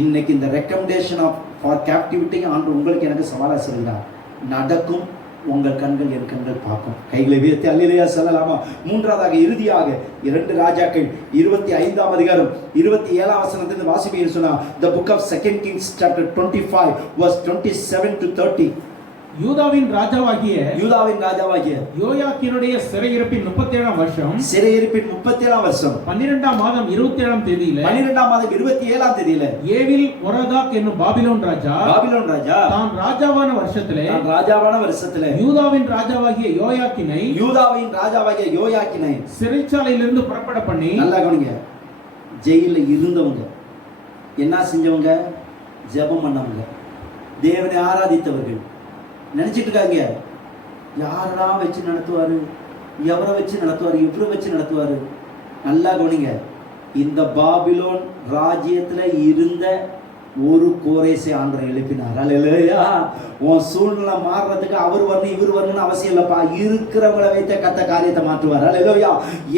இன்னைக்கு இந்த ரெக்கமெண்டேஷன் ஃபார் கேப்டிவிட்டி ஆண்டு உங்களுக்கு எனக்கு சவாலா சொல்கிறார். நடக்கும். உங்கள் கண்கள் என் கண்கள் பார்க்கும். கைகளை உயர்த்தி அல்லேலூயா சொல்லலாமா? மூன்றாவதாக இறுதியாக 2 ராஜாக்கள் 25ஆம் அதிகாரம் 27ஆம் வசனத்திலிருந்து வாசிப்பீர்கள் சொன்னா, the book of 2 Kings chapter 25 verse 27 to 30. யூதாவின் ராஜாவாகிய யோயாக்கீனுடைய சிறையிருப்பின் 37ஆம் வருஷம் 12ஆம் மாதம் 27ஆம் தேதியில ஏவில் ஒரதாக் என்னும் பாபிலோன் ராஜா தான் ராஜாவான வருஷத்திலே யூதாவின் ராஜாவாகிய யோயாக்கினை சிறைச்சாலையிலிருந்து புறப்பட பண்ணி, நல்லா கவனிங்க, ஜெயிலில் இருந்தவங்க என்ன செஞ்சவங்க? ஜெபம் பண்ணவங்க, தேவனை ஆராதித்தவர்கள். நினைச்சிட்டு இருக்காங்க, யாரா வச்சு நடத்துவாரு, எவரை வச்சு நடத்துவாரு, இவரை வச்சு நடத்துவாரு. நல்லா கவனிங்க, இந்த பாபிலோன் ராஜ்யத்துல இருந்த ஒரு கோரேசை ஆண்டவர் எழுப்பினார். அல்லேலூயா. உன் சூழ்நிலை மாறுறதுக்கு அவர் வரணும் இவர் வரணும்னு அவசியம் இல்லப்பா. இருக்கிறவங்களை வைத்த கத்த காரியத்தை மாற்றுவார். அல்லேலூயா.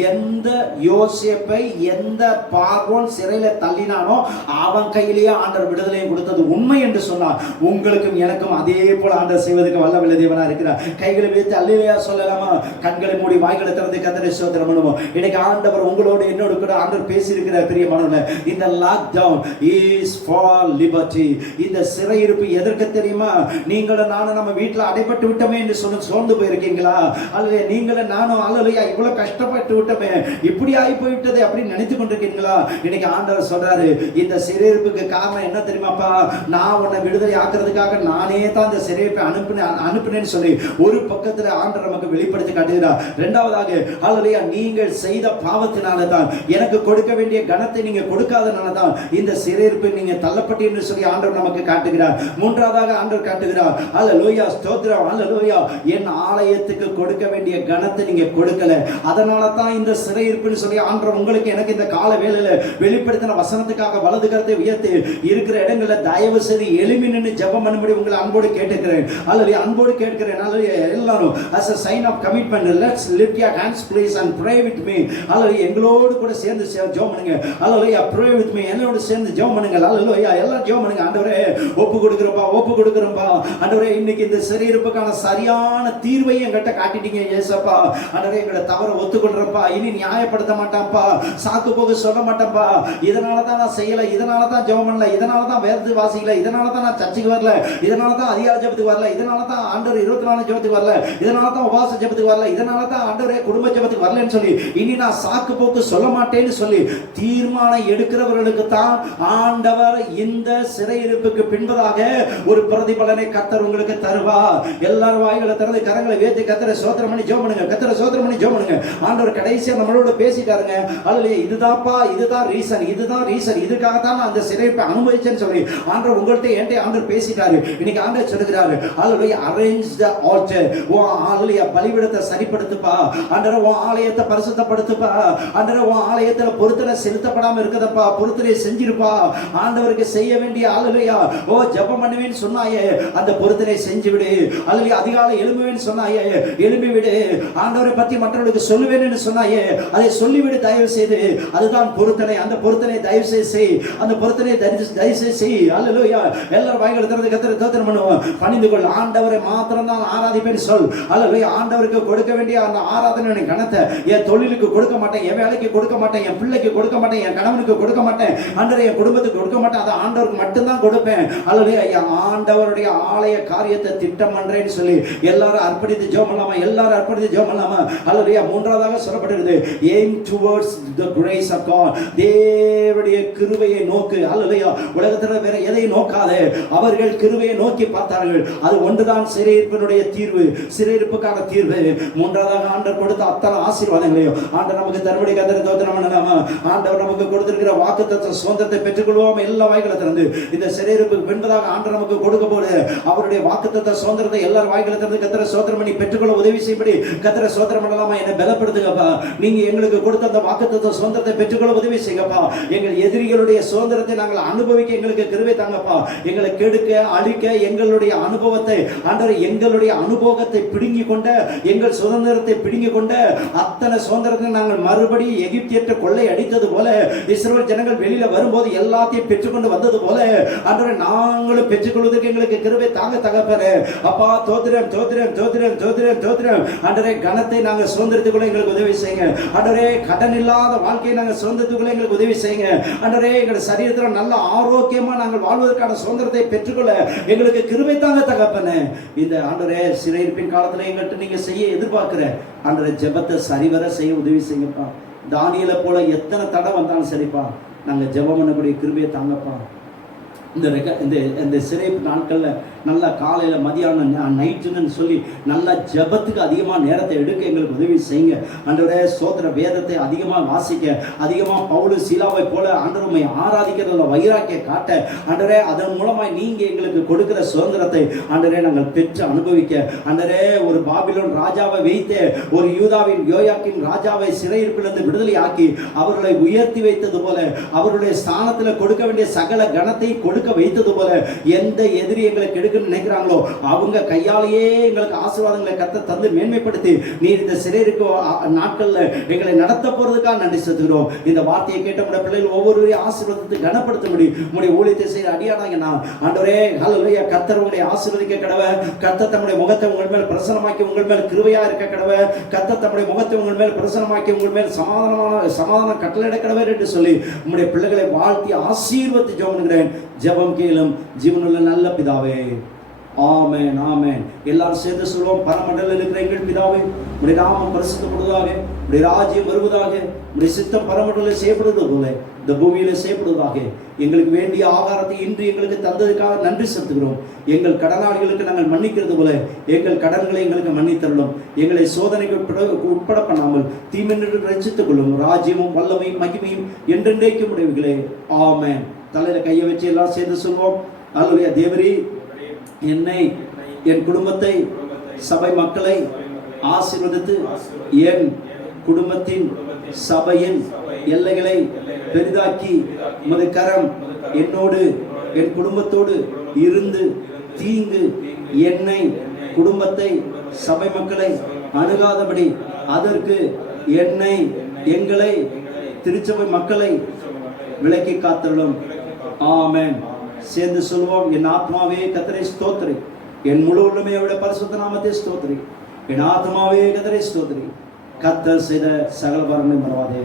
எந்த யோசேப்பை எந்த பார்வோன் சிறையில தள்ளினானோ அவன் கையிலேயே ஆண்டவர் விடுதலையும் கொடுத்தது உண்மை என்று சொன்னார். உங்களுக்கும் எனக்கும் அதே போல ஆண்டவர் செய்வதற்கு வல்லமையுள்ள தேவனா இருக்கிறார். கைகளை வைத்து அல்லேலூயா சொல்லலாமா? கண்களை மூடி வாய்களை திறந்து கர்த்தரை ஸ்தோத்திரம் பண்ணுவோம். இன்னைக்கு ஆண்டவர் உங்களோடு என்னோடு கூட ஆண்டவர் பேசி இருக்கிற பிரியமானவர்களே, இந்த லாக்டவுன் இஸ் ஃபார் liberty. இந்த சிறையிருப்பு எதற்கு தெரியுமா? நீங்களும் நானும் நம்ம வீட்டில் அடைபட்டு விட்டோமே என்று சோர்ந்து போயிருக்கீங்களா? அல்லது நீங்களும் நானும் அல்லையா இவ்வளவு கஷ்டப்பட்டு விட்டோமே, இப்படி ஆகி போய்விட்டது அப்படின்னு நினைத்து கொண்டிருக்கீங்களா? இன்னைக்கு ஆண்டவர் சொல்றாரு, இந்த சிறையிருப்புக்கு காரணம் என்ன தெரியுமாப்பா? நான் உன்னை விடுதலை ஆக்குறதுக்காக நானே தான் இந்த சிறையிருப்பை அனுப்பினேன்னு சொல்லி ஒரு பக்கத்துல ஆண்டவர் நமக்கு வெளிப்படுத்தி காட்டுகிறார். இரண்டாவதாக அல்லையா நீங்கள் செய்த பாவத்தினால தான், எனக்கு கொடுக்க வேண்டிய கனத்தை நீங்க கொடுக்காதனால தான் இந்த சிறையிருப்பு நீங்க தள்ளப்பட்டு என்று சொல்லி ஆண்டவர் நமக்கு காட்டுகிறார். மூன்றாவதாக ஆண்டவர் காட்டுகிறார், அல்லேலூயா ஸ்தோத்திரம், அல்லேலூயா என் ஆலயத்துக்கு கொடுக்க வேண்டிய கனத்தை நீங்க கொடுக்கல, அதனால தான் இந்த சிறையிருப்புன்னு சொல்லி ஆண்டவர் உங்களுக்கு எனக்கு இந்த கால வேளையில வெளிப்படுத்தின வசனத்துக்காக வலது கரத்தை உயர்த்தி இருக்கிற இடங்கள்ல தயவு செய்து எழும்பி நின்று ஜெபம் பண்ணும்படி உங்களை அன்போடு கேட்டுக்கிறேன். அல்லேலூயா அன்போடு கேட்கிறேன். அல்லேலூயா எல்லாரும் as a sign of commitment let's lift your hands please and pray with me. அல்லேலூயா எங்களோடு கூட சேர்ந்து ஜெபம் பண்ணுங்க. அல்லேலூயா pray with me, என்னோடு சேர்ந்து ஜெபம் பண்ணுங்க. அல்லேலூயா எல்லாம் ஜெபம் பண்ணுங்க. ஆண்டவரே ஒப்பு கொடுக்கிறோம்பா ஆண்டவரே, இன்னைக்கு இந்த சிறையிருப்புக்கான சரியான தீர்வை எங்கிட்ட காட்டிட்டீங்க ஏசப்பா. ஆண்டவரே எங்களை தவற ஒத்துக்கொள்றப்பா, இனி நியாயப்படுத்த மாட்டான்ப்பா, சாக்கு போக சொல்ல மாட்டேன்ப்பா, இதனால தான் நான் செய்யல, இதனால தான் ஜெபம் பண்ணல, இதனால தான் வேதத்தை வாசிக்கல, இதனால தான் நான் சர்ச்சுக்கு வரல, இதனால தான் அதிகார ஜெபத்துக்கு வரல, இதனால தான் ஆண்டவர் 24 ஜெபத்துக்கு வரல, இதனால தான் உபவாச ஜெபத்துக்கு வரல, இதனால தான் ஆண்டவரே குடும்ப ஜெபத்துக்கு வரலன்னு சொல்லி இனி நான் சாக்கு போக்கு சொல்ல மாட்டேன்னு சொல்லி தீர்மானம் எடுக்கிறவர்களுக்கு தான் ஆண்டவர் இந்த சிறையிருப்புக்கு பின்பதாக ஒரு பிரதிபலனை கர்த்தர் உங்களுக்கு தருவார். எல்லாரும் வாய்களை திறந்து கரங்களை வேத்தி கர்த்தரை ஸ்தோத்திரம் பண்ணி ஜெபம் பண்ணுங்க. கர்த்தரை ஸ்தோத்திரம் பண்ணி ஜெபம் பண்ணுங்க. ஆண்டவர் கடைசியா நம்மளோட பேசிட்டாருங்க. அல்லேலூயா இதுதான்ப்பா, இதுதான் ரீசன், இதுக்காக தான் நான் அந்த சிறையிருப்பை அனுபவிச்சேன்னு சொல்லி ஆண்டவர் உங்கள்ட்ட என்கிட்ட ஆண்டவர் பேசிட்டாரு. இன்னைக்கு ஆண்டவர் சொல்லுகிறாரு, அல்லேலூயா அரேஞ்ச் தி ஆல்டர். அல்லேலூயா பலிபீடத்தை சரிப்படுத்துப்பா ஆண்டவரே, உன் ஆலயத்தை பரிசுத்தப்படுத்துப்பா ஆண்டவரே, உன் ஆலயத்துல பொருத்தனை செலுத்தப்படாம இருக்கதப்பா, பொருத்தனை செஞ்சிருப்பா ஆண்டவருக்கு செய்ய வேண்டிய அல்லேலூயா ஜெபம் பண்ணுவேன்னு சொன்னாயே அந்த பொருத்தனை செஞ்சு விடு. அல்லேலூயா அதிகாலை எழும்புவேன்னு சொன்னாயே எழும்பி விடு. ஆண்டவரை பத்தி மற்றவர்களுக்கு சொல்லுவேன்னு சொன்னாயே அதை சொல்லிவிடு தயவு செய்து. அதுதான் பொருத்தனை. அந்த பொருத்தனை தயவு செய்து செய். அந்த பொருத்தனை தயவு செய்து செய். அல்லேலூயா எல்லாரும் வாய்களை திறந்து கர்த்தரை ஸ்தோத்திரம் பண்ணுவோம். பணிந்து கொள். ஆண்டவரை மாத்திரம் தான் ஆராதிப்பேன்னு சொல். அல்லேலூயா ஆண்டவருக்கு கொடுக்க வேண்டிய அந்த ஆராதனை கணத்தை என் தொழிலுக்கு கொடுக்க மாட்டேன், என் வேலைக்கு கொடுக்க மாட்டேன், என் பிள்ளைக்கு கொடுக்க மாட்டேன், என் கணவனுக்கு கொடுக்க மாட்டேன், ஆண்டவரை என் குடும்பத்துக்கு கொடுக்க மாட்டேன், அதை ஆண்டவருக்கு மட்டும்தான் கொடுப்பேன். அல்லேலூயா என் ஆண்டவருடைய ஆலய காரியத்தை திட்டம் பண்றேன்னு சொல்லி எல்லாரும் அர்ப்பணித்து ஜெபம் பண்ணலாமா? எல்லாரும் அர்ப்பணித்து ஜெபம் பண்ணலாமா? அல்லேலூயா மூன்றாவதாக சொல்லப்பட்டிருக்கிறது, aim towards the grace of God. தேவனுடைய கிருபையை நோக்கு. அல்லேலூயா உலகத்துல வேற எதை நோக்காதே, அவர்கள் கிருபையை நோக்கி பார்த்தார்கள். அது ஒன்றுதான் சிறையிருப்பினுடைய தீர்வு, சிறையிருப்புக்கான தீர்வு. மூன்றாவதாக ஆண்டவர் கொடுத்த அத்தனை ஆசீர்வாதங்களையும் ஆண்டவர் நமக்கு தரும்படி கர்த்தரை ஸ்தோத்திரம் பண்ணலாமா? ஆண்டவர் நமக்கு கொடுத்திருக்கிற வாக்குத்தத்த சுதந்திரத்தை பெற்றுக்கொள்வோம். எல்லா வாய்களை திறந்து இந்த சிறையிருப்புக்கு பின்பதாக ஆண்டவர் நமக்கு கொடுக்க போது அவருடைய வாக்குத்தத்த சுதந்திரத்தை எல்லாரும் வாய்களை திறந்து கர்த்தரை ஸ்தோத்திரம் பண்ணி பெற்றுக்கொள்ள உதவி செய்யும்படி கர்த்தரை ஸ்தோத்திரம் பண்ணலாமா? என்னை பலப்படுத்துங்கப்பா. நீங்க எங்களுக்கு கொடுத்த அந்த வாக்குத்தத்த சுதந்திரத்தை பெற்றுக்கொள்ள உதவி செய்யுங்கப்பா. எங்கள் எதிரிகளுடைய சுதந்திரத்தை நாங்கள் அனுபவிக்க எங்களுக்கு கிருபை தாங்கப்பா. எங்களை கெடுக்க அழிக்க எங்களுடைய அனுபவத்தை ஆண்டவர் எங்களுடைய அனுபவத்தை பிடுங்கி கொண்ட எங்கள் சுதந்திரத்தை பிடுங்கி கொண்ட அத்தனை சுதந்திரத்தை நாங்கள் மறுபடியும் எகிப்தியற்ற கொள்ளை அடித்தது போல இஸ்ரவேல் ஜனங்கள் வெளியில வரும்போது எல்லாத்தையும் பெற்றுக்கொண்டு வந்தது போல ஆண்டவரே நாங்களும் பெற்றுக்கொள்வதற்கு எங்களுக்கு கிருபை தாங்க தகப்பனே. அப்பா தோத்திரம் தோத்திரம் தோத்திரம் தோத்திரம் தோத்திரம் ஆண்டவரே கனத்தை நாங்கள் சுதந்திரத்துக்குள்ள எங்களுக்கு உதவி செய்யுங்க. ஆண்டவரே கடன் இல்லாத வாழ்க்கையை நாங்கள் சுதந்திரத்துக்குள்ள எங்களுக்கு உதவி செய்யுங்க. ஆண்டவரே எங்கள் சரீரத்தில் நல்ல ஆரோக்கியமா நாங்கள் வாழ்வதற்கான சுதந்திரத்தை பெற்றுக்கொள்ள எங்களுக்கு கிருபை தாங்க தகப்பனே. இந்த ஆண்டவரே சிறையிருப்பின் காலத்துல எங்கள்கிட்ட நீங்க செய்ய எதிர்பார்க்கிற ஆண்டவரே ஜெபத்தை சரிவர செய்ய உதவி செய்யுங்கப்பா. தானியேலை போல எத்தனை தடை வந்தாலும் சரிப்பா, நாங்க ஜெபம் பண்ணக்கூடிய கிருபையை தாங்கப்பா. இந்த சிறைப்பு நாட்கள்ல நல்லா காலையில மதியானம் நைட்டுன்னு சொல்லி நல்லா ஜெபத்துக்கு அதிகமா நேரத்தை எடுக்க எங்களுக்கு உதவி செய்யுங்க. ஆண்டவரே ஸ்தோத்திர வேதத்தை அதிகமா வாசிக்க, அதிகமா பவுல் சீலாவை போல ஆண்டவரை ஆராதிக்கிறதுல வைராக்கிய காட்ட ஆண்டவரே அதன் மூலமாய் நீங்க எங்களுக்கு கொடுக்கிற சுதந்திரத்தை ஆண்டவரே நாங்கள் பெற்று அனுபவிக்க. ஆண்டவரே ஒரு பாபிலோன் ராஜாவை வைத்து ஒரு யூதாவின் யோயாக்கிம் ராஜாவை சிறையிருப்பிலிருந்து விடுதலை ஆக்கி அவர்களை உயர்த்தி வைத்தது போல, அவருடைய ஸ்தானத்தில் கொடுக்க வேண்டிய சகல கனத்தை கொடுக்க வைத்தது போல, எந்த எதிரி எங்களை கெடுக்க இருக்குன்னு நினைக்கிறாங்களோ அவங்க கையாலேயே எங்களுக்கு ஆசீர்வாதங்களை கர்த்தர் தந்து மேன்மைப்படுத்தி நீர் இந்த சிறையிருக்க நாட்கள்ல எங்களை நடத்த போறதுக்காக நன்றி செலுத்துகிறோம். இந்த வார்த்தையை கேட்ட நம்முடைய பிள்ளைகள் ஒவ்வொருவரையும் ஆசீர்வாதத்தை கனப்படுத்த முடியும். உங்களுடைய ஊழியத்தை செய்ய அடியானாங்க நான் ஆண்டவரே ஹல்லேலூயா. கர்த்தர் உங்களை ஆசீர்வதிக்க கடவை. கர்த்தர் தம்முடைய முகத்தை உங்கள் மேல் பிரசன்னமாக்கி உங்கள் மேல் கிருபையா இருக்க கடவை. கர்த்தர் தம்முடைய முகத்தை உங்கள் மேல் பிரசன்னமாக்கி உங்கள் மேல் சமாதானம் கட்டளையிட கடவை என்று சொல்லி உங்களுடைய பிள்ளைகளை வாழ்த்தி ஆசீர்வதித்து ஜெபம் பண்ணுகிறேன். ஜெபம் கேளும் ஜீவனுள்ள நல்ல பிதாவே. ஆமென் ஆமென். எல்லாரும் சேர்ந்து சொல்லுவோம். பரமண்டலில் இருக்கிற எங்கள் பிதாவே, உடைய நாமம் பரிசுத்தப்படுவதாக, உடைய ராஜ்யம் வருவதாக, உடைய சித்தம் பரமண்டலில் செய்யப்படுவது போல இந்த பூமியில செய்யப்படுவதாக. எங்களுக்கு வேண்டிய ஆகாரத்தை இன்று எங்களுக்கு தந்ததுக்காக நன்றி செலுத்துகிறோம். எங்கள் கடனாளிகளுக்கு நாங்கள் மன்னிக்கிறது போல எங்கள் கடன்களை எங்களுக்கு மன்னித்தரலும். எங்களை சோதனைக்கு உட்பட பண்ணாமல் தீமையிலிருந்து ரட்சித்துக் கொள்ளும். ராஜ்யமும் வல்லமையும் மகிமையும் என்றென்றைக்கும் உடையவர்களே. ஆமென். தலையில கையை வச்சு எல்லாம் சேர்ந்து சொல்வோம். அல்லேலூயா. தேவரே, என்னை, என் குடும்பத்தை, சபை மக்களை ஆசீர்வதித்து என் குடும்பத்தின் சபையின் எல்லைகளை பெரிதாக்கி உமது கரம் என்னோடு என் குடும்பத்தோடு இருந்து தீங்கு என்னை, குடும்பத்தை, சபை மக்களை அணுகாதபடி அதற்கு என்னை, எங்களை, திருச்சபை மக்களை விலக்கி காத்தருளும். ஆமென். சேர்ந்து சொல்வோம். என் ஆத்மாவே கர்த்தரை ஸ்தோத்திரி, என் முழு உள்ளமே அவருடைய பரிசுத்த நாமத்தை ஸ்தோத்திரி. என் ஆத்மாவே கர்த்தரை ஸ்தோத்திரி, கர்த்தர் செய்த சகல வரங்களை மறவாதே.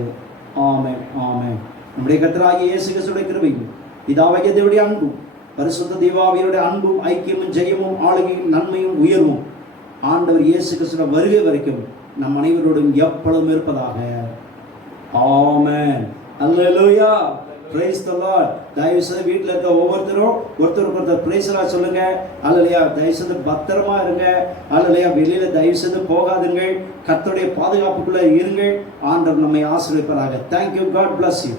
ஆமென் ஆமென். நம்முடைய கர்த்தராகிய இயேசு கிறிஸ்துவின் கிருபையும் பிதாவாகிய தேவனுடைய அன்பும் பரிசுத்த தேவாவியருடைய அன்பும் ஐக்கியமும் ஜெயமும் ஆளுகையும் நன்மையும் உயர்வும் ஆண்டவர் இயேசு கிறிஸ்துவின் வருகை வரைக்கும் நம் அனைவரோடும் எப்பொழுதும் இருப்பதாக. Amen. Hallelujah. Praise the Lord. தயவு செய்து வீட்டில் இருக்க ஒவ்வொருத்தரும் ஒருத்தருக்கு ஒருத்தர் பிரைஸ் எல்லாம் சொல்லுங்க. அல்லேலூயா. தயவு செய்து பத்திரமா இருங்க. அல்லேலூயா. வெளியில தயவு செய்து போகாதுங்கள். கர்த்தருடைய பாதுகாப்புக்குள்ள இருங்கள். ஆண்டவர் நம்மை ஆசீர்வதிப்பாராக. Thank you. God bless you.